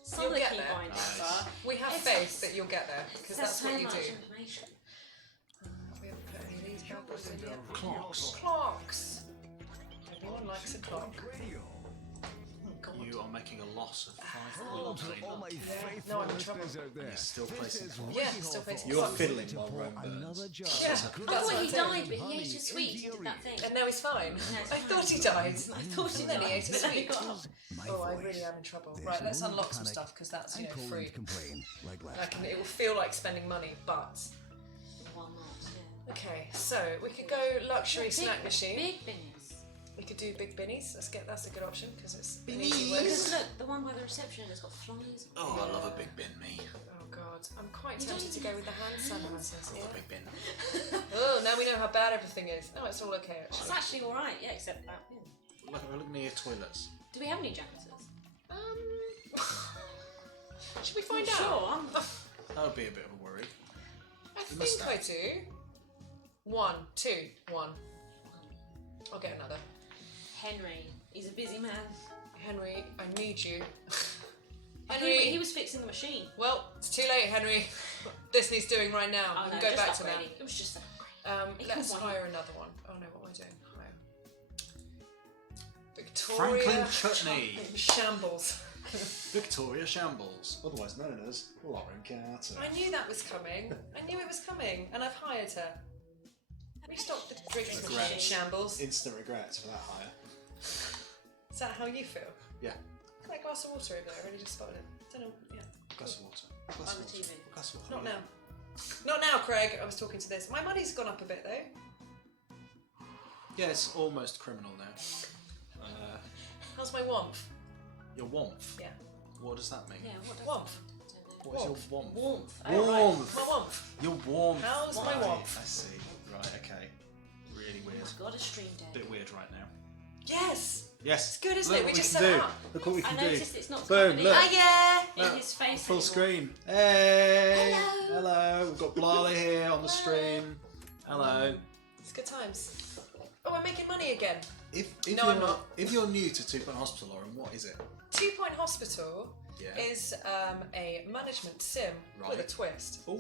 Some You'll of the get key there. bindings Nice. are. We have It's- faith that you'll get there because There's that's so what you much do. information. We haven't put any of these bad boys in yet. Clocks. Clocks. Everyone likes a clock. You are making a loss of Hello to all £5. my faithful no, I'm in trouble. listeners out there. You're still This facing is clocks. Yeah, Ricky still Hall facing from You're clocks. fiddling to while pour Rome burns. another jar Yeah, of that's good what I thought I'm he saying. died, but he honey ate a sweet. He did that thing. And now he's fine. it's I fine. thought he died. I thought he And then he died, ate a but then he sweet. got up. My Oh, I voice. really am in trouble. There's Right, let's no need to unlock some panic stuff because that's and call free. and complain like last I can, time. it will feel like spending money, but Why not? Yeah. okay. So we could go luxury snack machine. Big binnies. We could do big binnies. That's a good option because it's an easy Binnies. way. Because look, the one by the reception has got flies. Oh, I love a big bin, me. Oh god, I'm quite You tempted don't to go with the hand sanitizers. I love a big bin. Oh, now we know how bad everything is. No, it's all okay It's actually. actually alright, yeah, except that. Yeah. Look, we're looking at your toilets. Do we have any janitors? Should we find out? Sure, I'm. That would be a bit of a worry. I must think I do. 1, 2, 1. I'll get another. Henry. He's a busy man. Henry, I need you. He was fixing the machine. Well, it's too late, Henry. This needs doing right now. Oh, we no, can go just back to upgrading. It was just an upgrade. Let's One. hire another one. Oh no, what am I doing? Hire. Victoria Franklin Chutney. Shambles. Victoria Shambles, otherwise known as Lauren Carter. I knew that was coming. I knew it was coming, and I've hired her. We stopped the drinks machine, Regret. Shambles. Instant regrets for that hire. Is that how you feel? Yeah. Can I glass of water over there? I really just spotted it. Don't know. Yeah. Glass of water. Glass On of the water. TV. Glass of water. Not now. Not now, Craig. I was talking to this. My money's gone up a bit though. Yeah, it's almost criminal now. How's my warmth? Your warmth. Yeah. What does that mean? Yeah, what does Warmth. What is your warmth? Warmth. Warmth. My warmth. Your warmth. How's my Right, warmth? I see. Right, okay. Really weird. I've got a stream deck. Bit weird right now. Yes. Yes. It's good, isn't Look it? We what just can set it do. up. Look what we I can do. noticed it's not Boom, coming look. Oh yeah. in his face Full anymore. screen. Hey. Hello. Hello. We've got Blarley here on the stream. Hello. It's good times. Oh, we're making money again. If No, I'm not. If you're new to 2 Point Hospital, Lauren, what is it? 2 Point Hospital Yeah. is a management sim with a Right. twist. Oh,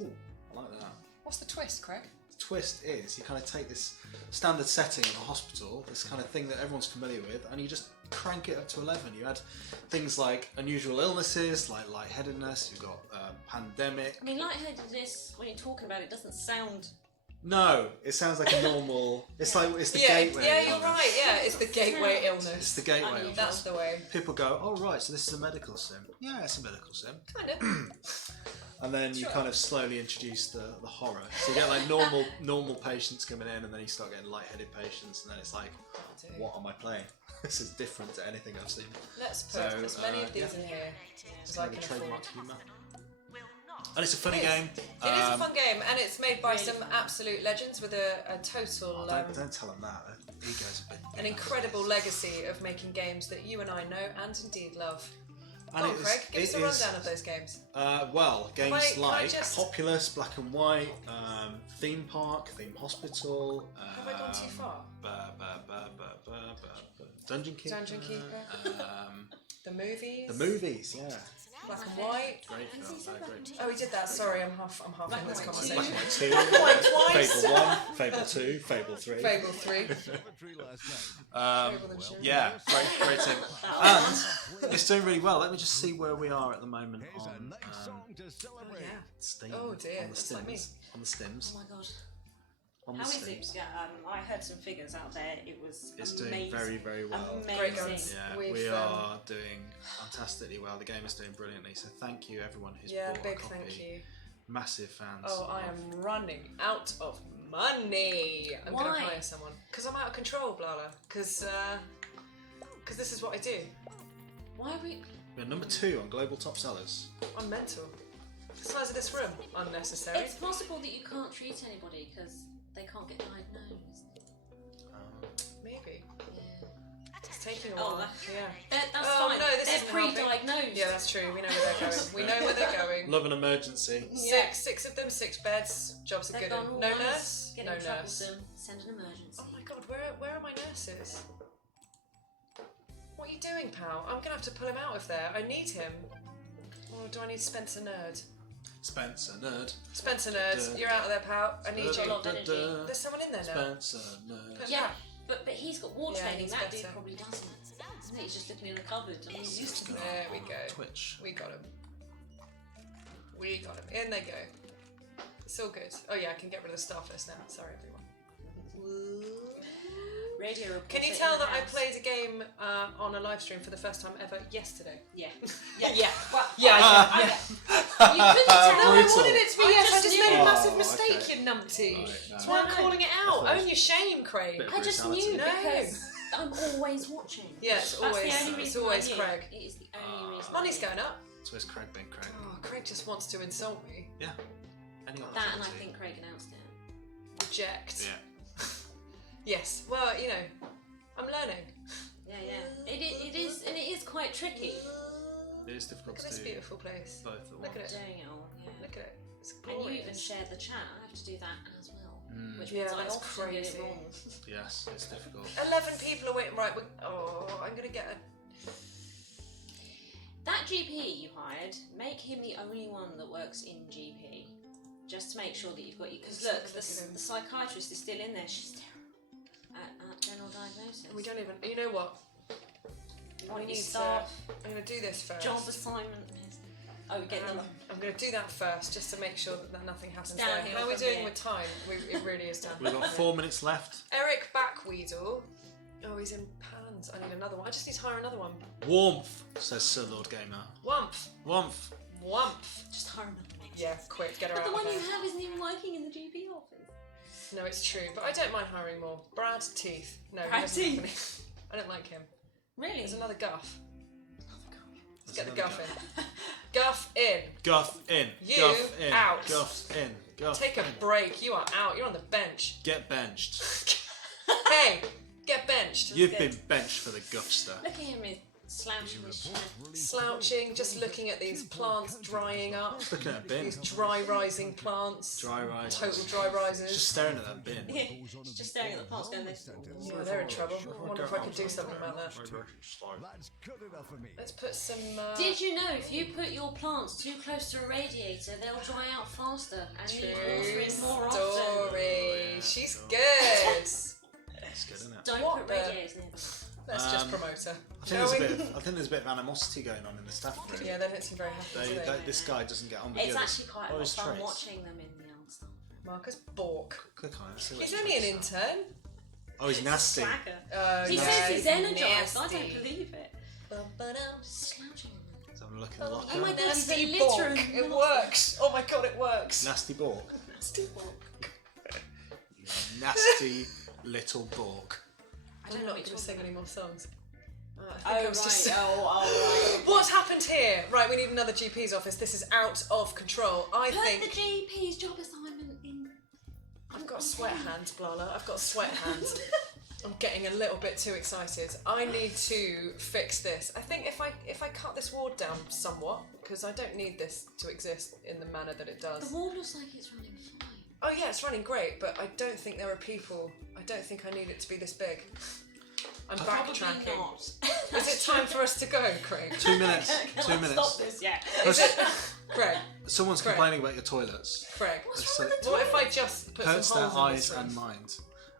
I like that. What's the twist, Craig? The twist is you kind of take this standard setting of a hospital, this kind of thing that everyone's familiar with, and you just crank it up to 11. You add things like unusual illnesses, like lightheadedness. You've got pandemic. I mean, lightheadedness, when you're talking about it, doesn't sound. No, it sounds like a normal. It's like it's the Yeah, gateway. yeah, you're illness. right. Yeah, it's the gateway It's illness. the gateway. Unusual. illness. That's the way. People go, oh right, so this is a medical sim. Yeah, it's a medical sim. Kind of. And then you Sure. kind of slowly introduce the horror. So you get like normal patients coming in, and then you start getting lightheaded patients, and then it's like, what am I playing? This is different to anything I've seen. Let's put So, as many of these yeah. in here It's as I kind of can the afford. trademark humour. And it's a funny game. It is a fun game, and it's made by some absolute legends with a total... don't tell them that. Ego's a bit... An incredible legacy of making games that you and I know and indeed love. And Go on, Craig, give us a rundown of those games. Games like Populous, Black and White, Theme Park, Theme Hospital... Have I gone too far? Dungeon Keeper. The movies. The movies, yeah. Black and White. Great film. Great. Oh, we did that. Sorry, I'm half in this conversation. Fable 2, Fable 1, Fable 2, Fable 3. Fable 3. Yeah, great team. And it's doing really well. Let me just see where we are at the moment on Steam. Oh dear, on the it's like me. On the Stims. Oh my god. On How the is Stims. it? Yeah, I heard some figures out there. It was It's amazing. doing very, very well. Amazing. Great guns. Yeah, we are doing fantastically well. The game is doing brilliantly. So thank you everyone who's bought a big copy. thank you. Massive fans. Oh, I am running out of money. I'm going to hire someone. Because I'm out of control, Blala. Because this is what I do. Why are we... We're number 2 on global top sellers. I'm mental. The size of this room, unnecessary. It's possible that you can't treat anybody because they can't get diagnosed. Maybe. Yeah. It's taking a while. That's Oh, fine. no, this They're isn't helping. pre-diagnosed. Yeah, that's true. We know where they're going. We know where they're going. Love an emergency. Six of them, 6 beds. Jobs are They've good. gone all No nice, nurse. getting No nurse. troublesome. Send an emergency. Oh my god, where are my nurses? What are you doing, pal? I'm gonna have to pull him out of there. I need him. Or do I need Spencer Nerd? Spencer Nerd. Spencer Nerd, you're out of there, pal. I need Got a you. lot of energy. There's someone in there now. Spencer Nerd. Put him Yeah, back. but he's got war Yeah, training. he's That dude better. probably doesn't. Isn't it? He's just looking in the cupboard. I mean, he's used to that. There we go. Twitch. We got him. We got him. In they go. It's all good. Oh yeah, I can get rid of the staff list now. Sorry, everyone. Radio reporter Can you in tell the that I house. played a game on a live stream for the first time ever yesterday? Yeah. Yeah. Well, Yeah. you couldn't tell. No, I Brutal. wanted it to be I yes. I just just knew. made a massive Oh, mistake, okay. you numpty. Right, no. That's why I'm No, no. calling it out. That's Own your shame, Craig. Bit of I just brutality. knew No. because I'm always watching. Yeah, it's That's always the only reason it's always I knew. Craig. It is the only reason. Money's I knew. going up. So it's Craig being Craig. Oh, Craig just wants to insult me. Yeah. Any That and I opportunity. think Craig announced it. Reject. Yeah. Yes. Well, you know, I'm learning. Yeah. It is, and it is quite tricky. It is difficult Look at to this do beautiful place. both at Look once. at it. Doing it all. Yeah. Look at it. It's And you glorious. even shared the chat. I have to do that as well. Which Yeah, means I that's often get crazy. it wrong. Yes, it's difficult. 11 people are waiting. Right. I'm gonna get a. That GP you hired, make him the only one that works in GP. Just to make sure that you've got you. Because look, the psychiatrist is still in there. She's still at general diagnosis. We don't even. You know what? We need to. staff. I'm gonna do this first. Job assignment. Oh, get them. I'm going to do that first, just to make sure that nothing happens there. Downhill How are we from doing here. with time? It really is down. We've got 4 minutes left. Eric Backweedle. Oh, he's in pans. I need another one. I just need to hire another one. Warmth, says Sir Lord Gamer. Wumph. Warmth. Wumph. Just hire another one. Yeah, quick, get her But out the one of you there. have isn't even working in the GP office. No, it's true, but I don't mind hiring more. Brad Teeth. No, he Brad doesn't Teeth. have any. I don't like him. Really? There's another Guff. Let's get the another Guff in. Guff in. Guff in. You Guff in. out. Guff in. Guff Take a in. break. You are out. You're on the bench. Get benched. Hey, get benched. You've been benched for the Guffster. Look at him slouching his chair. Slouching, just looking at these plants drying up. Looking at a bin. These dry rising plants. Dry rise. Total dry risers. Just staring at that bin. Yeah, he's just staring at the plants going this. Yeah, they're in trouble. I wonder if I could do something about that. That's good enough for me. Let's put some. Did you know if you put your plants too close to a radiator, they'll dry out faster and need watering more often? story. She's good. It's good, isn't it? Don't What put the- radiators near them. Let's just promote her. I think there's a bit of animosity going on in the staff room. Yeah, they don't seem very happy today. This guy doesn't get on with It's the others. actually quite a Or lot of his fun traits. watching them in the old stuff. Marcus Bork. Click on it. See what He's his only an traits are. intern. Oh, he's nasty. Slacker. He yeah, says he's energized. nasty. I don't believe it. Ba-ba-dum. Slouching. Let's have a look in the locker. Oh my God, he's a Nasty literal Bork. It monster. works. Oh my god, it works. Nasty Bork. Nasty Bork. You nasty little Bork. I I'm don't know not what going you're to sing talking any more songs. I think I was just... right. What's happened here? Right, we need another GP's office. This is out of control. I Put think... the GP's job assignment in. I've got sweat hands, Blala. I've got sweat hands. I'm getting a little bit too excited. I need to fix this. I think if I cut this ward down somewhat, because I don't need this to exist in the manner that it does. The ward looks like it's running fine. Oh yeah, it's running great, but I don't think there are people. I don't think I need it to be this big. I'm backtracking. Probably not. Is it time for us to go, Craig? 2 minutes. Can 2 I minutes. Stop this, yeah. Craig, Someone's Craig. complaining about your toilets. Craig. What's wrong with the What if I just put Hurts some their holes in eyes this and room? mind.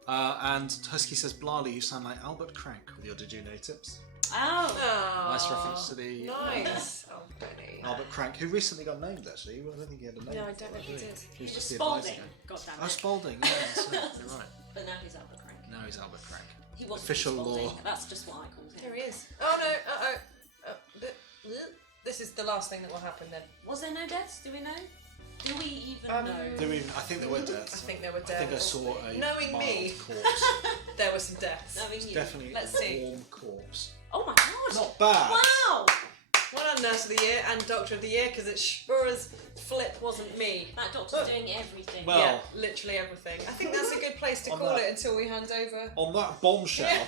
And Husky says, Blarley, you sound like Albert Crank with your Did You Know tips. Oh. Oh, Nice reference to the nice. Oh, Benny. Albert Crank, who recently got named actually. Well, I don't think he had a name. No, I don't know if he did. He was It was just the Spalding. advisor. God damn Oh, it. Spalding, yeah, that's it. You're right. But now he's Albert Crank. Now he's Albert Crank. He wasn't Official Spalding. law. That's just what I called Here him. he is. Oh no, this is the last thing that will happen then. Was there no deaths? Do we know? Do we even know? I think there were I deaths. think there were I think I deaths. saw a Knowing mild me. corpse. There were some deaths. Knowing you. Definitely Let's a see. warm corpse. Oh my god. Not bad. Wow. Well done, Nurse of the Year and Doctor of the Year, because it sure as flip wasn't me. That doctor's doing everything. Well- Yeah, literally everything. I think that's a good place to On call that- it until we hand over. On that bombshell,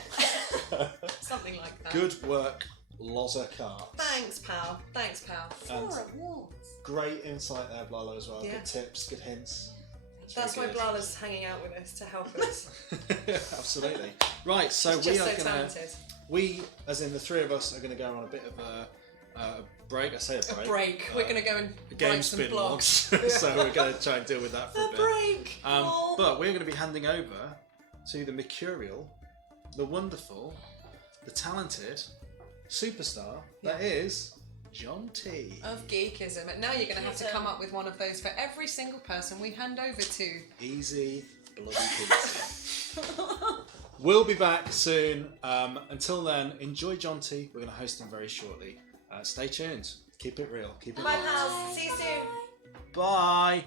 Something like that. good work, Loza Cart. Thanks, pal. Thanks, pal. And 4 awards. great insight there, Blalo, as well. Yeah. Good tips, good hints. It's That's why very good. Blala's hanging out with us to help us. Absolutely. Right, so She's we just are so going talented. we, as in the three of us, are going to go on a bit of a break. I say a break. A break. We're going to go and a game write some spin blogs. launch. So we're going to try and deal with that for a A bit. break. Lol. But we're going to be handing over to the mercurial, the wonderful, the talented superstar that is John T. Of geekism. And now you're going to have to come up with one of those for every single person we hand over to. Easy bloody peasy. We'll be back soon. Until then, enjoy John T. We're going to host him very shortly. Stay tuned. Keep it real. Keep it Bye, real. pals. See you soon. Bye.